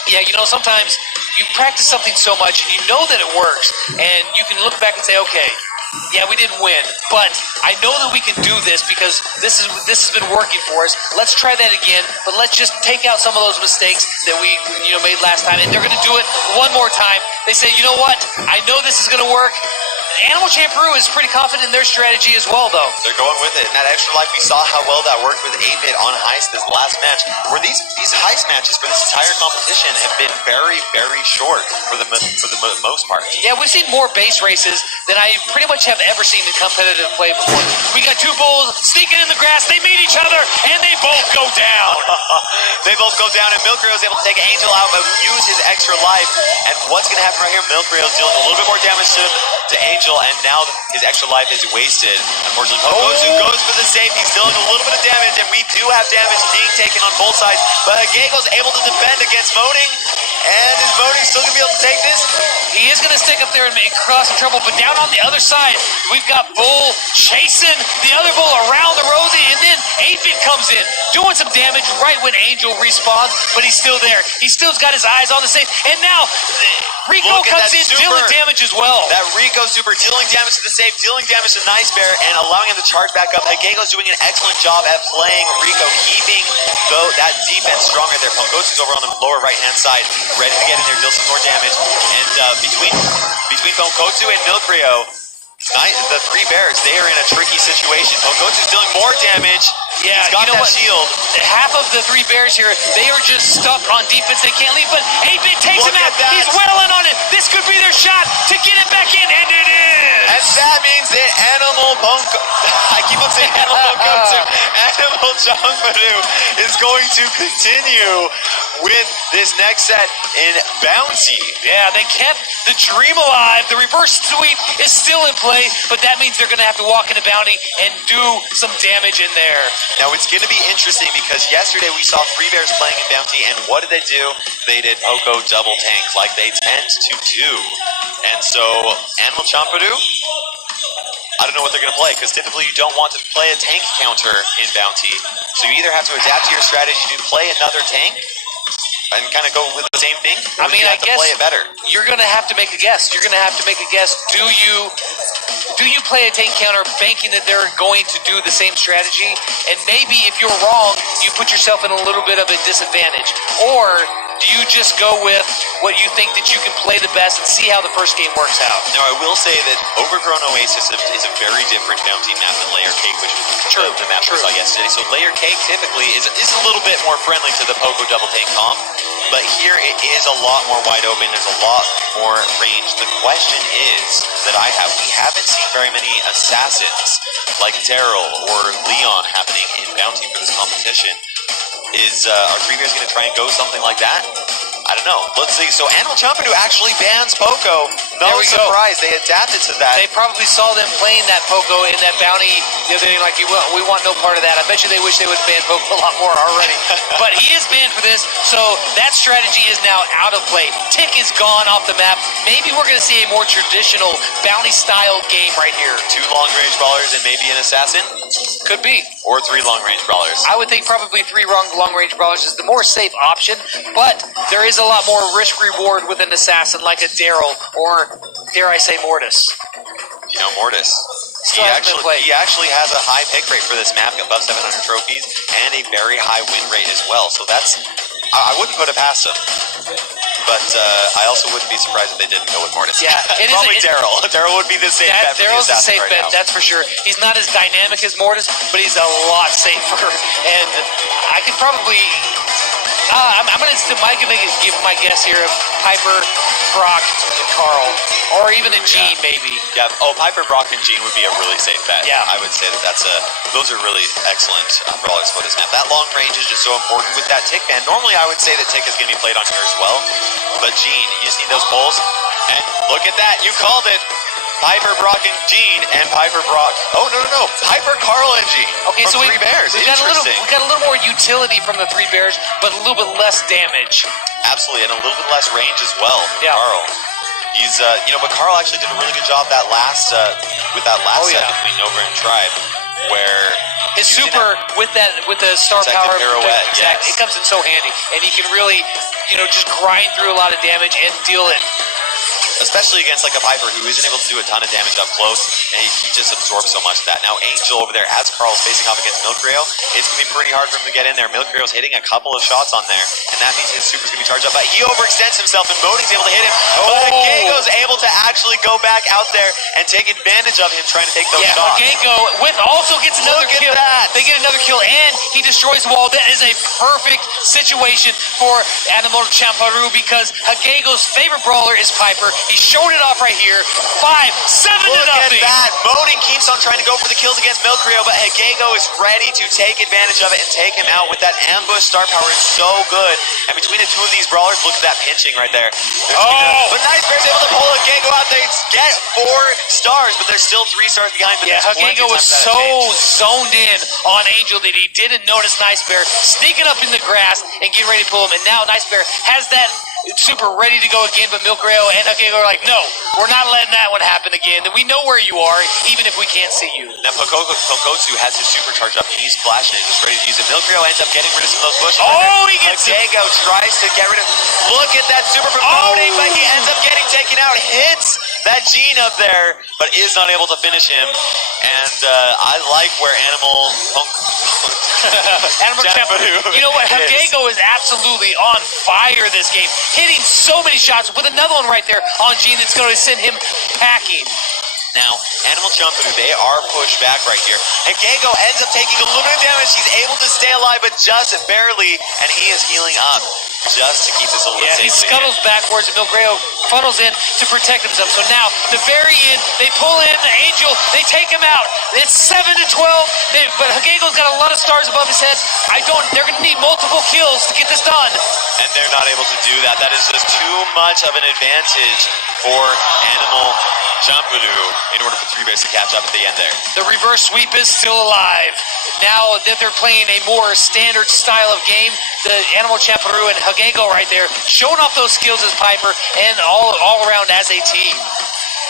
Yeah, sometimes you practice something so much and you know that it works, and you can look back and say, okay, yeah, we didn't win, but I know that we can do this because this has been working for us. Let's try that again, but let's just take out some of those mistakes that we made last time, and they're going to do it one more time. They say, you know what? I know this is going to work. Animal Champion is pretty confident in their strategy as well, though. They're going with it. And that extra life, we saw how well that worked with 8-bit on Heist this last match. Where these Heist matches for this entire competition have been very, very short for the most part. Yeah, we've seen more base races than I pretty much have ever seen in competitive play before. We got 2 bulls sneaking in the grass. They meet each other, and they both go down. They both go down, and Milkrio is able to take Angel out, but use his extra life. And what's going to happen right here? Milkrio is dealing a little bit more damage to Angel, and now his extra life is wasted. Unfortunately, Pogozu goes for the safe. He's dealing a little bit of damage, and we do have damage being taken on both sides. But Hagego's able to defend against Moaning. And is Moaning still going to be able to take this? He is going to stick up there and cause some trouble, but down on the other side, we've got Bull chasing the other Bull around the Rosie, and then 8-bit comes in, doing some damage right when Angel respawns, but he's still there. He still's got his eyes on the safe, and now Rico comes in dealing damage as well. That Rico super dealing damage to the safe, dealing damage to Nice Bear, and allowing him to charge back up. Hagego's doing an excellent job at playing Rico, keeping that defense strong right there. Pongosu's over on the lower right-hand side, ready to get in there, deal some more damage. And between Pongosu and Milkrio, The three bears, they are in a tricky situation. Pokotsu's dealing more damage. Yeah, he's got you know that what? shield. Half of the three bears here, they are just stuck on defense. They can't leave, but 8-Bit takes Look him out. at that. He's wailing on it. This could be their shot to get it back in, and it is. And that means that Animal Bunko, I keep on saying Animal Pokotsu, Animal Champadu is going to continue with this next set in Bounty. Yeah, they kept the dream alive. The reverse sweep is still in play, but that means they're going to have to walk into Bounty and do some damage in there. Now it's going to be interesting because yesterday we saw three bears playing in Bounty, and what did they do? They did Poco double tanks like they tend to do. And so Animal Champadu, I don't know what they're going to play because typically you don't want to play a tank counter in Bounty. So you either have to adapt to your strategy to play another tank and kind of go with the same thing. I mean, I guess play it better. You're going to have to make a guess. You're going to have to make a guess. Do you play a tank counter banking that they're going to do the same strategy? And maybe if you're wrong, you put yourself in a little bit of a disadvantage. Or do you just go with what you think that you can play the best and see how the first game works out? Now, I will say that Overgrown Oasis is a very different Bounty map than Layer Cake, which was the map we saw yesterday. So Layer Cake typically is a little bit more friendly to the Poco double tank comp. But here it is a lot more wide open. There's a lot more range. The question is that I have, we haven't seen very many assassins like Daryl or Leon happening in Bounty for this competition. Are three bears going to try and go something like that? I don't know. Let's see. So Animal Champadu actually bans Poco. No surprise. They adapted to that. They probably saw them playing that Poco in that Bounty the other day, like, we want no part of that. I bet you they wish they would ban Poco a lot more already. But he is banned for this, so that strategy is now out of play. Tick is gone off the map. Maybe we're going to see a more traditional Bounty-style game right here. 2 long-range brawlers and maybe an assassin? Could be. Or 3 long-range brawlers. I would think probably 3 long-range brawlers is the more safe option, but there is a lot more risk-reward with an assassin like a Daryl or, dare I say, Mortis. You know, Mortis. He actually has a high pick rate for this map, above 700 trophies, and a very high win rate as well. So that's, I wouldn't put it past him. But I also wouldn't be surprised if they didn't go with Mortis. Yeah, probably Daryl. Daryl would be the safe bet. Daryl's the safe bet, that's for sure. He's not as dynamic as Mortis, but he's a lot safer. And I could probably, I'm going to give my guess here of Piper, Brock, and Carl, or even a Gene maybe. Yeah. Oh, Piper, Brock, and Gene would be a really safe bet. Yeah. I would say that those are really excellent brawlers for this map. That long range is just so important with that Tick ban. Normally, I would say that Tick is going to be played on here as well. But Gene, you just need those pulls. And look at that. You called it. Piper, Brock, and Gene, and Piper, Brock. Oh, no. Piper, Carl, and Gene. Okay, so three bears. we got a little more utility from the 3 bears, but a little bit less damage. Absolutely, and a little bit less range as well. Yeah. Carl. He's, but Carl actually did a really good job with that last set between Nova and Tribe, where his super with the star power pirouette, exactly, it comes in so handy, and he can really, just grind through a lot of damage and deal it. Especially against like a Piper who isn't able to do a ton of damage up close, and he just absorbs so much of that. Now Angel over there, as Carl's facing off against Milkrail, it's going to be pretty hard for him to get in there. Milkrail's hitting a couple of shots on there, and that means his super's going to be charged up. But he overextends himself, and Boding's able to hit him. But Hagego's able to actually go back out there and take advantage of him trying to take those shots. Hagego also gets another kill. They get another kill, and he destroys the wall. That is a perfect situation for Animal Champadu because Hagego's favorite brawler is Piper. He showed it off right here. 5-7 to nothing. Look at that. Boding keeps on trying to go for the kills against Milkrail, but Hagego is ready to take advantage of it and take him out with that ambush. Star power is so good. And between the two of these brawlers, look at that pinching right there. But Nice Bear's able to pull Hagego out. They get 4 stars, but there's still 3 stars behind. But Hagego was so zoned in on Angel that he didn't notice Nice Bear sneaking up in the grass and getting ready to pull him. And now Nice Bear has that super ready to go again, but Milkrail and Hagego are like, no, we're not letting that one happen again. And we know where you are, even if we can't see you. Now Pokotsu has his super charge up. He's flashing it, just ready to use it. Milkrail ends up getting rid of some of those bushes. Oh, he gets Hagego tries to get rid of. Look at that super from Boding, but he ends up getting taken out. Hits that Gene up there, but is not able to finish him. And I like where Animal Champadu. You know what? Hagego is absolutely on fire this game, hitting so many shots with another one right there on Gene that's going to send him packing. Now, Animal Chumpadoo, they are pushed back right here. And Gego ends up taking a little bit of damage. He's able to stay alive, but just barely. And he is healing up just to keep this a little bit he safely. scuttles backwards, and Milgreo funnels in to protect himself. So now, the very end, they pull in the Angel. They take him out. It's 7-12. But Hagego's got a lot of stars above his head. They're going to need multiple kills to get this done. And they're not able to do that. That is just too much of an advantage for Animal Chumpadoo in order for 3 Bears to catch up at the end there. The reverse sweep is still alive. Now that they're playing a more standard style of game, the Animal Chumpadoo and Hagego right there showing off those skills as Piper and all around as a team.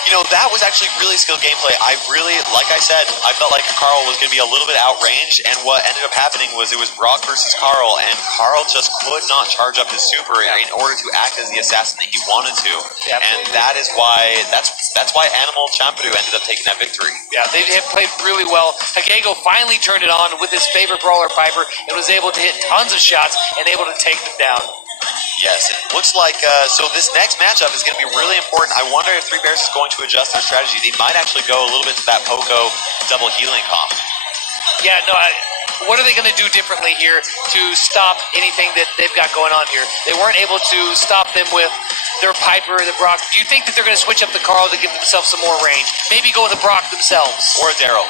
You know, that was actually really skilled gameplay. I really, like I said, I felt like Carl was going to be a little bit outrange, and what ended up happening was it was Brock versus Carl, and Carl just could not charge up his super in order to act as the assassin that he wanted to. Yeah, and that is why, that's why Animal Chumpadoo ended up taking that victory. Yeah, they have played really well. Hagego finally turned it on with his favorite brawler, Piper, and was able to hit tons of shots and able to take them down. Yes, it looks like, so this next matchup is going to be really important. I wonder if 3 Bears is going to adjust their strategy. They might actually go a little bit to that Poco double healing comp. Yeah, no, what are they going to do differently here to stop anything that they've got going on here? They weren't able to stop them with their Piper, the Brock. Do you think that they're going to switch up the Carl to give themselves some more range? Maybe go with the Brock themselves? Or Daryl.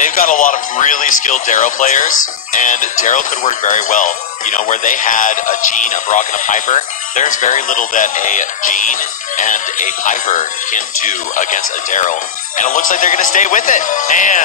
They've got a lot of really skilled Daryl players, and Daryl could work very well. You know, where they had a Gene, a Brock, and a Piper, there's very little that a Gene and a Piper can do against a Daryl. And it looks like they're going to stay with it. Man,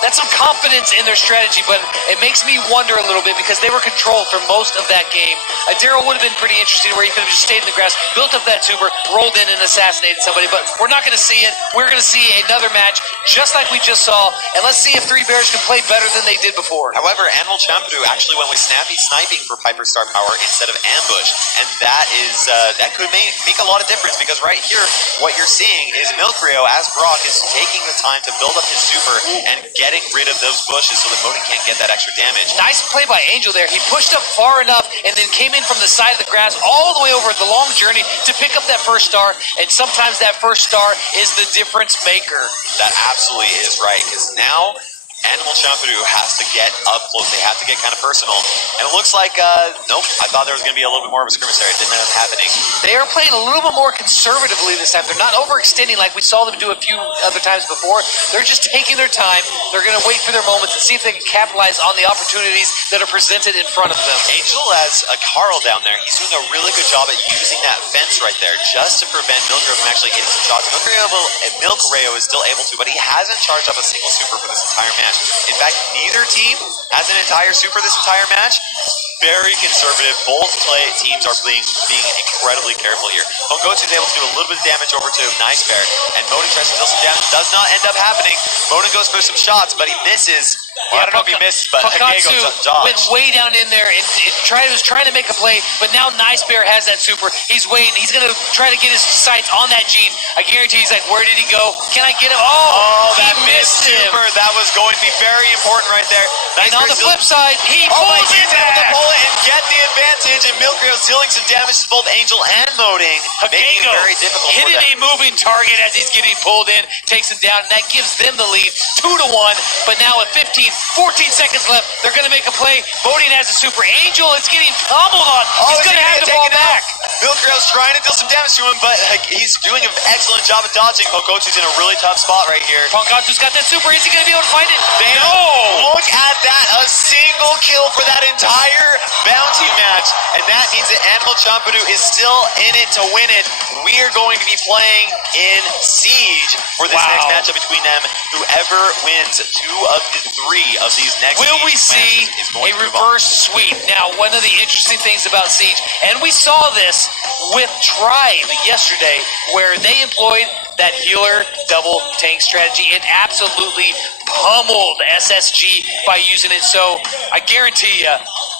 that's some confidence in their strategy, but it makes me wonder a little bit because they were controlled for most of that game. A Daryl would have been pretty interesting where he could have just stayed in the grass, built up that super, rolled in and assassinated somebody, but we're not going to see it. We're going to see another match just like we just saw, and let's see if 3 Bears can play better than they did before. However, Animal Chumpadoo actually went with snappy sniping for Piper Star Power instead of ambush, and that is that could make a lot of difference because right here, what you're seeing is Milkreo as Brock is taking the time to build up his super and getting rid of those bushes so that Modi can't get that extra damage. Nice play by Angel there. He pushed up far enough and then came in from the side of the grass all the way over the long journey to pick up that first star, and sometimes that first star is the difference maker. That absolutely is right, because now Animal Chumpadoo has to get up close. They have to get kind of personal. And it looks like, nope, I thought there was going to be a little bit more of a skirmish there. It didn't end up happening. They are playing a little bit more conservatively this time. They're not overextending like we saw them do a few other times before. They're just taking their time. They're going to wait for their moments and see if they can capitalize on the opportunities that are presented in front of them. Angel has a Carl down there. He's doing a really good job at using that fence right there just to prevent Milkreo from actually hitting some shots. Milkreo is still able to, but he hasn't charged up a single super for this entire match. In fact, neither team has an entire super this entire match. Very conservative. Both teams are being incredibly careful here. Hongochu is able to do a little bit of damage over to Nice Bear, and Moden tries to deal some damage. Does not end up happening. Moden goes for some shots, but he misses. Well, I don't know if he misses, but Hagego dodged. Went way down in there and was trying to make a play, but now Nice Bear has that super. He's waiting. He's going to try to get his sights on that Gene. I guarantee he's like, where did he go? Can I get him? Oh, that missed super. That was going to be very important right there. Nice and on the flip side, he pulls it back. And get the advantage, and Milkreo's dealing some damage to both Angel and Moding, making it very difficult for them. Hitting a moving target as he's getting pulled in, takes him down, and that gives them the lead, 2-1. But now with 14 seconds left, they're going to make a play. Moding has a super. Angel is getting pummeled on. He's going to have to fall back. Milkreo's trying to deal some damage to him, but he's doing an excellent job of dodging. Hongochu's in a really tough spot right here. Hongochu's got that super. Is he going to be able to fight it? No! Look at that. A single kill for that entire bounty match. And that means that Animal Chumpadoo is still in it to win it. We are going to be playing in Siege for this next matchup between them. Whoever wins 2 of the 3 of these next will we see a reverse sweep? Now, one of the interesting things about Siege, and we saw this with Tribe yesterday, where they employed that healer double tank strategy and absolutely pummeled SSG by using it. So I guarantee you,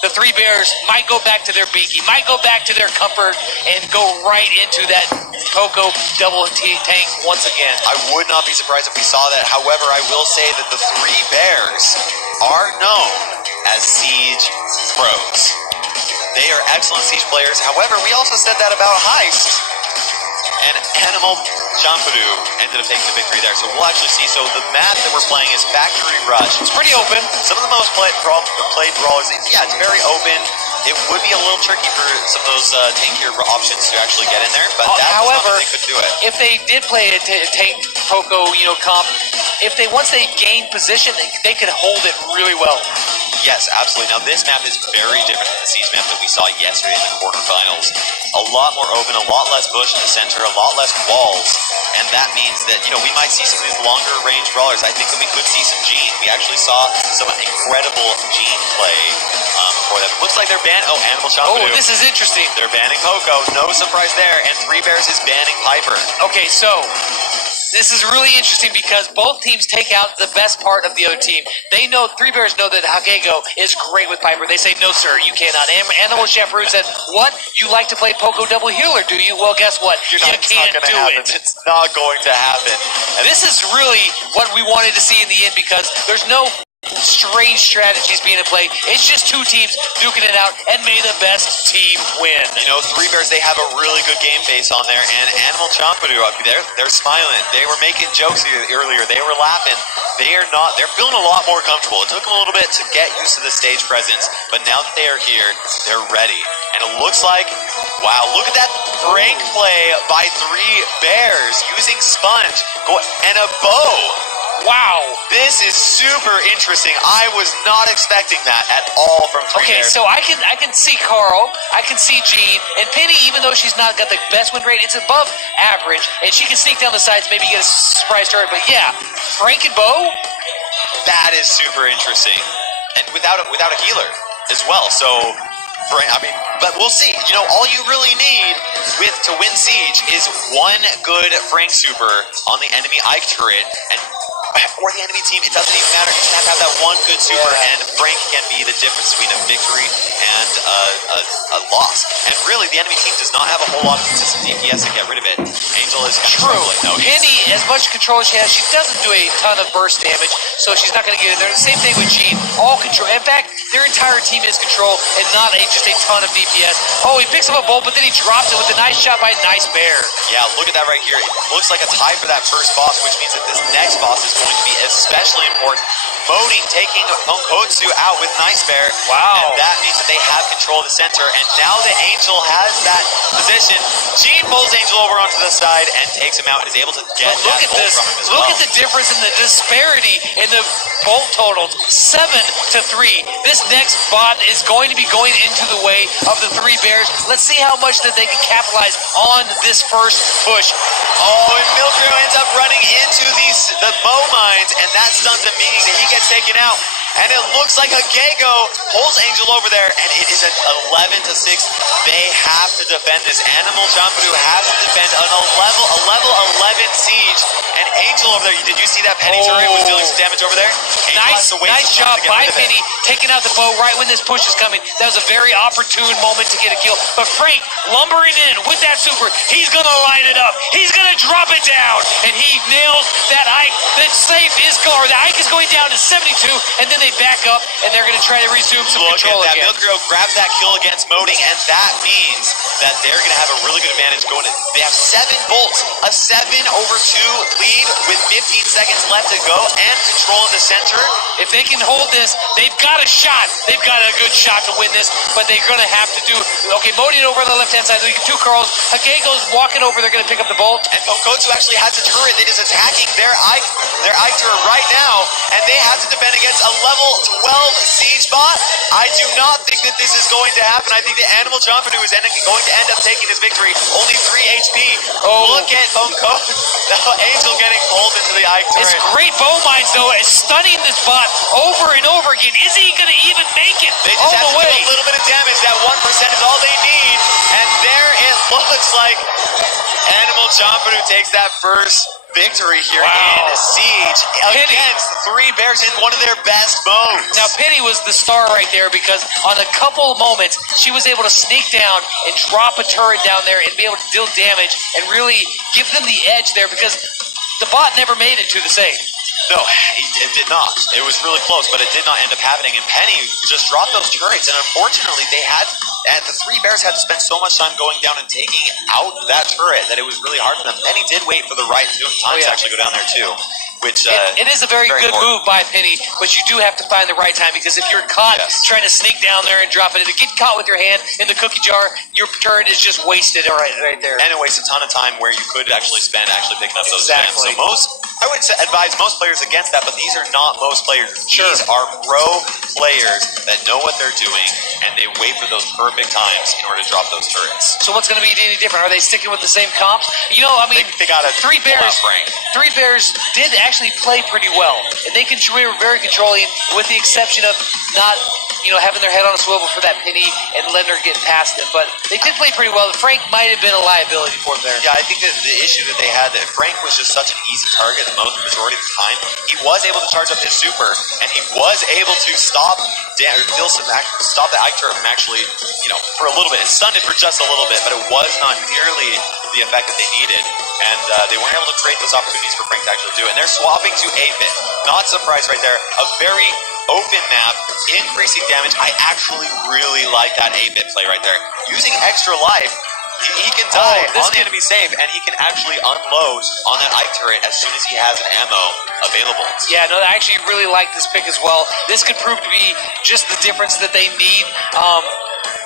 the 3 Bears might go back to their beaky, might go back to their comfort, and go right into that Poco double tank once again. I would not be surprised if we saw that. However, I will say that the 3 Bears are known as Siege pros. They are excellent Siege players. However, we also said that about Heist. And Animal Champadu ended up taking the victory there. So we'll actually see. So the map that we're playing is Factory Rush. It's pretty open. Some of the most played brawlers, yeah, it's very open. It would be a little tricky for some of those tankier options to actually get in there, but however, they couldn't do it. If they did play a tank Poco, comp, once they gained position, they could hold it really well. Yes, absolutely. Now this map is very different than the Siege map that we saw yesterday in the quarterfinals. A lot more open, a lot less bush in the center, a lot less walls, and that means that we might see some of these longer range brawlers. I think that we could see some Gene. We actually saw some incredible Gene play for them. Looks like they're banning. Oh, Animal Champadu. Oh, this is interesting. They're banning Poco. No surprise there. And Three Bears is banning Piper. Okay, so this is really interesting because both teams take out the best part of the other team. They know, Three Bears know that Hagego is great with Piper. They say, no, sir, you cannot. Animal Champadu said, what? You like to play Poco double healer, do you? Well, guess what? You can't do it. It's not going to happen. And this is really what we wanted to see in the end because there's no strange strategies being in play. It's just two teams duking it out, and may the best team win. Three Bears, they have a really good game face on there, and Animal Champadu, they're smiling. They were making jokes earlier. They were laughing. They're feeling a lot more comfortable. It took them a little bit to get used to the stage presence, but now that they are here, they're ready. And it looks like, wow, look at that prank play by Three Bears using Sponge and a bow. Wow. This is super interesting. I was not expecting that at all from Three Bears. So I can see Carl, I can see Gene, and Penny, even though she's not got the best win rate, it's above average, and she can sneak down the sides, maybe get a surprise turret, but yeah, Frank and Bo? That is super interesting. And without a healer as well, so but we'll see. All you really need to win Siege is one good Frank super on the enemy Ike turret, or the enemy team. It doesn't even matter. You just have to have that one good super, and Frank can be the difference between a victory and a loss. And really, the enemy team does not have a whole lot of consistent DPS to get rid of it. Angel is kind of struggling. Penny, as much control as she has, she doesn't do a ton of burst damage, so she's not going to get in there. The same thing with Gene. All control. In fact, their entire team is control and not just a ton of DPS. Oh, he picks up a bolt, but then he drops it with a nice shot by Nice Bear. Yeah, look at that right here. It looks like a tie for that first boss, which means that this next boss is going to be especially important. Moding taking Tonkotsu out with Nice Bear. Wow. And that means that they have control of the center. And now that Angel has that position, Gene pulls Angel over onto the side and takes him out and is able to get that bolt from him as well. Look at the difference in the disparity in the bolt totals. 7-3. This next bot is going to be going into the way of the Three Bears. Let's see how much that they can capitalize on this first push. Oh, and Milgrim ends up running into the bow mines, and that stuns him, meaning that he gets taken out. And it looks like Hagego pulls Angel over there, and it is an 11-6. They have to defend this. Animal Champadu has to defend a level 11 Siege. And Angel over there, did you see that Penny turret was dealing some damage over there? Nice job by Penny, taking out the bow right when this push is coming. That was a very opportune moment to get a kill. But Frank lumbering in with that super, he's going to light it up. He's going to drop it down, and he nails that Ike. The safe is going, the Ike is going down to 72, and then they back up, and they're going to try to resume some control again. Milgrim grabs that kill against Moding, and that means that they're going to have a really good advantage going in. They have 7 bolts, a 7-2 lead with 15 seconds left to go, and control of the center. If they can hold this, they've got a shot. They've got a good shot to win this, but they're going to have to do. Okay, Moding over on the left-hand side. We get 2 Carls. Hagego's walking over. They're going to pick up the bolt. And Tonkotsu actually has a turret that is attacking their Ike turret right now, and they have to defend against a level 12 Siege bot. I do not think that this is going to happen. I think the Animal Champadu is going to end up taking this victory. Only 3 HP. Oh. Look at Tonkotsu. Angel getting pulled into the Ike turret. It's great bow mines, though, is stunning this bot over and over again. Is he going to even make it they just all have the way? To do a little bit of damage. That 1% is all they need. And there it looks like Animal Champadu takes that first victory here in Siege against the Three Bears in one of their best modes. Now, Penny was the star right there because on a couple of moments, she was able to sneak down and drop a turret down there and be able to deal damage and really give them the edge there because the bot never made it to the safe. No, it did not. It was really close, but it did not end up happening. And Penny just dropped those turrets, and unfortunately, the three bears had to spend so much time going down and taking out that turret that it was really hard for them. Penny did wait for the right time to actually go down there too. Which, it is a very good important move by Penny, but you do have to find the right time, because if you're caught trying to sneak down there and drop it, if you get caught with your hand in the cookie jar, your turret is just wasted right there. And it wastes a ton of time where you could actually spend picking up those gems. So I would advise most players against that, but these are not most players. These are pro players that know what they're doing, and they wait for those perfect times in order to drop those turrets. So what's going to be any different? Are they sticking with the same comps? You know, I mean, they got a Three Bears did actually play pretty well, and they were very controlling, with the exception of not, having their head on a swivel for that Penny and letting her get past them. But they did play pretty well. Frank might have been a liability for them there. Yeah, I think that the issue that they had, that Frank was just such an easy target the majority of the time. He was able to charge up his super, and he was able to stop the Ike turret from actually, for a little bit. It stunned it for just a little bit, but it was not nearly the effect that they needed. And they weren't able to create those opportunities for Frank to actually do it. And they're swapping to 8-bit. Not surprised right there. A very open map, increasing damage. I actually really like that 8-bit play right there. Using extra life, he can die on the enemy save, and he can actually unload on that Ike turret as soon as he has an ammo available. Yeah, no, I actually really like this pick as well. This could prove to be just the difference that they need.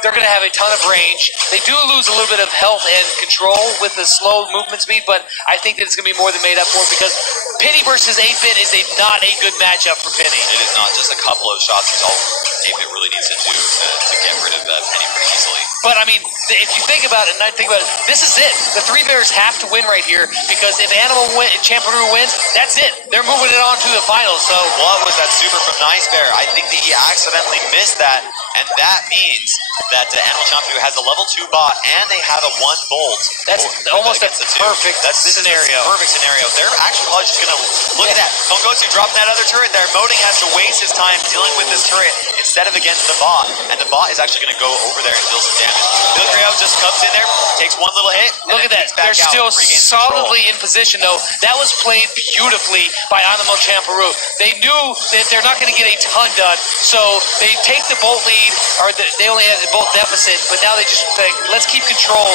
They're going to have a ton of range. They do lose a little bit of health and control with the slow movement speed, but I think that it's going to be more than made up for, because Penny versus 8-bit is not a good matchup for Penny. It is not. Just a couple of shots is all 8-bit really needs to do to get rid of Penny pretty easily. But, I mean, if you think about it, this is it. The Three Bears have to win right here, because if Chemperu wins, that's it. They're moving it on to the finals. So what was that super from Nice Bear? I think that he accidentally missed that, and that means that Animal Chemperu has a level 2 bot, and they have a 1 bolt. That's almost a perfect scenario. Perfect scenario. They're actually probably just going to look at that. Kongosu dropping that other turret there. Moding has to waste his time dealing with this turret instead of against the bot, and the bot is actually going to go over there and deal some damage. Milkreo just comes in there, takes one little hit. Look at that. They're still solidly in position, though. That was played beautifully by Animal Chemperu. They knew that they're not going to get a ton done, so they take the bolt lead, or they only had the bolt deficit, but now they just think, let's keep control.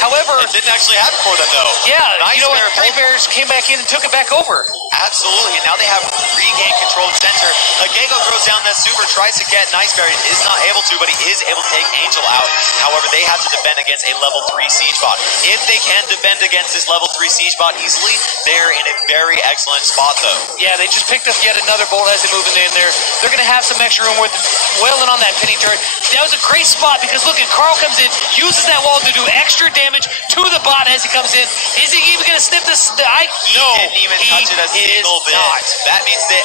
However, it didn't actually happen for them, though. Yeah, you know what? Three Bears came back in and took it back over. Absolutely, and now they have regained control of center. Hagego throws down that super, tries to get Nice Bear, is not able to, but he is able to take Angel out. However, they have to defend against a level 3 siege bot. If they can defend against this level 3 siege bot easily, they're in a very excellent spot, though. Yeah, they just picked up yet another bolt as they move in there. They're going to have some extra room with wailing on that Penny turret. That was a great spot, because look, Carl comes in, uses that wall to do extra damage to the bot as he comes in. Is he even going to sniff the Ike? No, he didn't even touch it a single bit. Not. That means that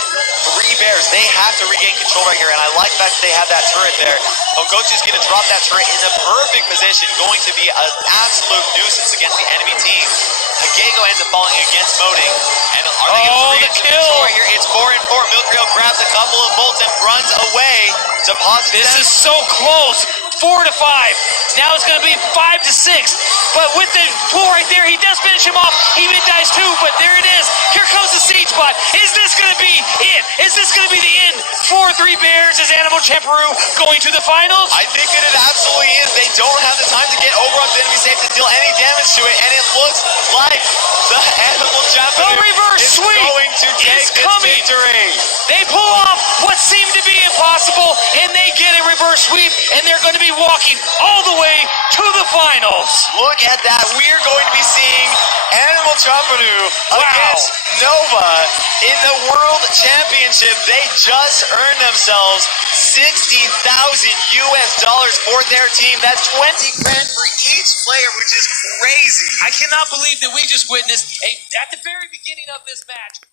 Three Bears, they have to regain control right here, and I like that they have that turret there. Kongosu's going to drop that turret in the perfect position, going to be an absolute nuisance against the enemy team. Hagego ends up falling against Moding, and are they going to regain control right here? It's 4-4. Milkreo grabs a couple of bolts and runs away to pause. This is so close. 4-5. Now it's going to be 5-6. But with the pull right there, he does finish him off. He mid-dies too, but there it is. Here comes the siege bot. Is this going to be it? Is this going to be the end for Three Bears as Animal Chemperu going to the finals? I think that it absolutely is. They don't have the time to get over on the enemy safe to deal any damage to it, and it looks like the Animal Chemperu is going to take this victory. They pull off what seemed to be impossible, and they get a reverse sweep, and they're going to be walking all the way to the finals. Look at that. We're going to be seeing Animal Chemperu against Nova in the World Championship. They just earned themselves $60,000 for their team. That's 20 grand for each player, which is crazy. I cannot believe that we just witnessed at the very beginning of this match.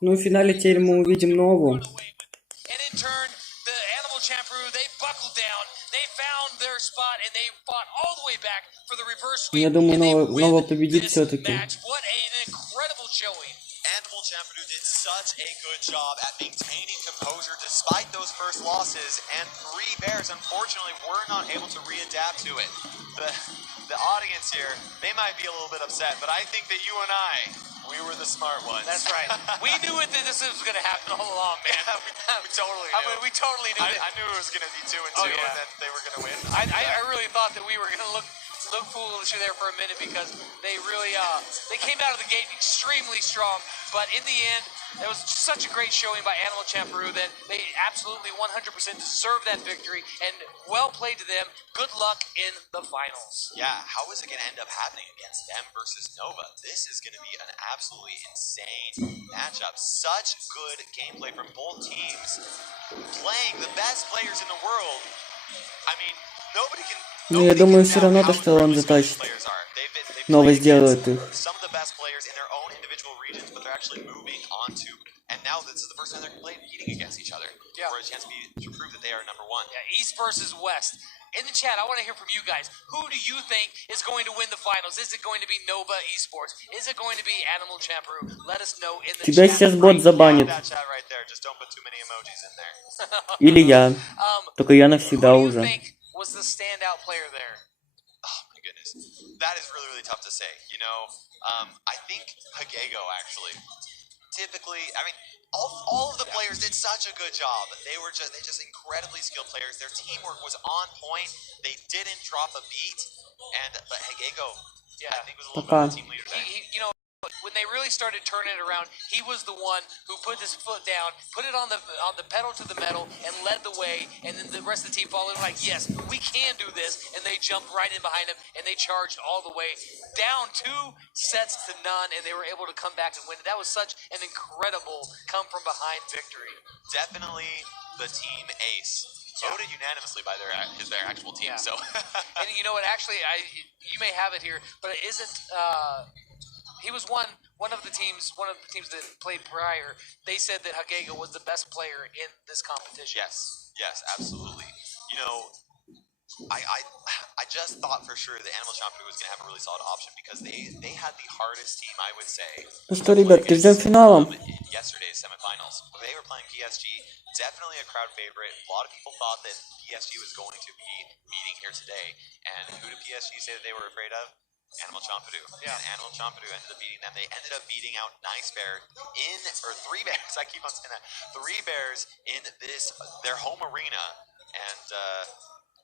Ну и в финале теперь мы увидим Нову. And in turn, the Animal Chemperu, they buckled down, they found their spot, and they fought all the way back for the reverse sweep. Я думаю, Нова победит все-таки. What an incredible showing. Animal Animal Champion did such a good job at maintaining composure despite those first losses, and Three Bears, unfortunately, were not able to readapt to it. The audience here, they might be a little bit upset, but I think that you and I, we were the smart ones. That's right. We knew it that this was going to happen all along, man. Yeah, we totally knew. I mean, we totally knew I knew it was going to be 2-2, Oh, yeah. and then they were going to win. I really thought that we were going to look foolish there for a minute because they really they came out of the gate extremely strong, but in the end it was such a great showing by Animal Champion that they absolutely 100% deserved that victory, and well played to them. Good luck in the finals. Yeah, how is it going to end up happening against them versus Nova? This is going to be an absolutely insane matchup. Such good gameplay from both teams, playing the best players in the world. I mean, nobody can. Ну, я думаю, все равно то, что он затащит. Новый сделает их. Some of the best players in their own individual regions, but they're actually moving on to, and now this is the first time they're competing against each other for a chance to prove that they are number one. Yeah, East versus West. In the chat, I want to hear from you guys. Who do you think is going to win the finals? Is it going to be Nova Esports? Is it going to be Animal Champion? Let us know in the chat. Тебя сейчас бот забанит. That chat right there. Just don't put too many emojis in there. Или я. Только я навсегда уже. Was the standout player there? Oh my goodness, that is really, really tough to say. You know, I think Hagego actually. Typically, I mean, all of the players did such a good job. They just incredibly skilled players. Their teamwork was on point. They didn't drop a beat, but Hagego, I think was a little bit of a team leader there. You know, when they really started turning it around, he was the one who put his foot down, put it on the pedal to the metal, and led the way. And then the rest of the team followed, like, yes, we can do this. And they jumped right in behind him, and they charged all the way down 2 sets to none, and they were able to come back and win. That was such an incredible come from behind victory. Definitely the team ace. Voted unanimously by their actual team. Yeah. So, and you know what? Actually, you may have it here, but it isn't. He was one of the teams that played prior. They said that Hagego was the best player in this competition. Yes, absolutely. You know, I just thought for sure that Animal Champion was going to have a really solid option because they had the hardest team, I would say. Ну что, ребятки, ждем финала. Yesterday's semifinals. They were playing PSG. Definitely a crowd favorite. A lot of people thought that PSG was going to be meeting here today. And who did PSG say that they were afraid of? Animal Champion. Yeah. And Animal Champion ended up beating them. They ended up beating out Nice Bear Three Bears. I keep on saying that. Three Bears in their home arena, and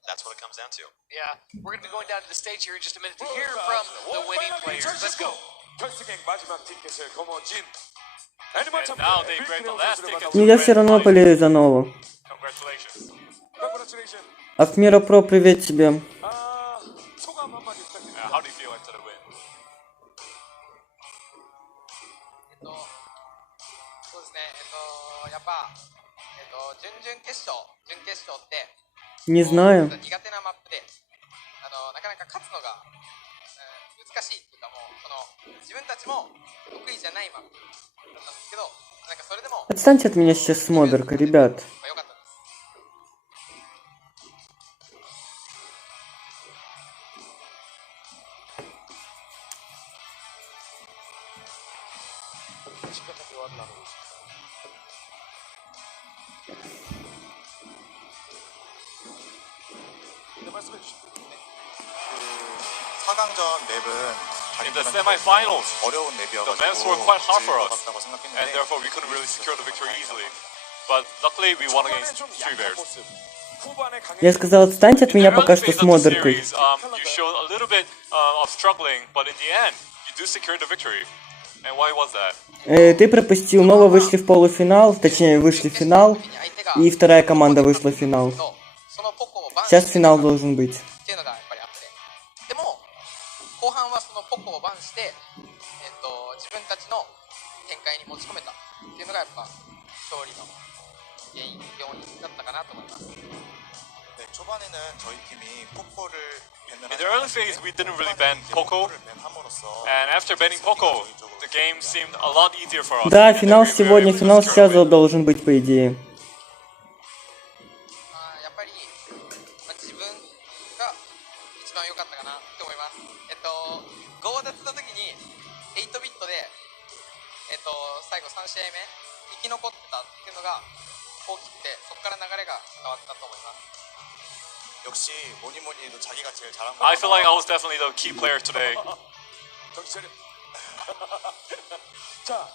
that's what it comes down to. Yeah, we're gonna be going down to the stage here in just a minute to hear from the winning players. Let's go. And now they break the last ticket. Ну, я все равно болею за Нову. Congratulations. Афмира Про, привет тебе. How do you feel after the win? そうですね。やっぱ準決勝って Не знаю. 苦手なマップでなかなか勝つのが難しいっていうかもう自分たちも得意じゃないマップだったんですけど、なんかそれでも Отстаньте от меня сейчас с Модеркой, ребят. 良かったです。 4강전 맵은 In the semi-finals, 어려운 the 맵이어가지고 maps were quite hard for us, 질것 같다고 and 생각했는데 therefore we couldn't really secure the victory easily. But luckily, we won against Three Bears. Я сказал, отстаньте от In меня the пока early что phase с of the Модеркой. series, you showed a little bit of struggling, but in the end, you do secure the victory. And why was that? Ты пропустил, Нова вышли в полуфинал, точнее вышли в финал, и вторая команда вышла в финал. Сейчас финал должен быть. っていうのがやっぱりあって、でも後半はそのポコをバンして、自分たちの展開に持ち込めたっていうのがやっぱ勝利の要因だったかなと思います。 네, 초반에는 저희 팀이 포코를 In the early phase, we didn't really ban Poco, and after banning Poco, the game seemed a lot easier for us. Да, финал сегодня, финал сейчас должен быть, по идее. やっぱり、自分が一番良かったかなと思います。5を出した時に8ビットで最後3試合目生き残ってたっていうのが大きくて、そこから流れが変わったと思います。 역시 뭐니 해도 자기가 제일 잘한 거. I feel like I was definitely the key player today. 정신 차려. 자,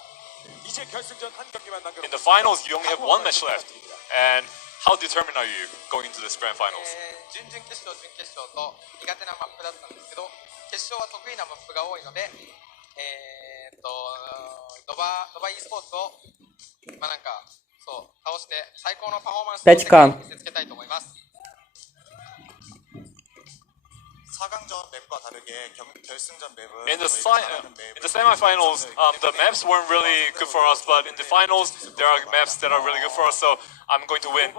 이제 결승전 한 경기만 남겨. In the finals, you only have one match left. And how determined are you going into this grand finals? 準々決勝、準決勝と苦手なマップだったんですけど、決勝は得意なマップが多いので、ドバ e スポーツをなんかそう倒して最高のパフォーマンスを見せつけたいと思います。 4강전 맵과 다르게 결승전 맵은 In the semifinals, the maps weren't really good for us, but in the finals, there are maps that are really good for us. So I'm going to win,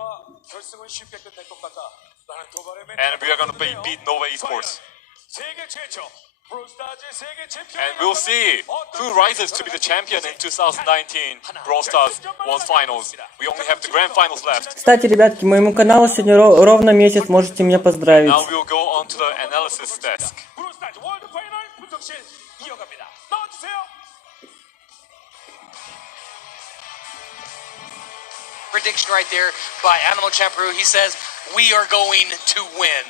결승은 쉽게 끝날 것 같다. 나는 도발의 and we are going to beat Nova Esports. 세계 최초 브롤스타즈 세계 챔피언. And we'll see who rises to be the champion in 2019 Brawl Stars World Finals. We only have the grand finals left. Кстати, ребятки, моему каналу сегодня ровно месяц, можете меня поздравить. Now we'll go on to the analysis desk. 브롤스타즈 월드 파이널 분석실 이어갑니다. 나와주세요. Prediction right there by Animal Champion. He says, "We are going to win."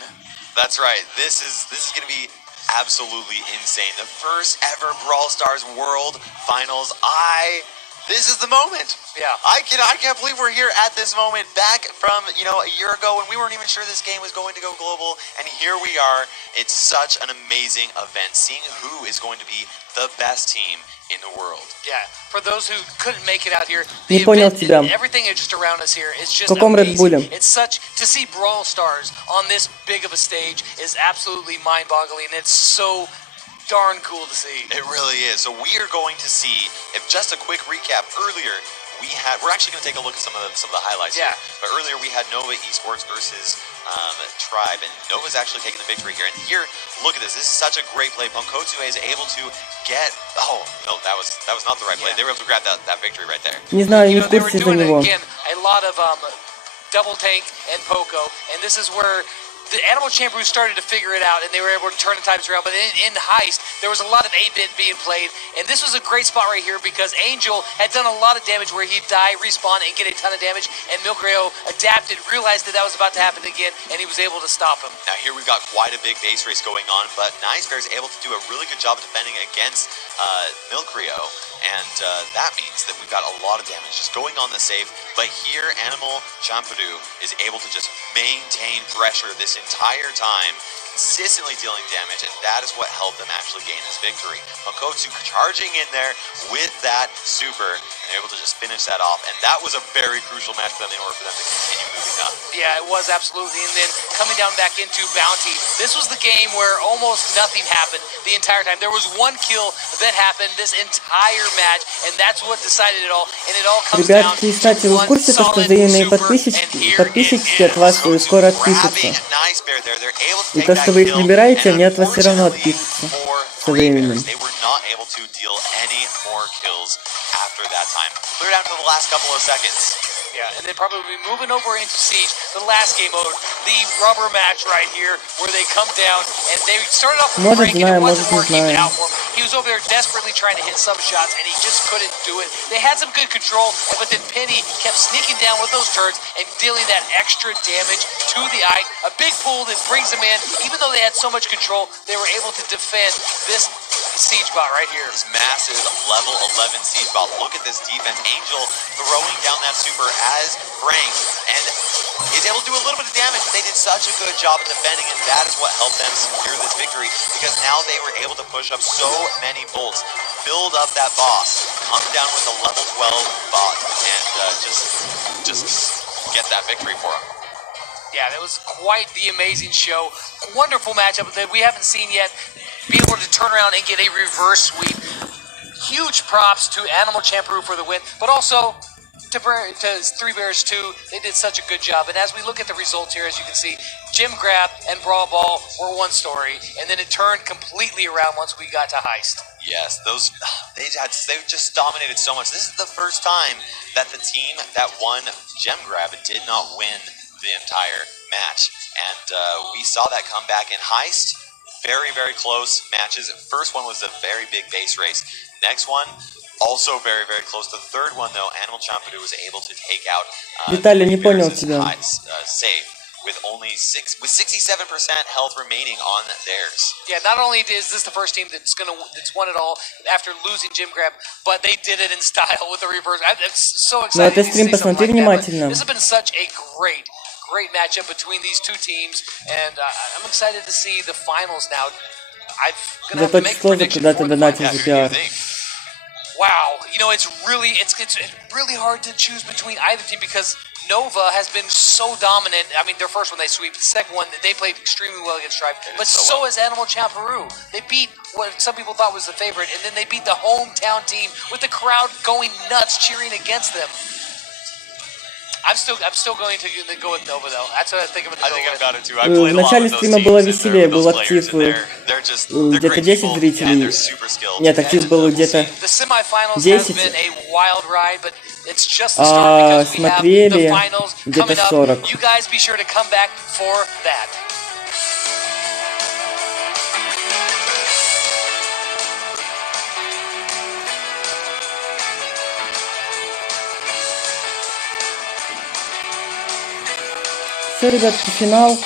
That's right. This is going to be absolutely insane. The first ever Brawl Stars World Finals. This is the moment. Yeah. I can't believe we're here at this moment, back from a year ago when we weren't even sure this game was going to go global, and here we are. It's such an amazing event, seeing who is going to be the best team in the world. Yeah. For those who couldn't make it out here, Не понял тебя. Everything just around us here is just В каком Red Bull'е? amazing. It's such to see Brawl Stars on this big of a stage is absolutely mind-boggling, and it's so darn cool to see. It really is. So we are going to see, if just a quick recap, earlier we're actually going to take a look at some of the highlights here. But earlier we had Nova Esports versus Tribe, and Nova's actually taking the victory here. And here, look at this. This is such a great play. Pankotsu is able to get. Oh no, that was not the right play. They were able to grab that victory right there. Не знаю, не в They were курсе за doing него. again a lot of double tank and Poco, and this is where the Animal Champion started to figure it out, and they were able to turn the times around. But in Heist, there was a lot of 8-bit being played, and this was a great spot right here because Angel had done a lot of damage where he'd die, respawn, and get a ton of damage, and Milkreo adapted, realized that was about to happen again, and he was able to stop him. Now here we've got quite a big base race going on, but Nice Bear is able to do a really good job of defending against Milkreo, and that means that we've got a lot of damage just going on the save. But here, Animal Champion is able to just maintain pressure this entire time, consistently dealing damage, and that is what helped them actually gain this victory. Pankotsu charging in there with that super, and they're able to just finish that off, and that was a very crucial match for them in order for them to continue moving up. Yeah, it was absolutely. And then coming down back into Bounty, this was the game where almost nothing happened the entire time. There was one kill that happened this entire match, and that's what decided it all. And it all comes down Ребятки, кстати, to вы в one курсе, что solid взаимные super, подписчики от вас скоро отпишутся? И то, что вы их набираете, они от вас все равно отпишутся со временем. They were not able to deal any more kills after that time. Clear down to the last couple of seconds. Yeah, and then probably moving over into Siege, the last game mode, the rubber match right here, where they come down, and they started off with Frank, and it wasn't working out for him. He was over there desperately trying to hit some shots, and he just couldn't do it. They had some good control, but then Penny kept sneaking down with those turrets and dealing that extra damage to the eye. A big pull that brings them in. Even though they had so much control, they were able to defend this Siege bot right here. This massive level 11 Siege bot. Look at this defense. Angel throwing down that super as Frank, and is able to do a little bit of damage. They did such a good job of defending, and that is what helped them secure this victory, because now they were able to push up so many bolts, build up that boss, come down with a level 12 bot, and just get that victory for them. Yeah, that was quite the amazing show. Wonderful matchup that we haven't seen yet. Be able to turn around and get a reverse sweep. Huge props to Animal Champion for the win, but also to Three Bears 2. They did such a good job. And as we look at the results here, as you can see, Gem Grab and Brawl Ball were one story, and then it turned completely around once we got to Heist. Yes, they just dominated so much. This is the first time that the team that won Gem Grab did not win the entire match, and we saw that come back in Heist. Very, very close matches. First one was a very big base race. Next one, also very, very close. The third one, though, Animal Champion was able to take out Виталий, не понял тебя. save with only 67% health remaining on theirs. Yeah, not only is this the first team that's won it all after losing Gym Grab, but they did it in style with the reverse. I'm so excited. Ну, ты стрим посмотри внимательно. This has been such a great matchup between these two teams, and I'm excited to see the finals now. I'm gonna have to make predictions for the finals. Wow, you know, it's really hard to choose between either team because Nova has been so dominant. I mean, their first one they sweep, the second one they played extremely well against Stripe, but so has Animal Champ Peru. They beat what some people thought was the favorite, and then they beat the hometown team with the crowd going nuts cheering against them. I'm still going to go with Nova though. That's what I think I'm going to go with. I think I've got it too. I played В начале стрима было веселее, был актив где-то 10 зрителей. Нет, актив был где-то 10. А смотрели где-то 40. You guys be sure to come back for that. Все, ребятки, финал.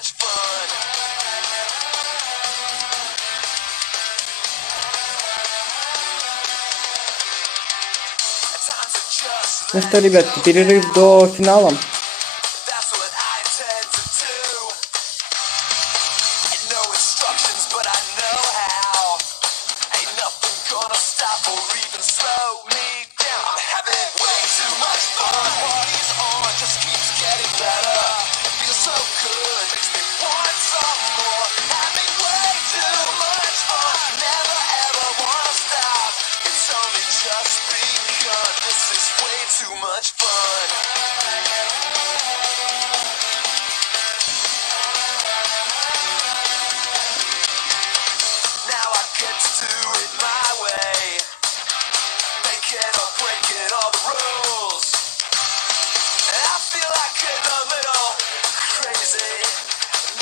much fun. Ну что, ребятки, перерыв до финала. That's what I tend to do. No instructions, but I know how. Ain't nothing gonna stop or even slow me down. I'm having way too much fun. Party's on, just keeps getting better. It feels so good, makes me want some more. Having way too much fun. Never ever wanna stop. It's only just begun. This is way too much fun. Now I get to do it my way. Making or breaking all the rules. And I feel like getting a little crazy.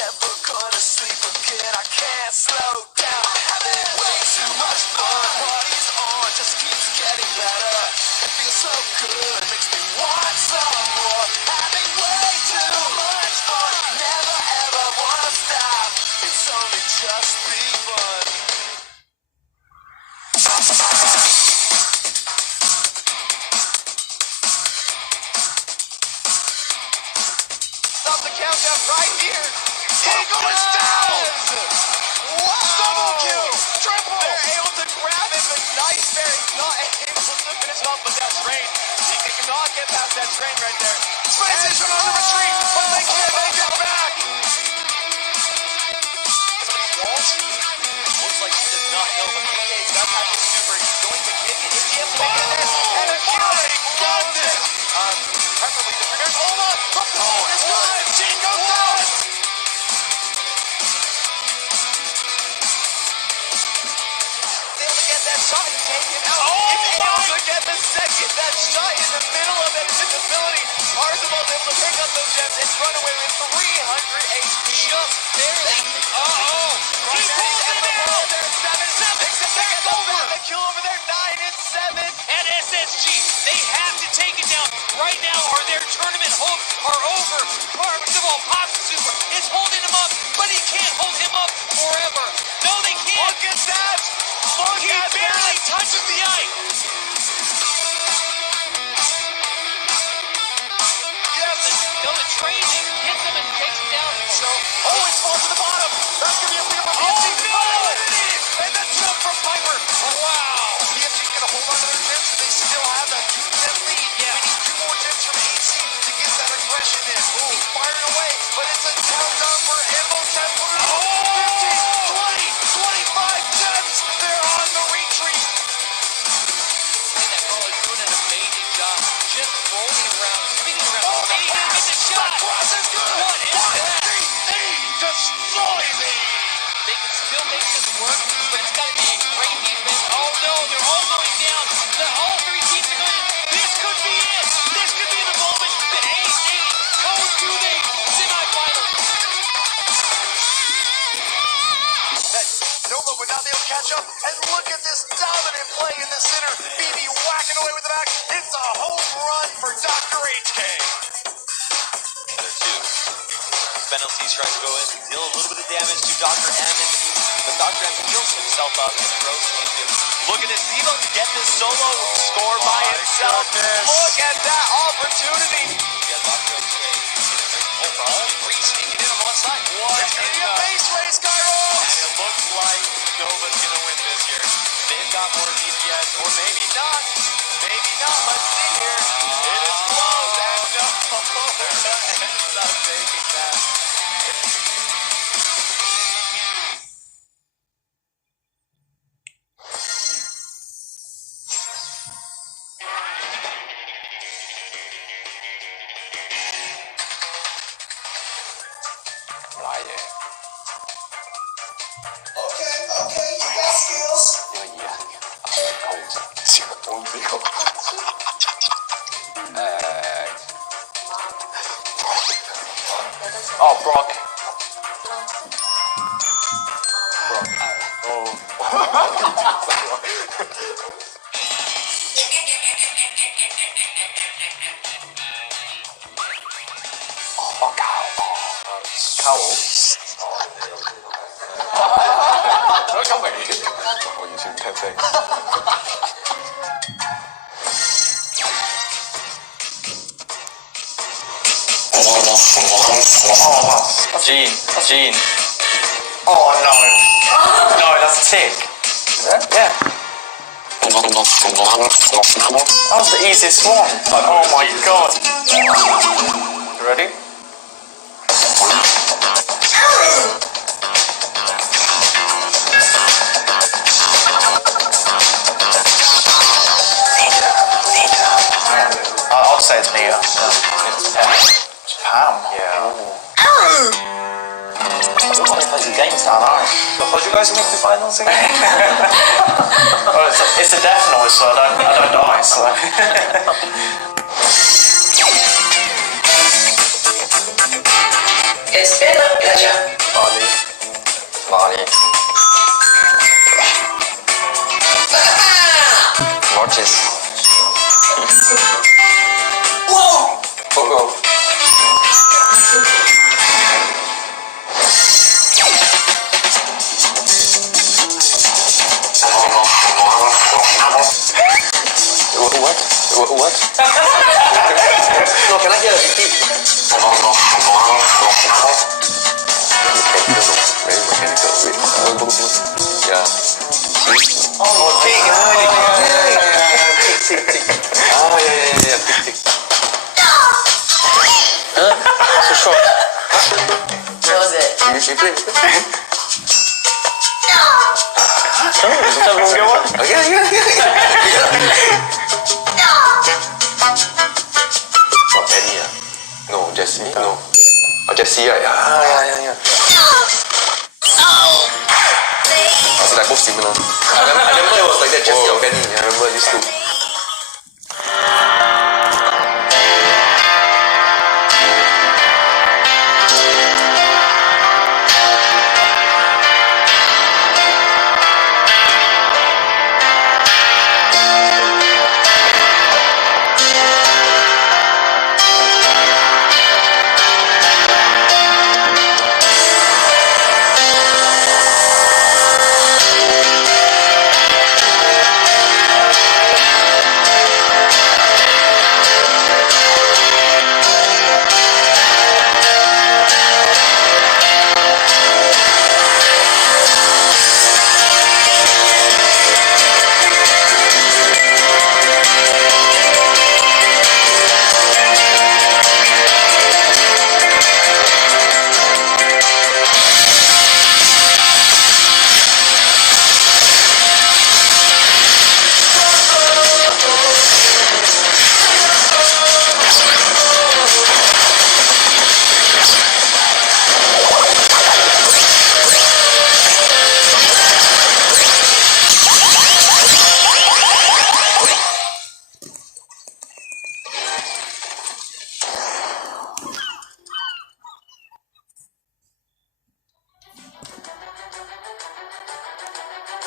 Never gonna sleep again. I can't slow down. I'm having way too much fun. Party's on, just keeps getting better. It feels so good, makes me want some more. Having way too much fun. Never ever wanna stop. It's only just begun. Stop the countdown right here. Eagle is down. Wow. Double kill. Triple. They're able to grab him, but Nice Bear not able to finish off with that train. He cannot get past that train right there. Transition on the retreat, but they can't make it back. Walsh looks like he does not know what PK does have his super. He's going to kick it. Is he able to make it there? And a kill. Goodness. Preferably the fingers. Hold on. The ball is good. Jingo down. Able to get that shot and take him out. He's able to get the second. That shot in the middle of invisibility. Arsenal able to pick up those gems and run away with 300 HP. Just barely. Uh-oh. He pulls it out. It's over. The kill over there, 9 and 7. And SSG, they have to take it down right now or their tournament hopes are over. First of all, Pop's Super is holding him up, but he can't hold him up forever. No, they can't. Look at that. Look He at barely that. touches the ice. No, the train hits him and takes him down. So, Oh, it's falls to the bottom. That's going to be a lead for PFC. And the jump from Piper. Wow. PFC going to hold on to their gems, and they still have that 2-10 lead. Yeah. We need 2 more gems from AC to get that aggression in. He's firing away, but it's a countdown for Evo 10. 15, 20, 25 gems. They're on the retreat. and that girl is doing an amazing job. Just rolling around, spinning around. They didn't get the shot. Cross is good. What is that? They destroy me. They can still make this work, but it's got to be a great defense. Oh no, they're all going down. All 3 teams are going. This could be it. This could be the moment that AC goes to the semifinals. Nova would not be able to catch up. And look at this dominant play in the center. BB whacking away with the back. It's a home run for Dr. HK. There two. Penalties tries to go in, deal a little bit of damage to Dr. Hammond, but Dr. Hammond heals himself up and throws into him. Look at this, he's going to get this solo score by himself. Look at that opportunity. Yeah, Dr. HK. Oh, Brawl, Bree sneaking in on the left side. What? It's going to be a base race, Gyros. And it looks like Nova's going to win this year. They've got more DPS, or maybe not. Maybe not. Let's see here. It is close, and Nova ends up taking that. Okay, you got skills. Oh, Brock. towel. YouTube 10 things. Gene. Oh no. No, that's a tick. Yeah. That was the easiest one. Oh my god. You ready? I'll say it's Mia. Japan? Yeah. Everybody plays the games down, aren't they? Did you guys make the finals again? Well, it's a death noise, so I don't die, so... Espera, playa. Bali. Marches. Pogo. What? No, can I get a repeat? Very mechanical. Yeah. Oh, tick. Tick. Yeah. Tick. So short. What was it? You play. What, Penny? No, Jessie. No. Oh, Jessie, yeah. So like both similar. I remember it was like that, Jessie or Penny. I remember these two.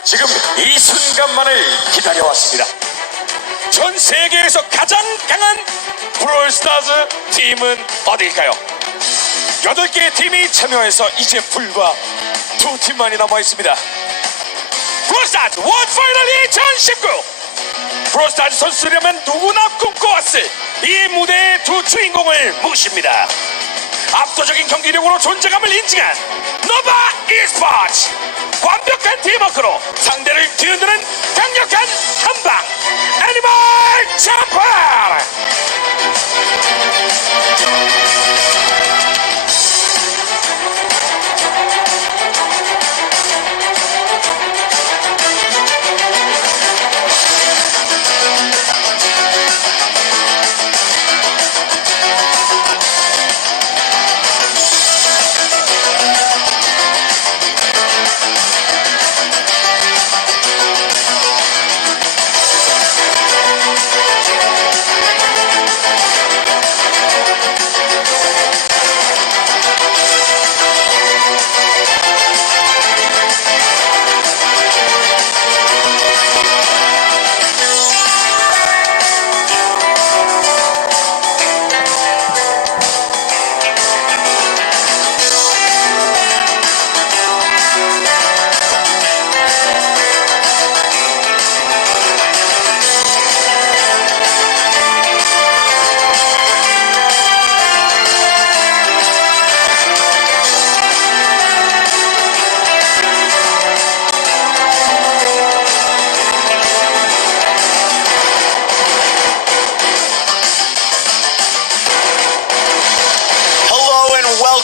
지금 이 순간만을 기다려왔습니다. 전 세계에서 가장 강한 브롤스타즈 팀은 어디일까요? 8개의 팀이 참여해서 이제 불과 2팀만이 남아있습니다. 브롤스타즈 원 파이널 2019! 브롤스타즈 선수라면 누구나 꿈꿔왔을 이 무대의 두 주인공을 모십니다. 압도적인 경기력으로 존재감을 인증한 노바 e스포츠! 완벽한 팀워크로 상대를 뒤흔드는 강력한 한방 애니멀 점프!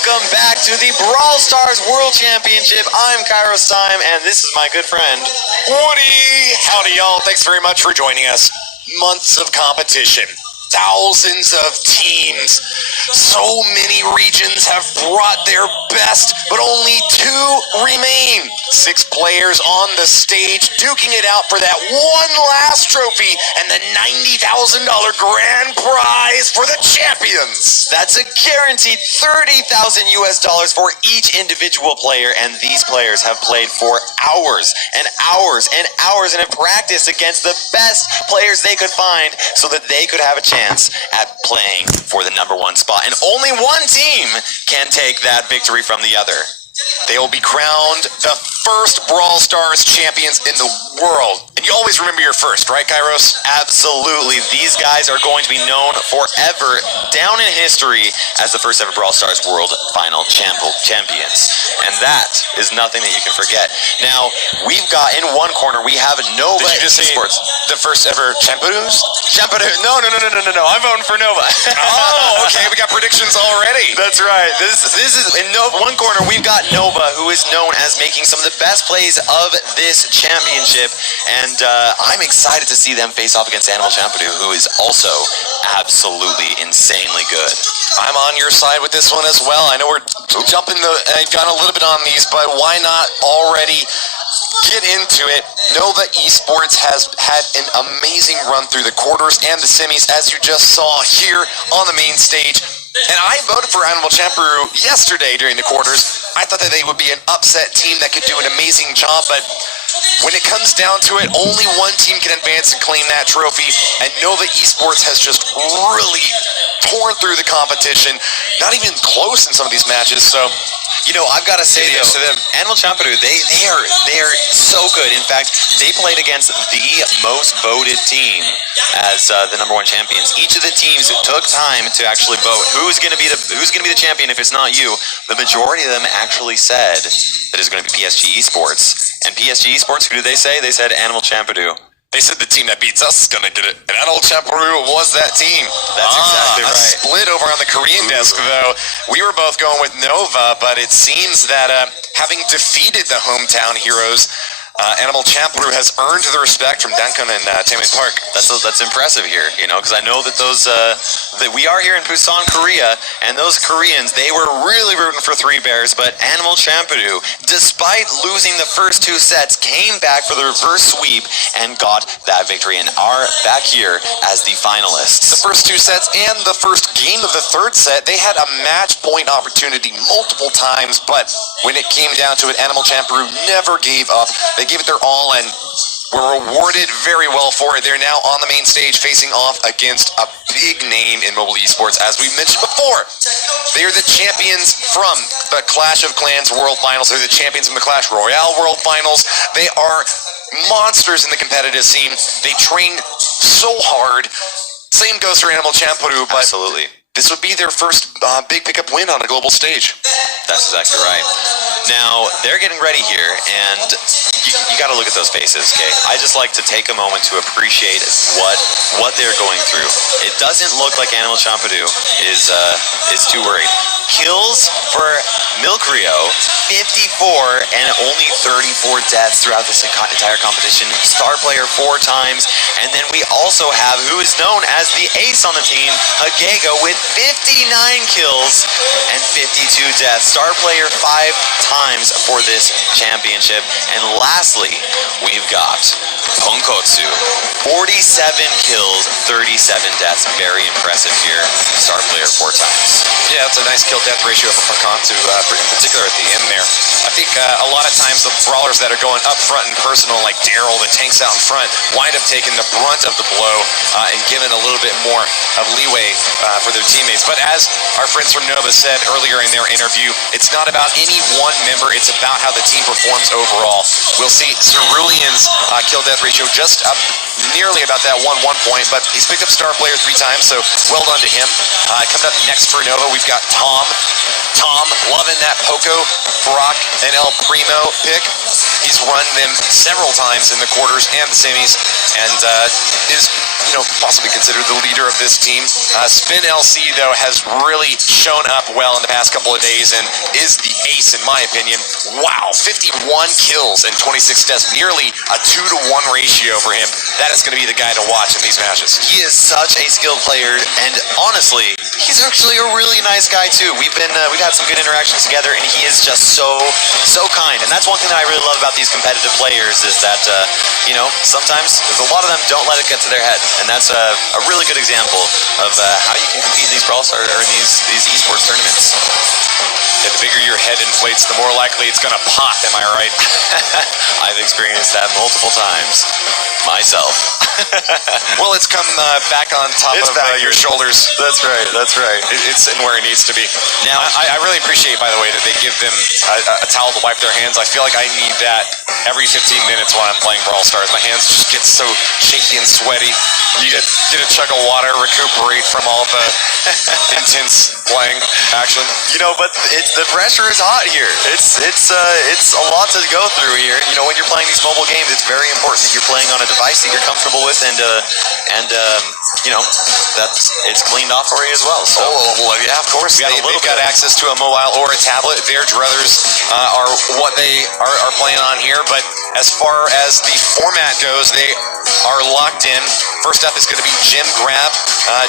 welcome back to the Brawl Stars World Championship. I'm Kairos Time, and this is my good friend, Woody! Howdy, y'all. Thanks very much for joining us. Months of competition. Thousands of teams. So many regions have brought their best, but only 2 remain. 6 players on the stage duking it out for that one last trophy and the $90,000 grand prize for the champions. That's a guaranteed $30,000 US for each individual player, and these players have played for hours and hours and hours and have practiced against the best players they could find so that they could have a chance at playing for the #1 spot. And only one team can take that victory from the other. They will be crowned the first Brawl Stars champions in the world. And you always remember your first, right, Kairos? Absolutely. These guys are going to be known forever down in history as the first ever Brawl Stars World Final champions. And that is nothing that you can forget. Now, we've got in one corner, we have Nova Did you just say Esports. The first ever champions? No. I'm voting for Nova. Oh, okay. We got predictions already. That's right. This is in one corner. We've got Nova, who is known as making some of the best plays of this championship, and I'm excited to see them face off against Animal Champion, who is also absolutely insanely good. I'm on your side with this one as well. I know we're jumping got a little bit on these, but why not already get into it? Nova Esports has had an amazing run through the quarters and the semis, as you just saw here on the main stage. And I voted for Animal Champion yesterday during the quarters. I thought that they would be an upset team that could do an amazing job, but when it comes down to it, only one team can advance and claim that trophy, and Nova Esports has just really torn through the competition. Not even close in some of these matches, so... You know, I've got to say Kudos though, to them. Animal Champion, they are so good. In fact, they played against the most voted team as the #1 champions. Each of the teams took time to actually vote who's going to be the champion if it's not you. The majority of them actually said that it's going to be PSG Esports. And PSG Esports, who did they say? They said Animal Champion. They said the team that beats us is going to get it. And Animal Champion was that team. That's exactly A right. split over on the Korean desk, though. We were both going with Nova, but it seems that having defeated the hometown heroes, Animal Champion has earned the respect from Dankun and Taemin Park. That's impressive here, you know, because I know that those that we are here in Busan, Korea, and those Koreans, they were really rooting for 3 Bears, but Animal Champion, despite losing the first 2 sets, came back for the reverse sweep and got that victory and are back here as the finalists. The first 2 sets and the first game of the 3rd set, they had a match point opportunity multiple times, but when it came down to it, Animal Champion never gave up. They gave it their all and were rewarded very well for it. They're now on the main stage facing off against a big name in mobile esports, as we mentioned before. They are the champions from the Clash of Clans World Finals. They're the champions from the Clash Royale World Finals. They are monsters in the competitive scene. They train so hard. Same goes for Animal Champion, but Absolutely. this would be their first big pickup win on a global stage. That's exactly right. Now, they're getting ready here, and you got to look at those faces, okay? I just like to take a moment to appreciate what they're going through. It doesn't look like Animal Champion is too worried. Kills for Milkrio, 54 and only 34 deaths throughout this entire competition. Star player 4 times, and then we also have who is known as the ace on the team, Hagega, with 59 kills and 52 deaths. Star player 5 times for this championship. And lastly, we've got Ponkotsu, 47 kills, 37 deaths. Very impressive here. Star player 4 times. Yeah, it's a nice kill-death ratio for Ponkotsu, in particular at the end there. I think a lot of times the brawlers that are going up front and personal, like Daryl, the tanks out in front, wind up taking the brunt of the blow and giving a little bit more of leeway for their teammates. But as our friends from Nova said earlier in their interview, it's not about any one member, it's about how the team performs overall. We'll see Cerulean's kill-death ratio just up nearly about that 1 point, but he's picked up star player 3 times, so well done to him. Coming up next for Nova, we've got Tom. Tom, loving that Poco, Brock, and El Primo pick. He's run them several times in the quarters and the semis, and is possibly considered the leader of this team. Spin LC, though, has really shown up well in the past couple of days and is the ace, in my opinion. Wow, 51 kills and 26 deaths, nearly a 2-to-1 ratio for him. That is going to be the guy to watch in these matches. He is such a skilled player, and honestly, he's actually a really nice guy too. We've had some good interactions together, and he is just so kind. And that's one thing that I really love about these competitive players is that sometimes a lot of them don't let it get to their head, and that's a really good example of how you can compete in these Brawl Stars or in these esports tournaments. Yeah, the bigger your head inflates, the more likely it's gonna pop, am I right? I've experienced that multiple times myself. Well, it's come back on top of your shoulders. That's right. It's sitting where it needs to be. Now, I really appreciate, by the way, that they give them a towel to wipe their hands. I feel like I need that every 15 minutes when I'm playing Brawl Stars. My hands just get so shaky and sweaty. You get a chug of water, recuperate from all the intense playing action. But the pressure is hot here. It's a lot to go through here. When you're playing these mobile games, it's very important that you're playing on a device that you're comfortable with, and it's cleaned off for you as well. So yeah, of course. They've got access to a mobile or a tablet. Their druthers are what they are playing on here. But as far as the format goes, they are locked in. First up is going to be gem grab,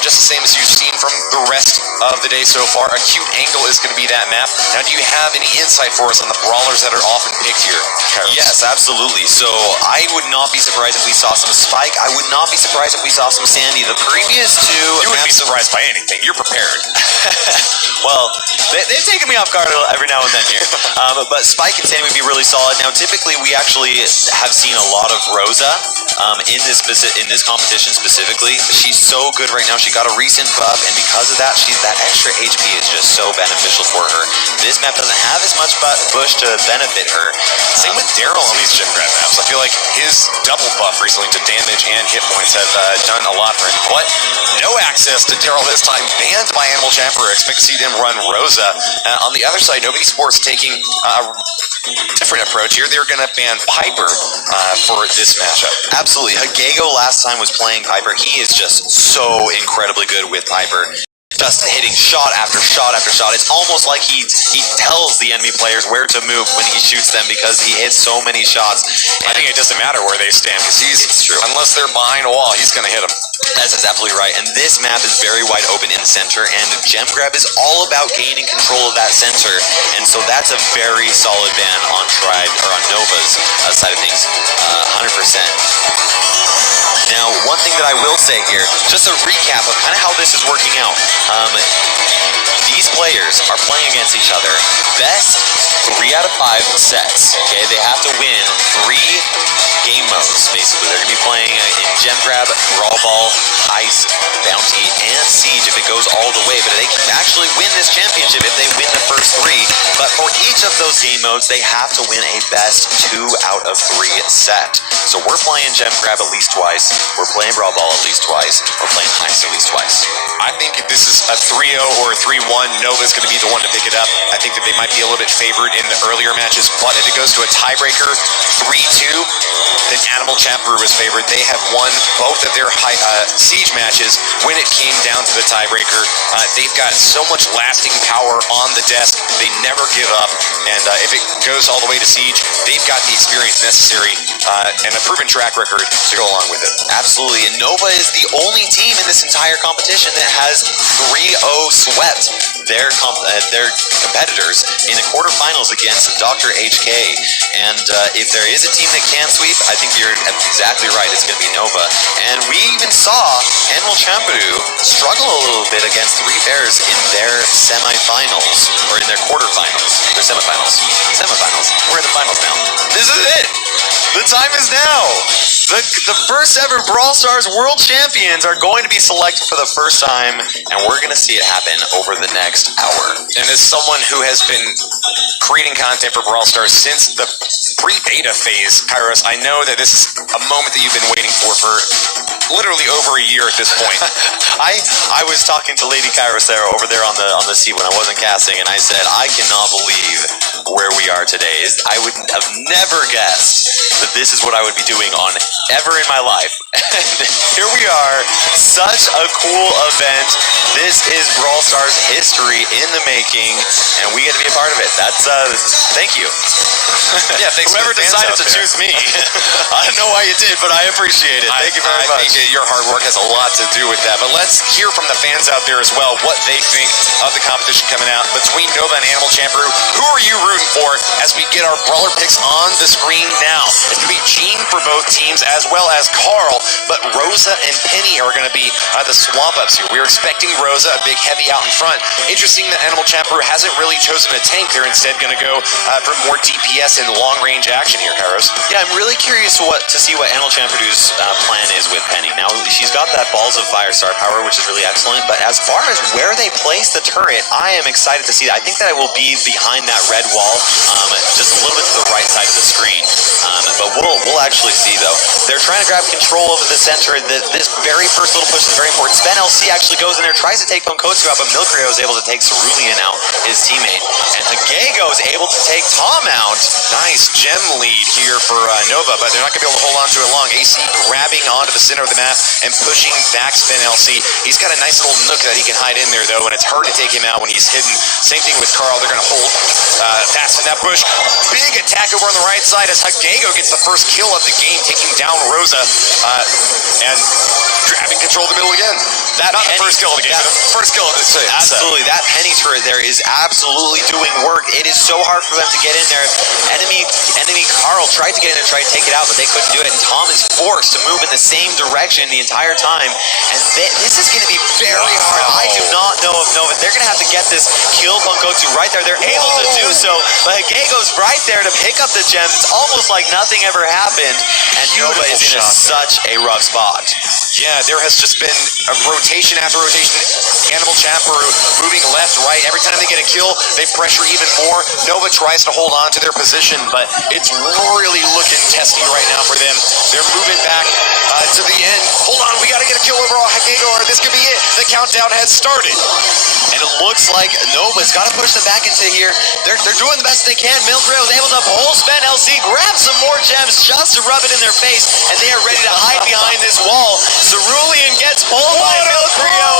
just the same as you've seen from the rest of the day so far. Acute angle is going to be that map. Now, do you have any insight for us on the brawlers that are often picked here, Kairos? Yes, absolutely. So I would not be surprised if we saw some Spike. I would not be surprised if we saw some Sandy. The previous two... You wouldn't be surprised by anything. You're prepared. Well, they've taken me off guard every now and then here. But Spike and Sandy would be really solid. Now, typically, we actually have seen a lot of Rosa in this competition specifically. She's so good right now. She got a recent buff, and because of that, that extra HP is just so beneficial for her. This map doesn't have as much push to benefit her. Same with Daryl on these gym grab maps. I feel like his double buff recently to damage and hit points have done a lot for him. But no access to Daryl this time. Banned by Animal Champer. Expect to see them run Rosa. On the other side, Nobody Sports taking a different approach here. They're going to ban Piper for this matchup. Absolutely. Hagego last time was playing Piper. He is just so incredibly good with Piper. Just hitting shot after shot after shot. It's almost like he tells the enemy players where to move when he shoots them because he hits so many shots. And I think it doesn't matter where they stand because it's true. Unless they're behind a wall, he's going to hit them. That's exactly right. And this map is very wide open in the center, and gem grab is all about gaining control of that center. And so that's a very solid ban on Tribe or on Nova's side of things, 100%. Now, one thing that I will say here, just a recap of kind of how this is working out. These players are playing against each other. Best 3 out of 5 sets. Okay, they have to win 3 game modes, basically. They're going to be playing in Gem Grab, Brawl Ball, Heist, Bounty, and Siege if it goes all the way. But they can actually win this championship if they win the first 3. But for each of those game modes, they have to win a best 2 out of 3 set. So we're playing Gem Grab at least twice. We're playing Brawl Ball at least twice. We're playing Heist at least twice. I think if this is a 3-0 or a 3-1, Nova's going to be the one to pick it up. I think that they might be a little bit favored in the earlier matches, but if it goes to a tiebreaker, 3-2, then Animal Champer was favored. They have won both of their Siege matches when it came down to the tiebreaker. They've got so much lasting power on the desk. They never give up, and if it goes all the way to Siege, they've got the experience necessary and a proven track record to go along with it. Absolutely, and Nova is the only team in this entire competition that has 3-0 swept their competitors in the quarterfinals against Dr. HK. And if there is a team that can sweep, I think you're exactly right. It's going to be Nova. And we even saw Animal Champeru struggle a little bit against 3 Bears in their semifinals, or in their quarterfinals. Their semifinals. We're in the finals now. This is it. The time is now. The first ever Brawl Stars World Champions are going to be selected for the first time, and we're going to see it happen over the next hour. And as someone who has been creating content for Brawl Stars since the pre-beta phase, Kairos, I know that this is a moment that you've been waiting for literally over a year at this point. I was talking to Lady Kairos there over there on the seat when I wasn't casting, and I said, I cannot believe where we are today. I would have never guessed that this is what I would be doing on ever in my life. And here we are, such a cool event. This is Brawl Stars history in the making, and we get to be a part of it. That's thank you. Yeah, thanks. Whoever to the fans decided out to there. choose me. I don't know why you did, but I appreciate it. Thank you very much. I think your hard work has a lot to do with that. But let's hear from the fans out there as well, what they think of the competition coming out between Nova and Animal Champion. Who are you rooting for as we get our brawler picks on the screen now? It's going to be Gene for both teams as well as Carl, but Rosa and Penny are going to be the swap-ups here. We're expecting Rosa, a big heavy out in front. Interesting that Animal Champion hasn't really chosen a tank. They're instead going to go for more DPS and long-range action here, Harris. Yeah, I'm really curious to see what Animal Champions' plan is with Penny. Now, she's got that Balls of Fire star power, which is really excellent, but as far as where they place the turret, I am excited to see that. I think that it will be behind that red wall, just a little bit to the right side of the screen. But we'll actually see, though. They're trying to grab control over the center. This very first little push is very important. Sven LC actually goes in there, tries to take Konkotsu out, but Milkrio is able to take Cerulean out, his teammate. And Hagego is able to take Tom out. Nice gem lead here for Nova, but they're not going to be able to hold on to it long. AC grabbing onto the center of the map and pushing back Sven LC. He's got a nice little nook that he can hide in there, though, and it's hard to take him out when he's hidden. Same thing with Carl. They're going to hold fast in that bush. Big attack over on the right side as Hagego gets the first kill of the game, taking down Rosa and grabbing control of the middle again. Not the first kill of the game, but the first kill of the set. Absolutely. That Penny turret there is absolutely doing work. It is so hard for them to get in there. Enemy Carl tried to get in there, tried to take it out, but they couldn't do it. And Tom is forced to move in the same direction the entire time. And this is going to be very hard. I do not know if Nova, they're going to have to get this kill Konkotsu right there. They're able to do so, but Hagego's right there to pick up the gems. It's almost like nothing ever happened. And Nova is in such a rough spot. Yeah, there has just been a rotation after rotation. Animal Champion moving left, right. Every time they get a kill, they pressure even more. Nova tries to hold on to their position, but it's really looking testy right now for them. They're moving back to the end. Hold on, we got to get a kill overall. Hagego, or this could be it. The countdown has started. And it looks like Nova's got to push them back into here. They're doing the best they can. Milkrio is able to pull Sven LC, grab some more gems just to rub it in their face, and they are ready to hide behind this wall. Cerulean gets pulled by Milkrio.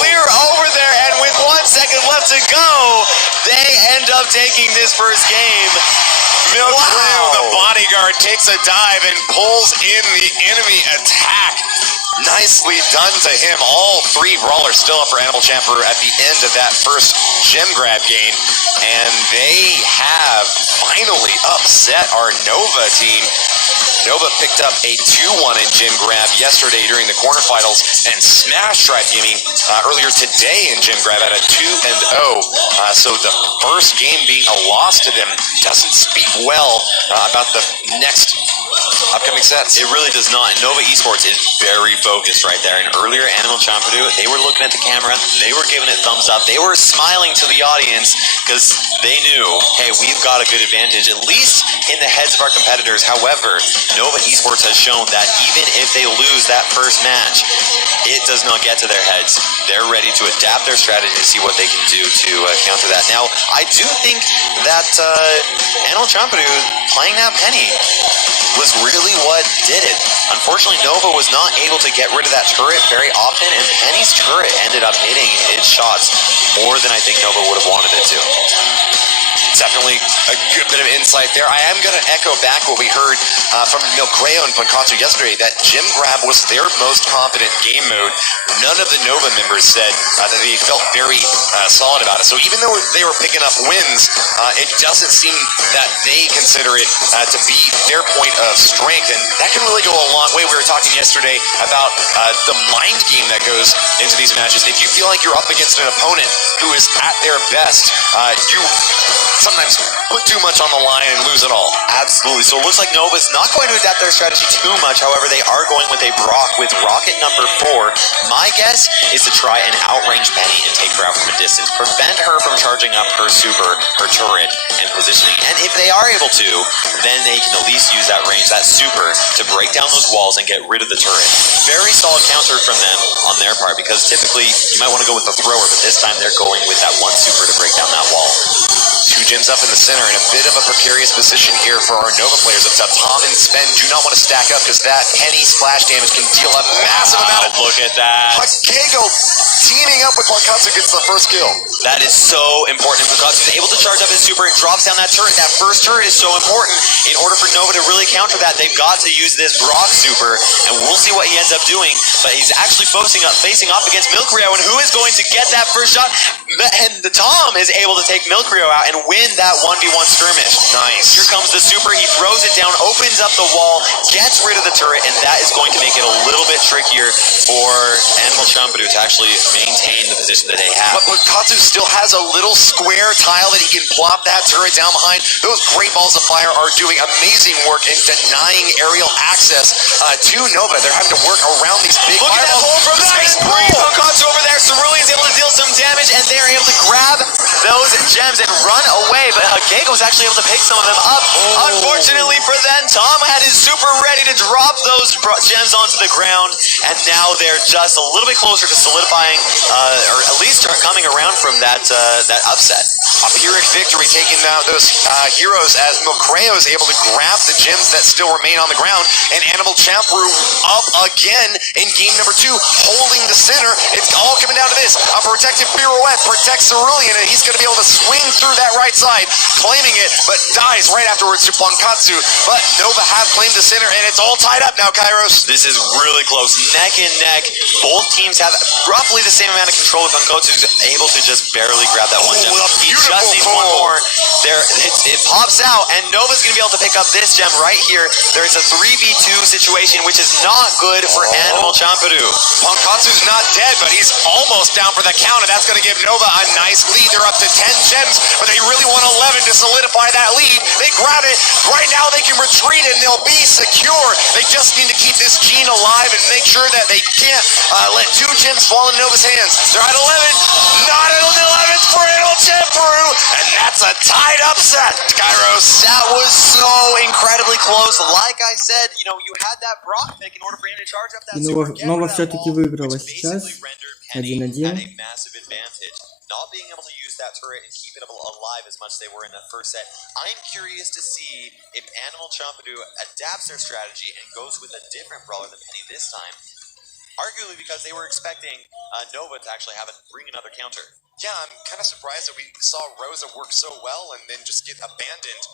Clear over there, and with 1 second left to go, they end up taking this first game. Milkrio, the bodyguard, takes a dive and pulls in the enemy attack. Nicely done to him. All three brawlers still up for Animal Champion at the end of that first gem grab game. And they have finally upset our Nova team. Nova picked up a 2-1 in gem grab yesterday during the quarterfinals, and Smash tried gaming earlier today in gem grab at a 2-0. So the first game being a loss to them doesn't speak well about the next upcoming sets. It really does not. And Nova Esports is very focused right there. And earlier, Animal Champion, they were looking at the camera, they were giving it thumbs up, they were smiling to the audience because they knew, hey, we've got a good advantage, at least in the heads of our competitors. However, Nova Esports has shown that even if they lose that first match, it does not get to their heads. They're ready to adapt their strategy to see what they can do to counter that. Now, I do think that Animal Champion playing that Penny was really what did it. Unfortunately, Nova was not able to get rid of that turret very often, and Penny's turret ended up hitting its shots more than I think Nova would have wanted it to. Definitely a good bit of insight there. I am going to echo back what we heard from Milkrio and Pankatsu yesterday, that gem grab was their most confident game mode. None of the Nova members said that they felt very solid about it. So even though they were picking up wins, it doesn't seem that they consider it to be their point of strength. And that can really go a long way. We were talking yesterday about the mind game that goes into these matches. If you feel like you're up against an opponent who is at their best, you sometimes put too much on the line and lose it all. Absolutely. So it looks like Nova's not going to adapt their strategy too much. However, they are going with a Brock with rocket number 4. My guess is to try and outrange Penny and take her out from a distance. Prevent her from charging up her super, her turret, and positioning. And if they are able to, then they can at least use that range, that super, to break down those walls and get rid of the turret. Very solid counter from them on their part, because typically you might want to go with the thrower, but this time they're going with that one super to break down that wall. 2 gems up in the center in a bit of a precarious position here for our Nova players up top. Tom and Sven do not want to stack up because that penny splash damage can deal a massive amount of... Look at that. Hakego teaming up with Wankatsu gets the first kill. That is so important. Wankatsu is able to charge up his super and drops down that turret. That first turret is so important. In order for Nova to really counter that, they've got to use this Brock super, and we'll see what he ends up doing. But he's actually facing off against Milkrio, and who is going to get that first shot? And the Tom is able to take Milkrio out and win that 1v1 skirmish. Nice. Here comes the super. He throws it down, opens up the wall, gets rid of the turret, and that is going to make it a little bit trickier for Animal Champidu to actually maintain the position that they have. But Wankatsu still has a little square tile that he can plop that turret down behind. Those great balls of fire are doing amazing work in denying aerial access to Nova. They're having to work around these big Look at that fireballs. hole from the space breeze. Wankatsu over there. Cerulean's able to deal some damage, and they're able to grab those gems and run away. But Hagego's actually able to pick some of them up. Unfortunately for them, Tom had his super ready to drop those gems onto the ground, and now they're just a little bit closer to solidifying, or at least coming around from that upset. A Pyrrhic victory taking out those heroes as Milcreo is able to grab the gems that still remain on the ground, and Animal Champidu up again in game number 2, holding the center. It's all coming down to this. A protective pirouette protects Cerulean, and he's going to be able to swing through that right side, claiming it, but dies right afterwards to Wankatsu. But Nova have claimed the center, and it's all tied up now, Kairos. This is really close, neck and neck. Both teams have roughly the same amount of control, with Wankatsu's able to just barely grab that one gem. He just needs one more. It pops out, and Nova's going to be able to pick up this gem right here. There's a 3v2 situation, which is not good for Animal Champidu. Wankatsu's not dead, but he's almost down for the count, and that's going to give Nova a nice lead. They're up to 10 gems, but they really want 11 to solidify that lead. They grab it. Right now they can retreat, and they'll be secure. They just need to keep this gene alive and make sure that they can't let 2 gems fall in Nova's hands. They're at 11. Not at 11th for Animal Champidu, and that's a tied upset, Kairos. That was so incredibly close. Like I said, you had that Brock pick in order for him to charge up that super. Нова все-таки выиграла сейчас. 1-1. Not being able to use that turret and keep it alive as much as they were in the first set. I'm curious to see if Animal Champidu adapts their strategy and goes with a different brawler than Penny this time. Arguably because they were expecting Nova to actually bring another counter. Yeah, I'm kind of surprised that we saw Rosa work so well and then just get abandoned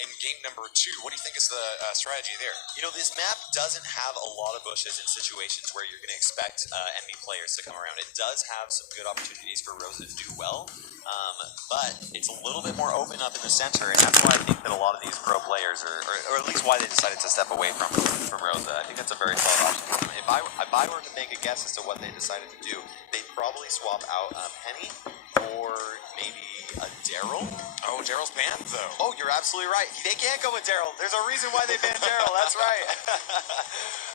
in game number 2. What do you think is the strategy there? This map doesn't have a lot of bushes in situations where you're going to expect enemy players to come around. It does have some good opportunities for Rosa to do well, but it's a little bit more open up in the center, and that's why I think that a lot of these pro players, or at least why they decided to step away from Rosa. I think that's a very solid option for them. If I were to make a guess as to what they decided to do, they'd probably swap out Penny or maybe a Daryl. Oh, Daryl's banned, though. Oh, you're absolutely right. They can't go with Daryl. There's a reason why they banned Daryl. That's right.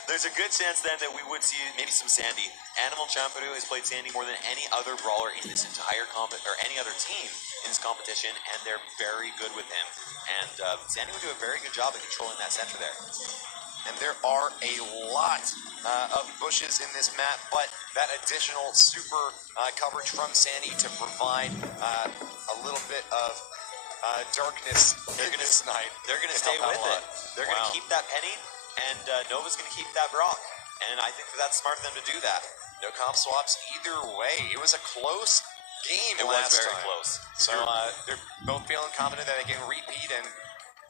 There's a good chance then that we would see maybe some Sandy. Animal Champidu has played Sandy more than any other brawler in this entire or any other team in this competition, and they're very good with him. And Sandy would do a very good job of controlling that center there. And there are a lot of bushes in this map, but that additional super coverage from Sandy to provide a little bit of darkness They're going to night. They're going to stay with it. They're going to keep that Penny, and Nova's going to keep that Brock. And I think that's smart of them to do that. No comp swaps either way. It was a close game last time. It was very close. So they're both feeling confident that they can repeat and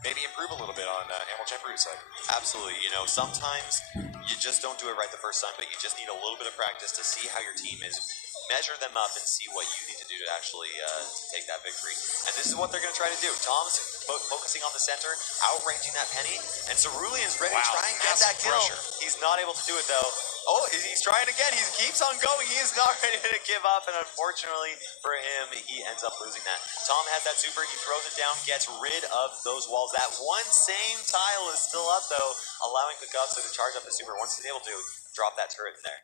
maybe improve a little bit on Animal Champidu's side. Absolutely. Sometimes you just don't do it right the first time, but you just need a little bit of practice to see how your team is. Measure them up and see what you need to do to actually to take that victory. And this is what they're going to try to do. Tom's focusing on the center, outranging that Penny, and Cerulean's ready to try and get that kill. Pressure. He's not able to do it, though. Oh, he's trying again. He keeps on going. He is not ready to give up, and unfortunately for him, he ends up losing that. Tom has that super. He throws it down, gets rid of those walls. That one same tile is still up, though, allowing the Kapsa to charge up the super. Once he's able to, drop that turret in there.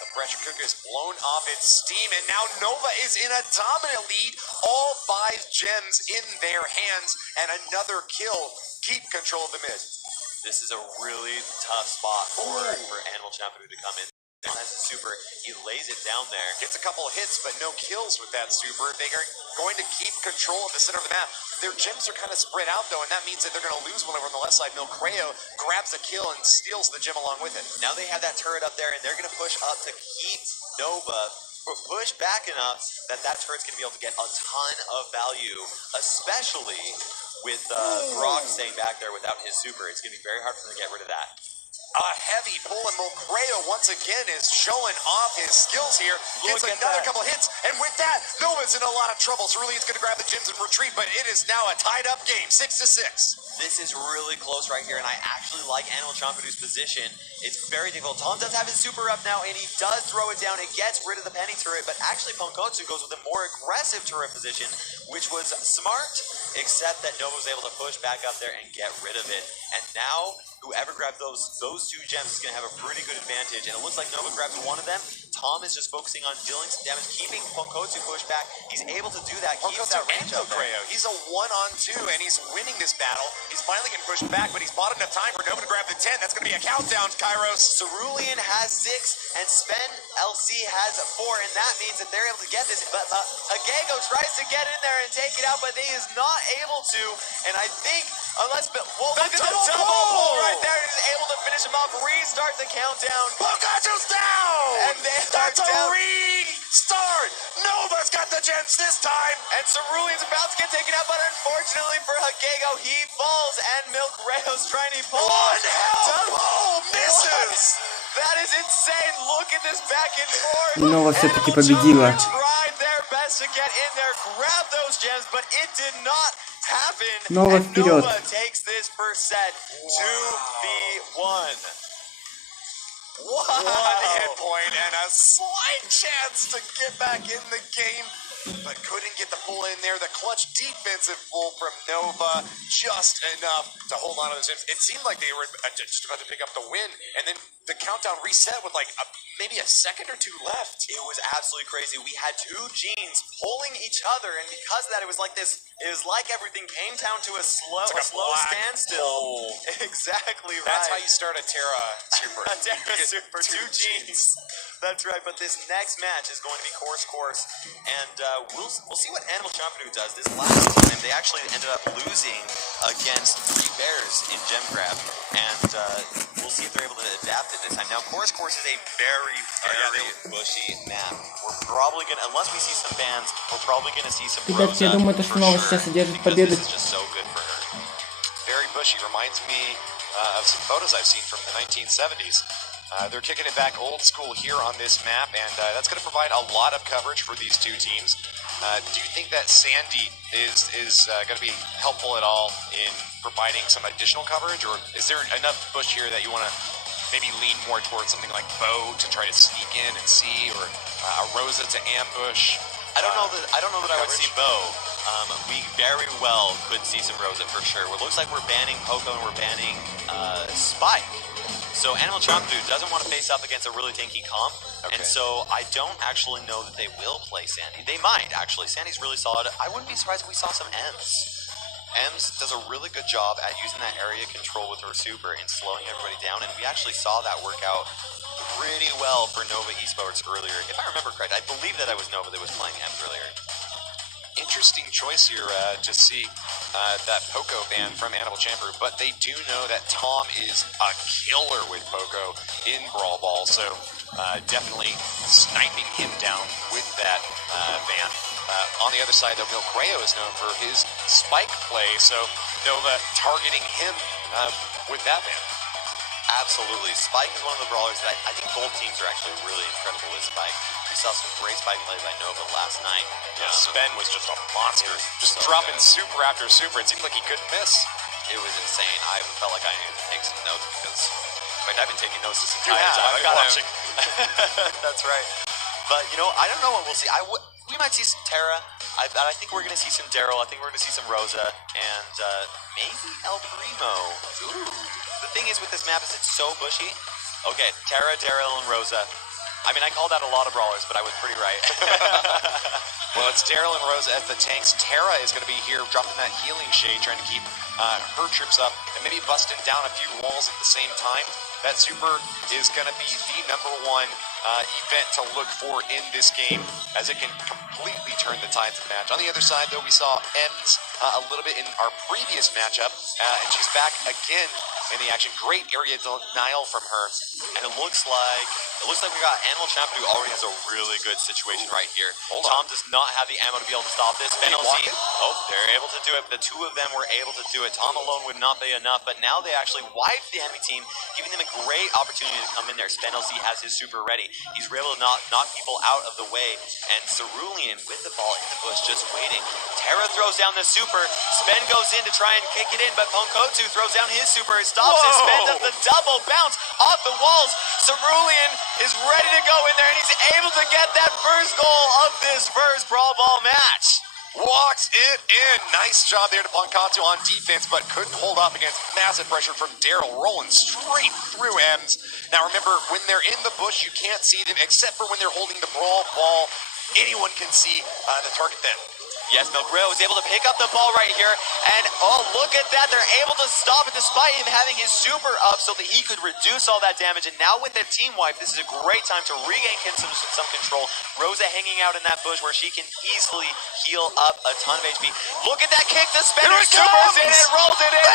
The pressure cooker is blown off its steam, and now Nova is in a dominant lead. All 5 gems in their hands, and another kill. Keep control of the mid. This is a really tough spot for Animal Champidu to come in Has the super, he lays it down there. Gets a couple of hits, but no kills with that super. They are going to keep control of the center of the map. Their gems are kind of spread out, though, and that means that they're going to lose one over on the left side. Milcreo grabs a kill and steals the gem along with it. Now they have that turret up there, and they're going to push up to keep Nova, push back enough that turret's going to be able to get a ton of value, especially with Brock staying back there without his super. It's going to be very hard for them to get rid of that. A heavy pull, and Milcreo once again is showing off his skills here. Gets another couple hits, and with that, Nova's in a lot of trouble. Cerulean's going to grab the gems and retreat, but it is now a tied-up game, 6-6. This is really close right here, and I actually like Animal Chompadoo's position. It's very difficult. Tom does have his super up now, and he does throw it down. It gets rid of the penny turret, but actually Ponkotsu goes with a more aggressive turret position, which was smart, except that Nova was able to push back up there and get rid of it. And now, whoever grabs those two gems is going to have a pretty good advantage, and it looks like Nova grabs one of them. Tom is just focusing on dealing some damage, keeping Ponkotsu pushed back. He's able to do that, keeps that range up there. He's a 1-on-2, and he's winning this battle. He's finally getting pushed back, but he's bought enough time for Nova to grab the 10. That's going to be a countdown, Kairos. Cerulean has 6, and Sven LC has 4, and that means that they're able to get this. But Agego tries to get in there and take it out, but he is not able to. And I think, unless... Well, look at the double pull right there. He's able to finish him off, restart the countdown. Ponkotsu's down! And they That's a restart! Nova's got the gems this time! And Cerulean's about to get taken out, but unfortunately for Agego, he falls, and Milcreo's trying to pull. One hell pull! Misses! That is insane. Look at this back and forth. Nova все-таки победила. Tried their best to get in there, grab those gems, but it did not happen. Nova and вперед. Nova takes this first set 2v1. Wow. One hit point and a slight chance to get back in the game, but couldn't get the pull in there. The clutch defensive pull from Nova, just enough to hold on to the gems. It seemed like they were just about to pick up the win, and then the countdown reset with like maybe a second or two left. It was absolutely crazy. We had two genes pulling each other, and because of that, it was like this. It was like everything came down to a slow standstill. Exactly right. That's how you start a Terra Super. A Terra Super, two genes. That's right. But this next match is going to be course, and we'll see what Animal Chompadu does. This last time, they actually ended up losing against 3 bears in Gem Grab, and we'll see if they're able to adapt it this time. Now, course is a very bushy map. We're probably gonna, unless we see some bans, we're probably gonna see some. Ребятки, я думаю, что Нова сейчас одержит победу. Very bushy. Reminds me of some photos I've seen from the 1970s. They're kicking it back old school here on this map, and that's going to provide a lot of coverage for these two teams. Do you think that Sandy is going to be helpful at all in providing some additional coverage, or is there enough bush here that you want to maybe lean more towards something like Bo to try to sneak in and see, or a Rosa to ambush? I don't know that I would see Bo. We very well could see some Rosa for sure. It looks like we're banning Poco and we're banning Spike. So Animal Chompadu doesn't want to face up against a really tanky comp, and so I don't actually know that they will play Sandy. They might, actually. Sandy's really solid. I wouldn't be surprised if we saw some Ems. Ems does a really good job at using that area control with her super and slowing everybody down, and we actually saw that work out pretty well for Nova Esports earlier. If I remember correct, I believe that I was Nova that was playing Ems earlier. Interesting choice here to see that Poco ban from Animal Chamber, but they do know that Tom is a killer with Poco in Brawl Ball, so definitely sniping him down with that ban. On the other side, though, Milcreo is known for his spike play, so Nova targeting him with that ban. Absolutely. Spike is one of the brawlers that I think both teams are actually really incredible with Spike. We saw some great Spike play by Nova last night. Yeah, Sven was just a monster. Just so dropping good. Super after super. It seemed like he couldn't miss. It was insane. I felt like I needed to take some notes because I've been taking notes this entire time. I've been watching. That's right. But, you know, I don't know what we'll see. We might see some Terra. I think we're going to see some Daryl. I think we're going to see some Rosa. And maybe El Primo. Ooh. The thing is with this map is it's so bushy. Okay, Terra, Daryl, and Rosa. I mean, I called out a lot of brawlers, but I was pretty right. Well, it's Daryl and Rosa as the tanks. Terra is going to be here dropping that healing shade, trying to keep her troops up and maybe busting down a few walls at the same time. that super is going to be the #1 event to look for in this game, as it can completely turn the tides of the match. On the other side, though, we saw Ems a little bit in our previous matchup, and she's back again in the action. Great area denial from her, and it looks like we got Animal Champion, who already has a really good situation right here. Tom does not have the ammo to be able to stop this. Penalty. Oh, they're able to do it. The two of them were able to do it. Tom alone would not be enough, but now they actually wiped the enemy team, giving them a great opportunity to come in there. Spenelc has his super ready. He's able to knock people out of the way, and Cerulean with the ball in the bush, just waiting. Terra throws down the super. Spen goes in to try and kick it in, but Ponkotu throws down his super. It stops it. Spen does the double bounce off the walls. Cerulean is ready to go in there, and he's able to get that first goal of this first Brawl Ball match. Walks it in. Nice job there to Ponkotu on defense, but couldn't hold up against massive pressure from Daryl, rolling straight through Ems. Now remember, when they're in the bush, you can't see them, except for when they're holding the Brawl Ball. Anyone can see the target then. Yes, Milgrill was able to pick up the ball right here, and oh, look at that. They're able to stop it despite him having his super up so that he could reduce all that damage. And now with that team wipe, this is a great time to regain some control. Rosa hanging out in that bush where she can easily heal up a ton of HP. Look at that kick. The spinner supers in and rolls it in.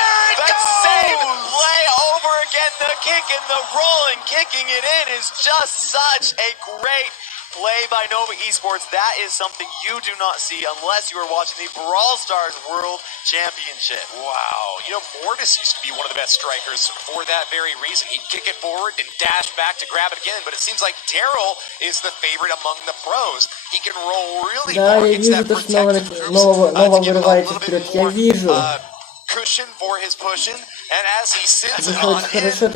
The same play over again. The kick and the roll and kicking it in is just such a great play by Nova Esports. That is something you do not see unless you are watching the Brawl Stars World Championship. Wow. You know, Mortis used to be one of the best strikers for that very reason. He'd kick it forward and dash back to grab it again, but it seems like Daryl is the favorite among the pros. He can roll really far against that protective troops to give him a little bit more cushion for his pushing, and as he sends it on in, kind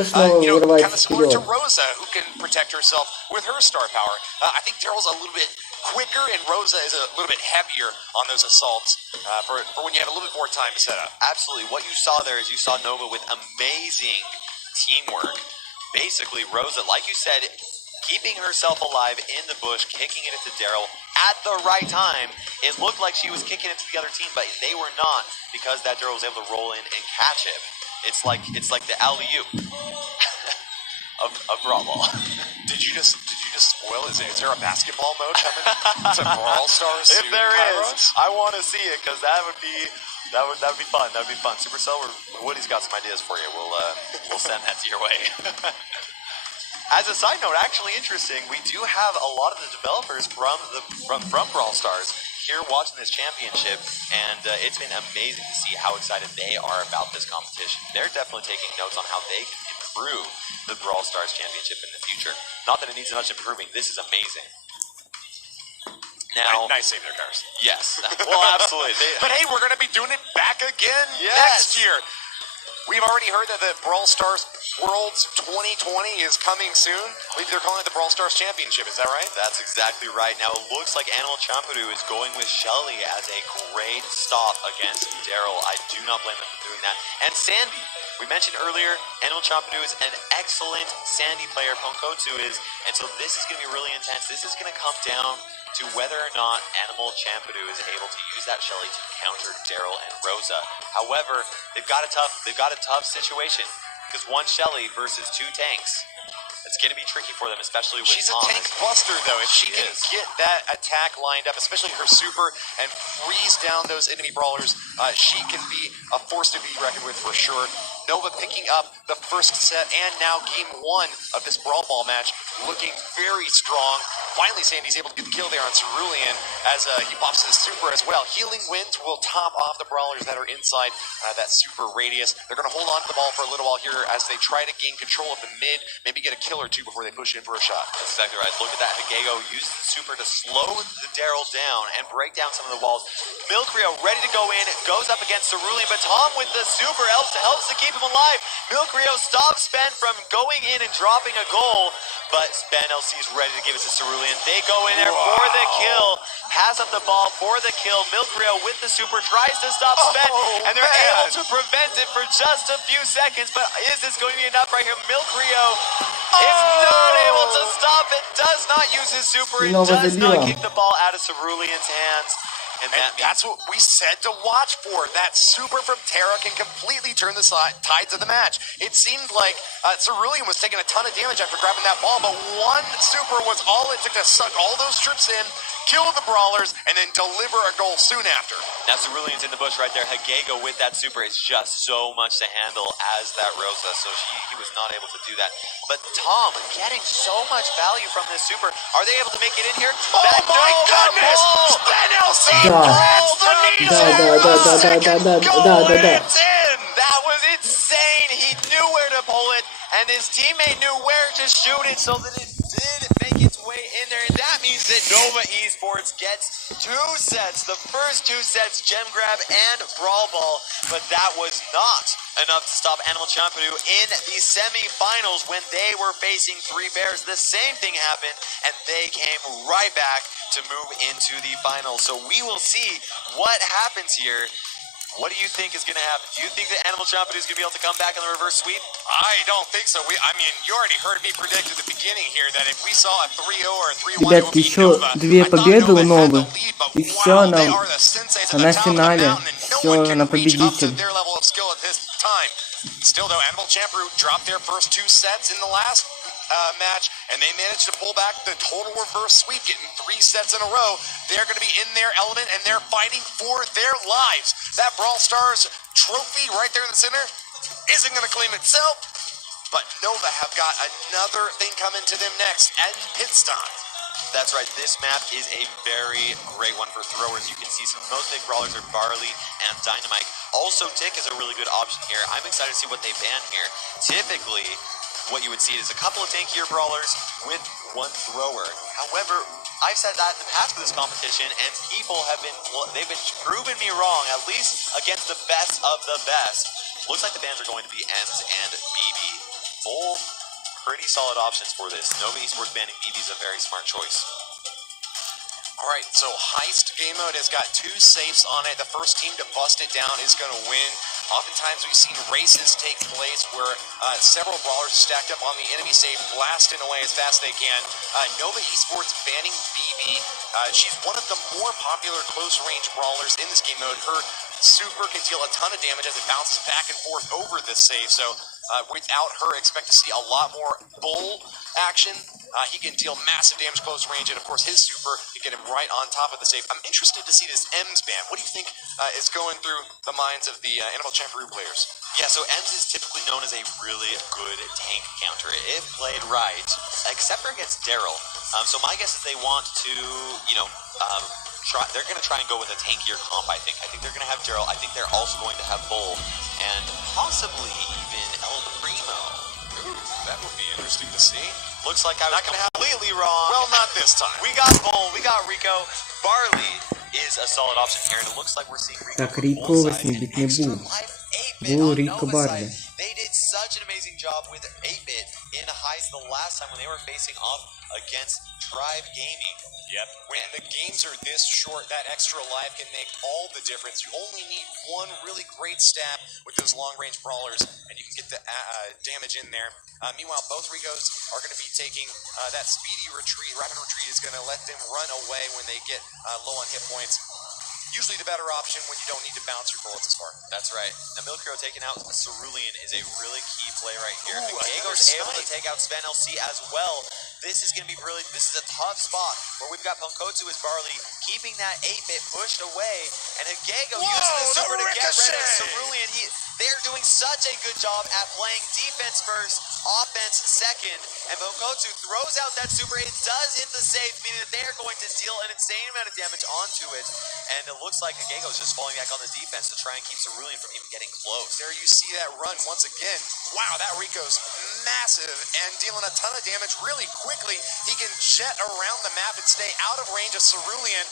of similar to Rosa, who can protect herself with her star power. I think Daryl's a little bit quicker, and Rosa is a little bit heavier on those assaults for when you have a little bit more time to set up. Absolutely. What you saw there is you saw Nova with amazing teamwork. Basically, Rosa, like you said, keeping herself alive in the bush, kicking it into Daryl at the right time. It looked like she was kicking it to the other team, but they were not, because that Daryl was able to roll in and catch him. It's like the alley-oop of Brawl Ball. Did you just spoil it? Is there a basketball mode coming to Brawl Stars? If there is, I want to see it, because that would be fun. That would be fun. Supercell, Woody's got some ideas for you. We'll send that to your way. As a side note, actually interesting, we do have a lot of the developers from Brawl Stars here watching this championship, and it's been amazing to see how excited they are about this competition. They're definitely taking notes on how they can improve the Brawl Stars championship in the future. Not that it needs much improving. This is amazing. Now, nice save there, Cars. Yes. Well, absolutely. But hey, we're going to be doing it back again next year. We've already heard that the Brawl Stars Worlds 2020 is coming soon. I believe they're calling it the Brawl Stars Championship. Is that right? That's exactly right. Now, it looks like Animal Champion is going with Shelly as a great stop against Daryl. I do not blame them for doing that. And Sandy. We mentioned earlier, Animal Champion is an excellent Sandy player. Ponkotu is. And so this is going to be really intense. This is going to come down to whether or not Animal Champion is able to use that Shelly to counter Daryl and Rosa. However, they've got a tough situation, because one Shelly versus two tanks. It's going to be tricky for them, especially with She's a tank buster, though. If she can get that attack lined up, especially her super, and freeze down those enemy brawlers, she can be a force to be reckoned with for sure. Nova picking up the first set, and now game 1 of this Brawl Ball match, looking very strong. Finally, Sandy's able to get the kill there on Cerulean as he pops his super as well. Healing Winds will top off the brawlers that are inside that super radius. They're going to hold on to the ball for a little while here as they try to gain control of the mid, maybe get a kill or two before they push in for a shot. That's exactly right. Look at that. Hagego used the super to slow the Daryl down and break down some of the walls. Milkrio ready to go in, goes up against Cerulean, but Tom with the super helps to keep him alive. Milkrio stops Spen from going in and dropping a goal, but Spenelc is ready to give it to Cerulean. They go in there for the kill, pass up the ball for the kill. Milkrio with the super tries to stop Spen, and they're able to prevent it for just a few seconds, but is this going to be enough right here? Milkrio is not able to stop it, does not use his super, it does not kick the ball out of Cerulean's hands. And that's what we said to watch for. That super from Terra can completely turn the tides of the match. It seemed like Cerulean was taking a ton of damage after grabbing that ball, but one super was all it took to suck all those trips in, kill the brawlers, and then deliver a goal soon after. Now Cerulean's in the bush right there. Hagego with that super is just so much to handle as that Rosa, so he was not able to do that. But Tom getting so much value from this super. Are they able to make it in here? Oh my goodness! That was insane. He knew where to pull it, and his teammate knew where to shoot it, so that it did make its way in there. And that means that Nova Esports gets 2 sets. The first 2 sets, Gem Grab and Brawl Ball, but that was not enough to stop Animal Champion in the semi-finals when they were facing 3 Bears. The same thing happened, and they came right back to move into the finals. So we will see what happens here. What do you think is going to happen? Do you think that Animal Champion is going to be able to come back in the reverse sweep? I don't think so. I mean, you already heard me predict at the beginning here that if we saw a 3-0 or a 3-1, Ребятки, еще 2 победы у Новы. И все, она в финале. Все, она победитель. Still though, Animal Champion dropped their first 2 sets in the last match, and they managed to pull back the total reverse sweep, getting 3 sets in a row. They're going to be in their element, and they're fighting for their lives. That Brawl Stars trophy right there in the center isn't going to claim itself, but Nova have got another thing coming to them next, and pit stop. That's right, this map is a very great one for throwers. You can see some most big brawlers are Barley and Dynamite. Also, Tick is a really good option here. I'm excited to see what they ban here. Typically, what you would see is a couple of tankier brawlers with 1 thrower. However, I've said that in the past for this competition, and people have they've been proving me wrong, at least against the best of the best. Looks like the bans are going to be Ems and BB. Both pretty solid options for this. Nova Esports banning BB is a very smart choice. Alright, so Heist game mode has got 2 safes on it. The first team to bust it down is going to win. Oftentimes we've seen races take place where several brawlers stacked up on the enemy safe, blasting away as fast as they can. Nova Esports banning BB. She's one of the more popular close-range brawlers in this game mode. Her super can deal a ton of damage as it bounces back and forth over the safe, so without her, expect to see a lot more bull action. He can deal massive damage close range, and of course his super can get him right on top of the safe. I'm interested to see this Ems ban. What do you think is going through the minds of the Animal Champion players? Yeah, so Ems is typically known as a really good tank counter if played right, except for against Daryl. So my guess is they want to, they're going to try and go with a tankier comp, I think. I think they're going to have Daryl. I think they're also going to have Bull, and possibly even El Primo. Ooh, that would be interesting to see. Looks like I was completely wrong. Well, not this time. We got Bull, we got Rico. Barley is a solid option here, and it looks like we're seeing Rico. Так, Рико вас не бить не буду. Был Рико Барли. They did such an amazing job with 8-bit in Heist the last time when they were facing off against Tribe Gaming. Yep. When the games are this short, that extra life can make all the difference. You only need 1 really great stab with those long-range brawlers, and you can get the damage in there. Meanwhile, both Ricos are going to be taking that speedy retreat. Rapid retreat is going to let them run away when they get low on hit points. Usually the better option when you don't need to bounce your bullets as far. That's right. Now Milkro taking out Cerulean is a really key play right here. Hagego's able to take out Sven LC as well. This is going to be this is a tough spot where we've got Punkotsu as Barley keeping that 8-bit pushed away, and Hagego using the super to get rid of Cerulean. They're doing such a good job at playing defense first, offense second, and Punkotsu throws out that super. It does hit the safe, meaning that they are going to deal an insane amount of damage onto it, and it looks like Hagego's just falling back on the defense to try and keep Cerulean from even getting close. There you see that run once again. Wow, that Rico's massive and dealing a ton of damage really quickly. He can jet around the map and stay out of range of Cerulean,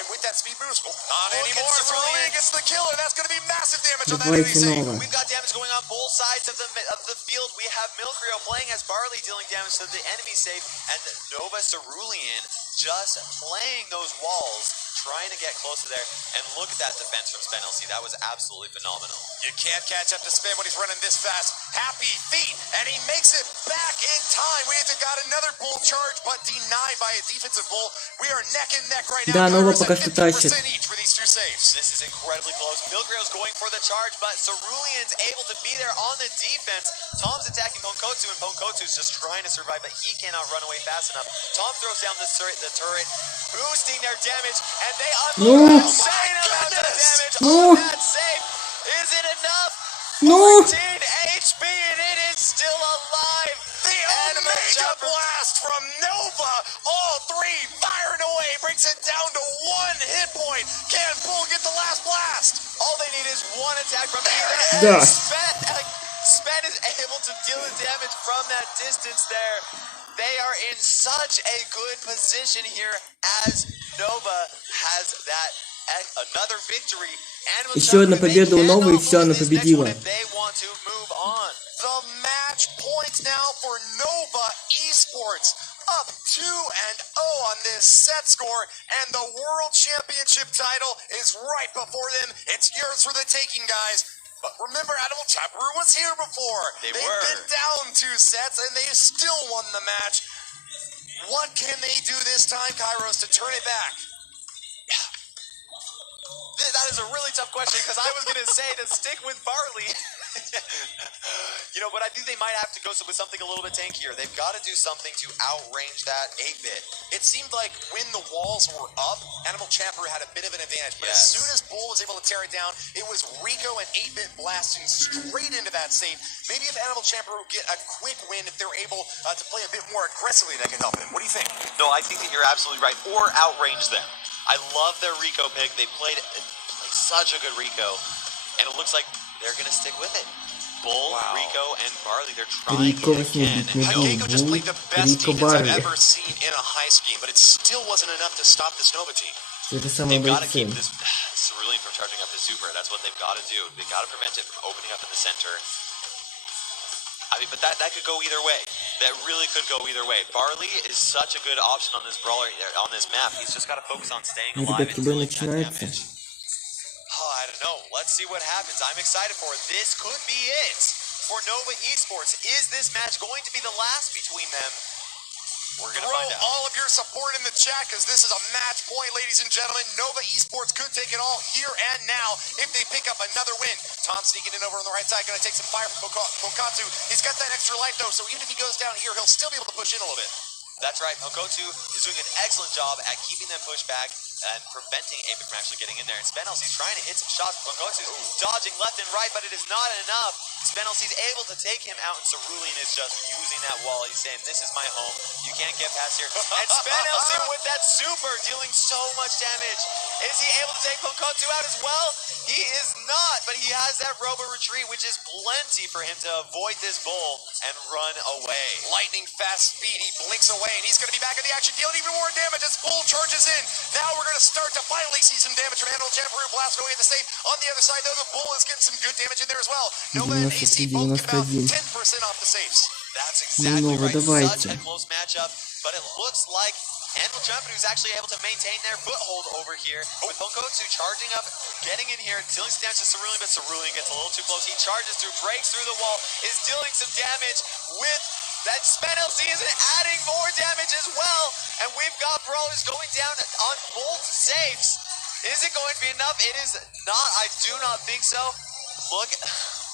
and with that speed boost, not anymore. Cerulean gets the kill, and that's going to be massive damage on that enemy safe. We've got damage going on both sides of the field. We have Milkrio playing as Barley dealing damage to the enemy safe, and Nova Cerulean just playing those walls, trying to get close to there. And look at that defense from Spen LC. That was absolutely phenomenal. You can't catch up to Spin when he's running this fast. Happy feet, and he makes it back in time. We have got another bull charge, but denied by a defensive bull. We are neck and neck right now. Да, Нова Kairos пока at что 50% тащит. each for these two saves. This is incredibly close. Milgrail's going for the charge, but Cerulean's able to be there on the defense. Tom's attacking Ponkotsu, and Ponkotsu's just trying to survive, but he cannot run away fast enough. Tom throws down the turret, boosting their damage, and they unload insane amount of damage on that save. Is it enough? 14 HP, and it is still alive. The Omega Blast from Nova. All three firing away. Brings it down to 1 hit point. Can Bull get the last blast? All they need is one attack from either. Да. Spen is able to deal the damage from that distance there. They are in such a good position here as Nova has that another victory. Еще одна победа у Новой, и все, она победила. The match points now for Nova Esports. Up 2-0 on this set score, and the World Championship title is right before them. It's yours for the taking, guys. But remember, Animal Chaparoo was here before. They've been down 2 sets, and they still won the match. What can they do this time, Kairos, to turn it back? That is a really tough question, because I was going to say to stick with Barley. You know, but I think they might have to go with something a little bit tankier. They've got to do something to outrange that 8-bit. It seemed like when the walls were up, Animal Chaparoo had a bit of an advantage. But as soon as Bull was able to tear it down, it was Rico and 8-bit blasting straight into that safe. Maybe if Animal Chaparoo get a quick win, if they're able to play a bit more aggressively, that can help them. What do you think? No, I think that you're absolutely right. Or outrange them. I love their Rico pick. They played such a good Rico. And it looks like they're going to stick with it. Bull, Rico, and Barley, they're trying it again. Hageko just played the best defense I've ever seen in a high scheme, but it still wasn't enough to stop this Nova team. They've got to keep this Cerulean from charging up his super. That's what they've got to do. They've got to prevent it from opening up in the center. I mean, but that could go either way. That really could go either way. Barley is such a good option on this brawler, on this map. He's just got to focus on staying alive and dealing that damage. Oh, I don't know. Let's see what happens. I'm excited for it. This could be it for Nova Esports. Is this match going to be the last between them? We're going to find out. All of your support in the chat, because this is a match point, ladies and gentlemen. Nova Esports could take it all here and now if they pick up another win. Tom sneaking in over on the right side, going to take some fire from Ponkotsu. He's got that extra life, though, so even if he goes down here, he'll still be able to push in a little bit. That's right. Ponkotsu is doing an excellent job at keeping them pushed back and preventing Ape from actually getting in there. And SpenLC's trying to hit some shots. Ponkotsu's dodging left and right, but it is not enough. SpenLC's able to take him out, and Cerulean is just using that wall. He's saying, this is my home. You can't get past here. And SpenLC with that super, dealing so much damage. Is he able to take Ponkotsu out as well? He is not, but he has that robo retreat, which is plenty for him to avoid this bull and run away. Lightning fast speed, he blinks away, and he's going to be back in the action, dealing even more damage as Bull charges in. Now we're going to start to finally see some damage from Animal Chaparoo. Blast away at the safe. On the other side, though, the Bull is getting some good damage in there as well. Nova and AC both get about 10% off the safes. That's exactly right. Such a close matchup, but it looks like Animal Chaparoo is actually able to maintain their foothold over here with Ponkotsu charging up, getting in here, dealing some damage to Cerulean, but Cerulean gets a little too close. He charges through, breaks through the wall, is dealing some damage with that. SpenLC is adding more damage as well, and we've got brawlers going down on both safes. Is it going to be enough? It is not. I do not think so.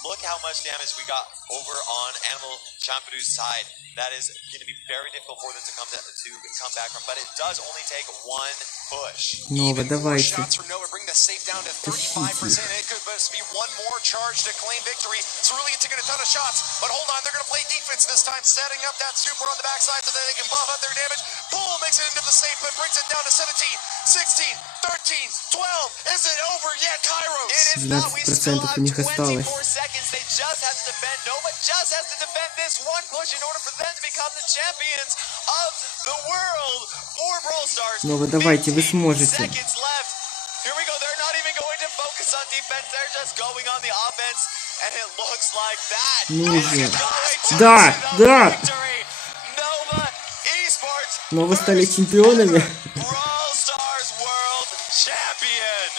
Look how much damage we got over on Animal Chaparoo's side. That is going to be very difficult for them to come back from, but it does only take one push. Nova, давайте. Shots from Nova bring the safe down to 35%. It could just be one more charge to claim victory. Cerulean taking a ton of shots, but hold on, they're going to play defense this time, setting up that super on the backside so that they can buff up their damage. Bull makes it into the safe, but brings it down to 17, 16, 13, 12. Is it over yet, Kairos? It is not. We still have 24 seconds. They just have to defend. Nova just has to defend this one push in order for them to become the champions of the world for Brawl Stars. Nova, давайте, вы сможете. Seconds left. Here we go. They're not even going to focus on defense. They're just going on the offense, and it looks like that. Да, да. Nova Esports. Nova стали чемпионами. Brawl Stars World champion,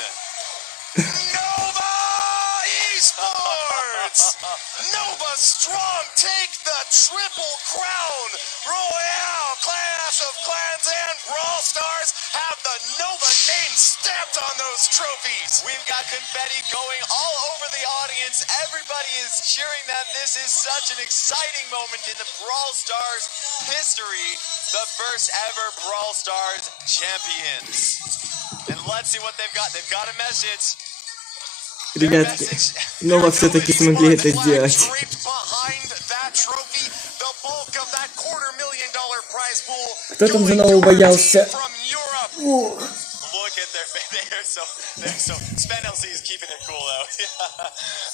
Nova Esports! Nova Strong take the triple crown! Royale, Clash of Clans, and Brawl Stars have the Nova name stamped on those trophies! We've got confetti going all over the audience. Everybody is cheering them. This is such an exciting moment in the Brawl Stars history. The first ever Brawl Stars champions. And let's see what they've got. They've got a message. Ребятки, Нова все-таки смогли это сделать. Кто там за Нову боялся? Look at their face. They're so SpenLC is keeping it cool though.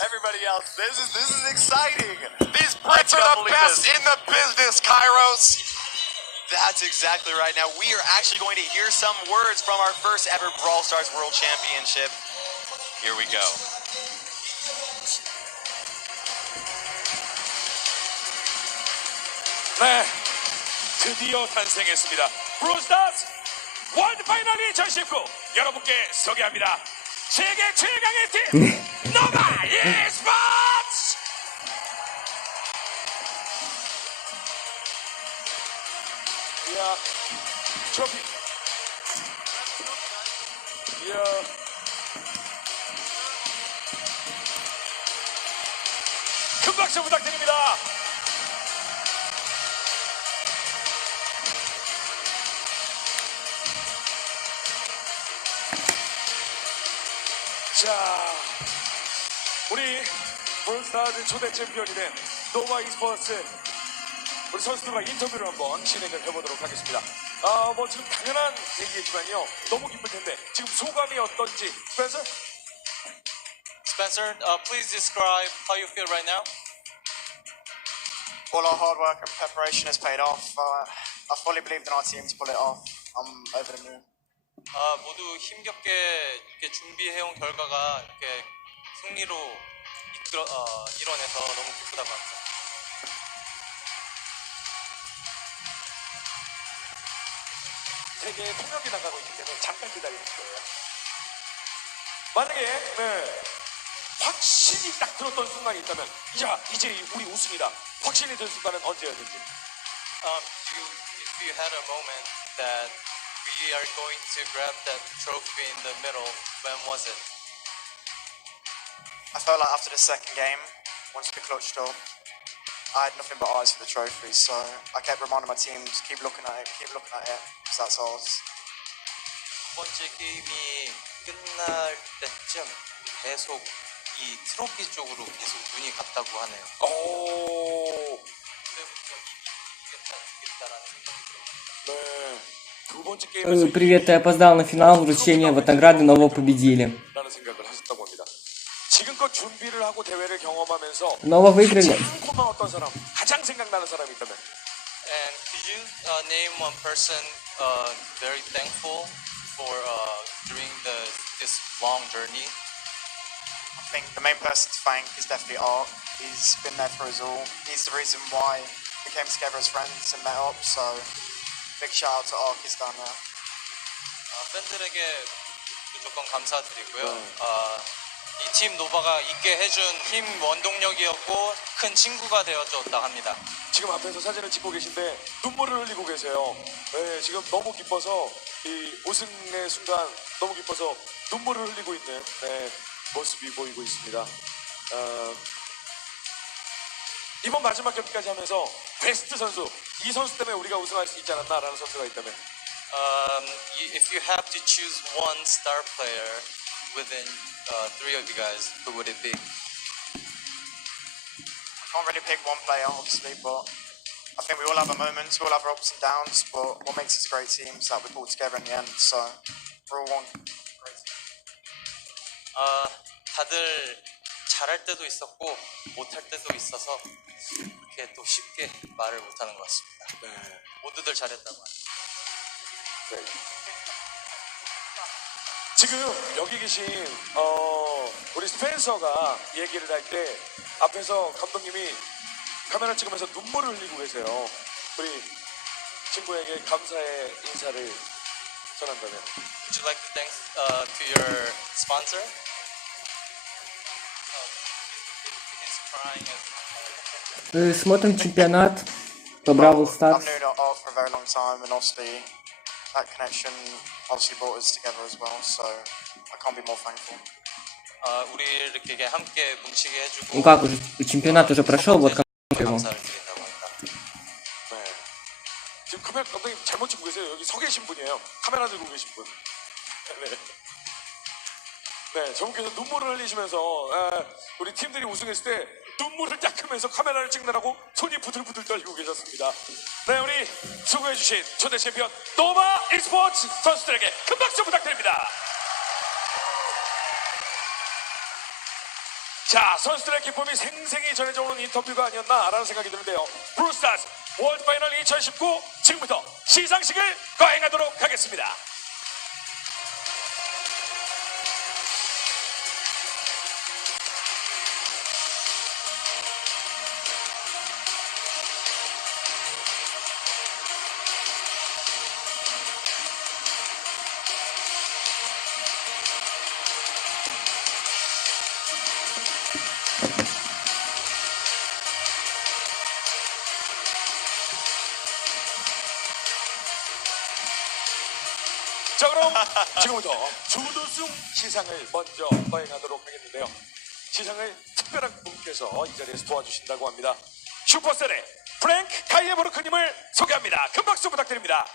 Everybody else, this is exciting. These Brits are the best in the business, Kairos. That's exactly right. Now we are actually going to hear some words from our first ever Brawl Stars World Championship. Here we go. 네, 드디어 탄생했습니다. 브롤스타즈 월드 파이널 2019 여러분께 소개합니다. 세계 최강의 팀 노바 e스포츠. 이야, 트로피. 이야. 큰 박수 부탁드립니다. 자, 우리 브롤스타즈 초대 챔피언이 된 노바 e스포츠 우리 선수들과 인터뷰를 한번 진행을 해보도록 하겠습니다. 뭐 지금 당연한 얘기겠지만요, 너무 기쁠 텐데 지금 소감이 어떤지. 스펜서? Spencer, please describe how you feel right now. All our hard work and preparation has paid off. I fully believed in our team to pull it off. I'm over the moon. 모두 힘겹게 이렇게 준비해온 결과가 이렇게 승리로 이뤄내서 너무 기쁘다고 합니다. 세계에 통역이 나가고 있기 때문에 잠깐 기다리는 거예요. 만약에 확신이 딱 들었던 순간이 있다면, 야, 이제 우리 우승이다, 확신이 든 순간은 언제였는지. If you had a moment that we are going to grab that trophy in the middle, when was it? I felt like after the second game, once we clutched up, I had nothing but eyes for the trophy, so I kept reminding my team to keep looking at it, because that's ours. 두 번째 게임이 끝날 때쯤 계속 이 트로피 쪽으로 계속 눈이 갔다고 하네요. 오. 그때부터 이겼다라는 생각이 들어요. 네. 두 번째 게임에서 Привет, ты опоздал на финал, вручение вот награды, Нового победили. 라는 생각을 하셨다고 합니다. 지금껏 준비를 하고 대회를 경험하면서 Nova выиграли. 가장 고마웠던 사람, 가장 생각나는 사람이 있다면. And could you name one person very thankful for during this long journey? I think the main person to thank is definitely Art. He's been there for us all. He's the reason why we came together as friends and met up, so big shout out to Art, he's down there. 팬들에게 무조건 감사드리고요. 이 팀 노바가 있게 해준 힘 원동력이었고 큰 친구가 되어줬다 합니다. 지금 앞에서 사진을 찍고 계신데 눈물을 흘리고 계세요. 네, 지금 너무 기뻐서 이 우승의 순간 너무 기뻐서 눈물을 흘리고 있는 모습이 보이고 있습니다. 이번 마지막 경기까지 하면서 베스트 선수, 이 선수 때문에 우리가 우승할 수 있지 않았나라는 선수가 있다면? If you have to choose one star player within three of you guys, who would it be? Can't really pick one player, obviously, but I think we all have our moments, we all have our ups and downs, but what makes us a great team is that we pull together in the end, so we're all one great team. 다들 잘할 때도 있었고 못할 때도 있어서 이렇게 또 쉽게 말을 못하는 것 같습니다. 네. 모두들 잘했다고 합니다. 네. 지금 여기 계신 우리 스펜서가 얘기를 할 때 앞에서 감독님이 카메라 찍으면서 눈물을 흘리고 계세요. 우리 친구에게 감사의 인사를 전한다면. Would you like to thank to your sponsor? He's crying. Смотрим чемпионат по Бравл I've Старс. known Art for a very long time, and obviously that connection obviously brought us together as well. So I can't be more thankful. 우리 이렇게 함께 뭉치게 해주고. Ну как, уже чемпионат уже прошел, вот как его. 감사를 드린다고 합니다. 네. 지금 카메라 감독님 잘못 찍고 계세요. 여기 서 계신 분이에요. 카메라 들고 계신 분. 네. 네, 저분께서 눈물을 흘리시면서 우리 팀들이 우승했을 때 눈물을 닦으면서 카메라를 찍느라고 손이 부들부들 떨리고 계셨습니다. 네, 우리 수고해주신 초대 챔피언 노바 e스포츠 선수들에게 큰 박수 부탁드립니다. 자, 선수들의 기쁨이 생생히 전해져 오는 인터뷰가 아니었나라는 생각이 드는데요. 브루스타즈 월드 파이널 2019 지금부터 시상식을 거행하도록 하겠습니다. 자, 그럼 지금부터 준우승 시상을 먼저 거행하도록 하겠는데요. 시상을 특별한 분께서 이 자리에서 도와주신다고 합니다. 슈퍼셀의 프랭크 카이에보르크님을 소개합니다. 큰 박수 부탁드립니다.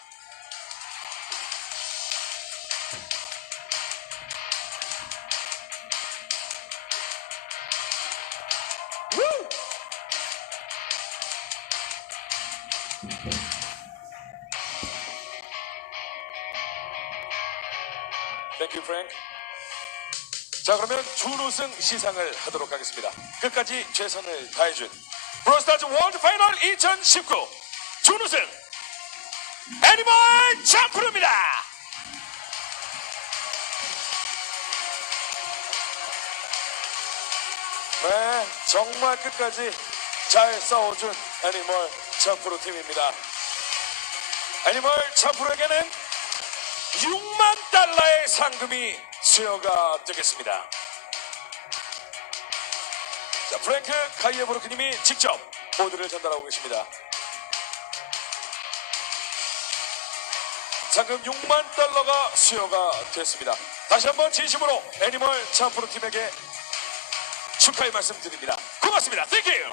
땡큐 프랭크. 자, 그러면 준우승 시상을 하도록 하겠습니다. 끝까지 최선을 다해준 브로스타즈 월드 파이널 2019 준우승 애니멀 챔프입니다. 네, 정말 끝까지 잘 싸워준 애니멀 챔프로 팀입니다. 애니멀 챔프에게는 6만 달러의 상금이 수여가 되겠습니다. 자, 프랭크 카이에보르크님이 직접 보드를 전달하고 계십니다. 상금 6만 달러가 수여가 됐습니다. 다시 한번 진심으로 애니멀 챔프로 팀에게 축하의 말씀 드립니다. 고맙습니다. Thank you.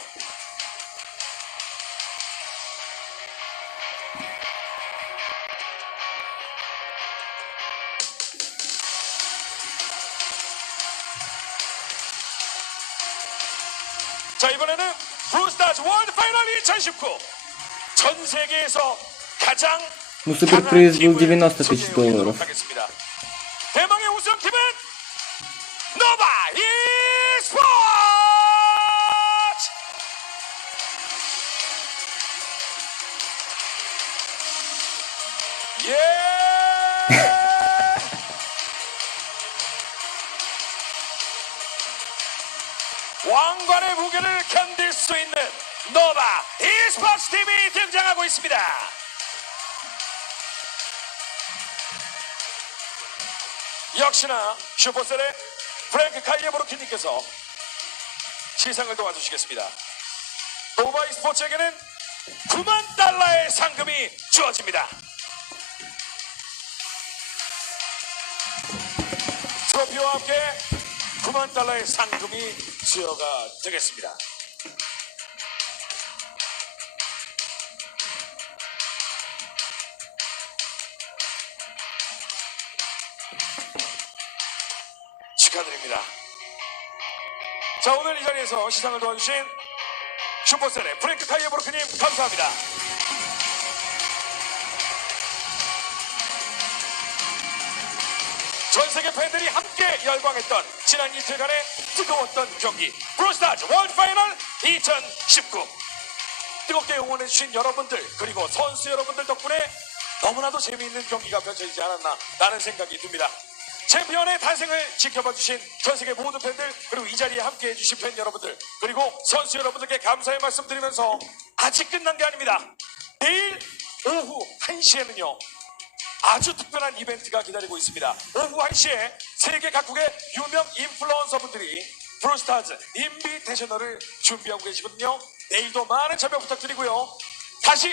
자, 이번에는 브루스타즈 월드 파이널 2019 전 세계에서 가장 Ну, суперприз был 90 тысяч долларов. 하겠습니다. 대망의 우승팀은 노바 e스포츠! 예! 왕관의 무게를 견딜 수 있는 노바 e스포츠 팀이 등장하고 있습니다. 역시나 슈퍼셀의 프랭크 카이에보르키님께서 시상을 도와주시겠습니다. 노바 e스포츠에게는 9만 달러의 상금이 주어집니다. 트로피와 함께 9만 달러의 상금이 수여가 되겠습니다. 축하드립니다. 자, 오늘 이 자리에서 시상을 도와주신 슈퍼셀의 프랭크 카이에보르크님 감사합니다. 전 세계 팬들이 함께 열광했던 지난 이틀간의 뜨거웠던 경기 브루스타즈 월드 파이널 2019 뜨겁게 응원해주신 여러분들 그리고 선수 여러분들 덕분에 너무나도 재미있는 경기가 펼쳐지지 않았나 라는 생각이 듭니다. 챔피언의 탄생을 지켜봐주신 전세계 모든 팬들 그리고 이 자리에 함께해 주신 팬 여러분들 그리고 선수 여러분들께 감사의 말씀드리면서 아직 끝난 게 아닙니다. 내일 오후 1시에는요 아주 특별한 이벤트가 기다리고 있습니다. 오후 1시에 세계 각국의 유명 인플루언서분들이 브롤스타즈 인비테이셔널을 준비하고 계시거든요. 내일도 많은 참여 부탁드리고요. 다시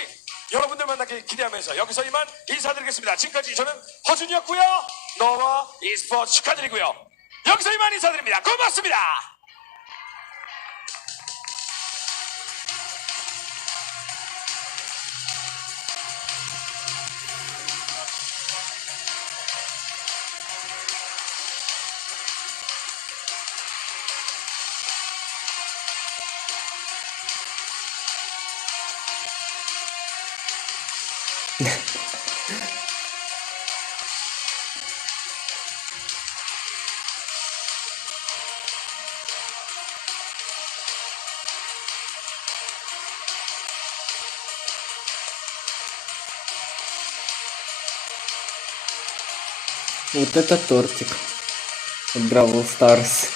여러분들 만나기 기대하면서 여기서 이만 인사드리겠습니다. 지금까지 저는 허준이었고요. 너와 e스포츠 축하드리고요. 여기서 이만 인사드립니다. 고맙습니다. Вот это тортик от Бравл Старс.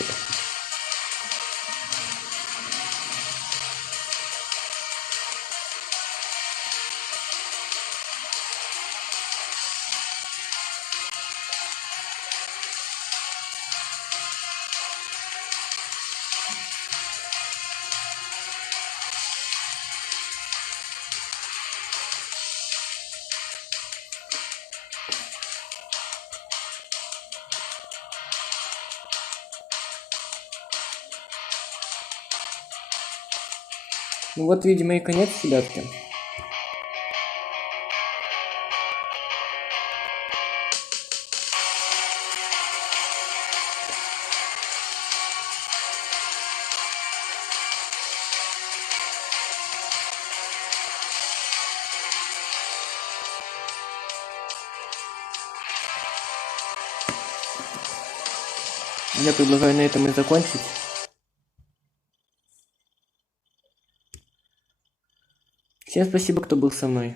Ну вот, видимо, и конец, ребятки. Я предлагаю на этом и закончить. Всем спасибо, кто был со мной.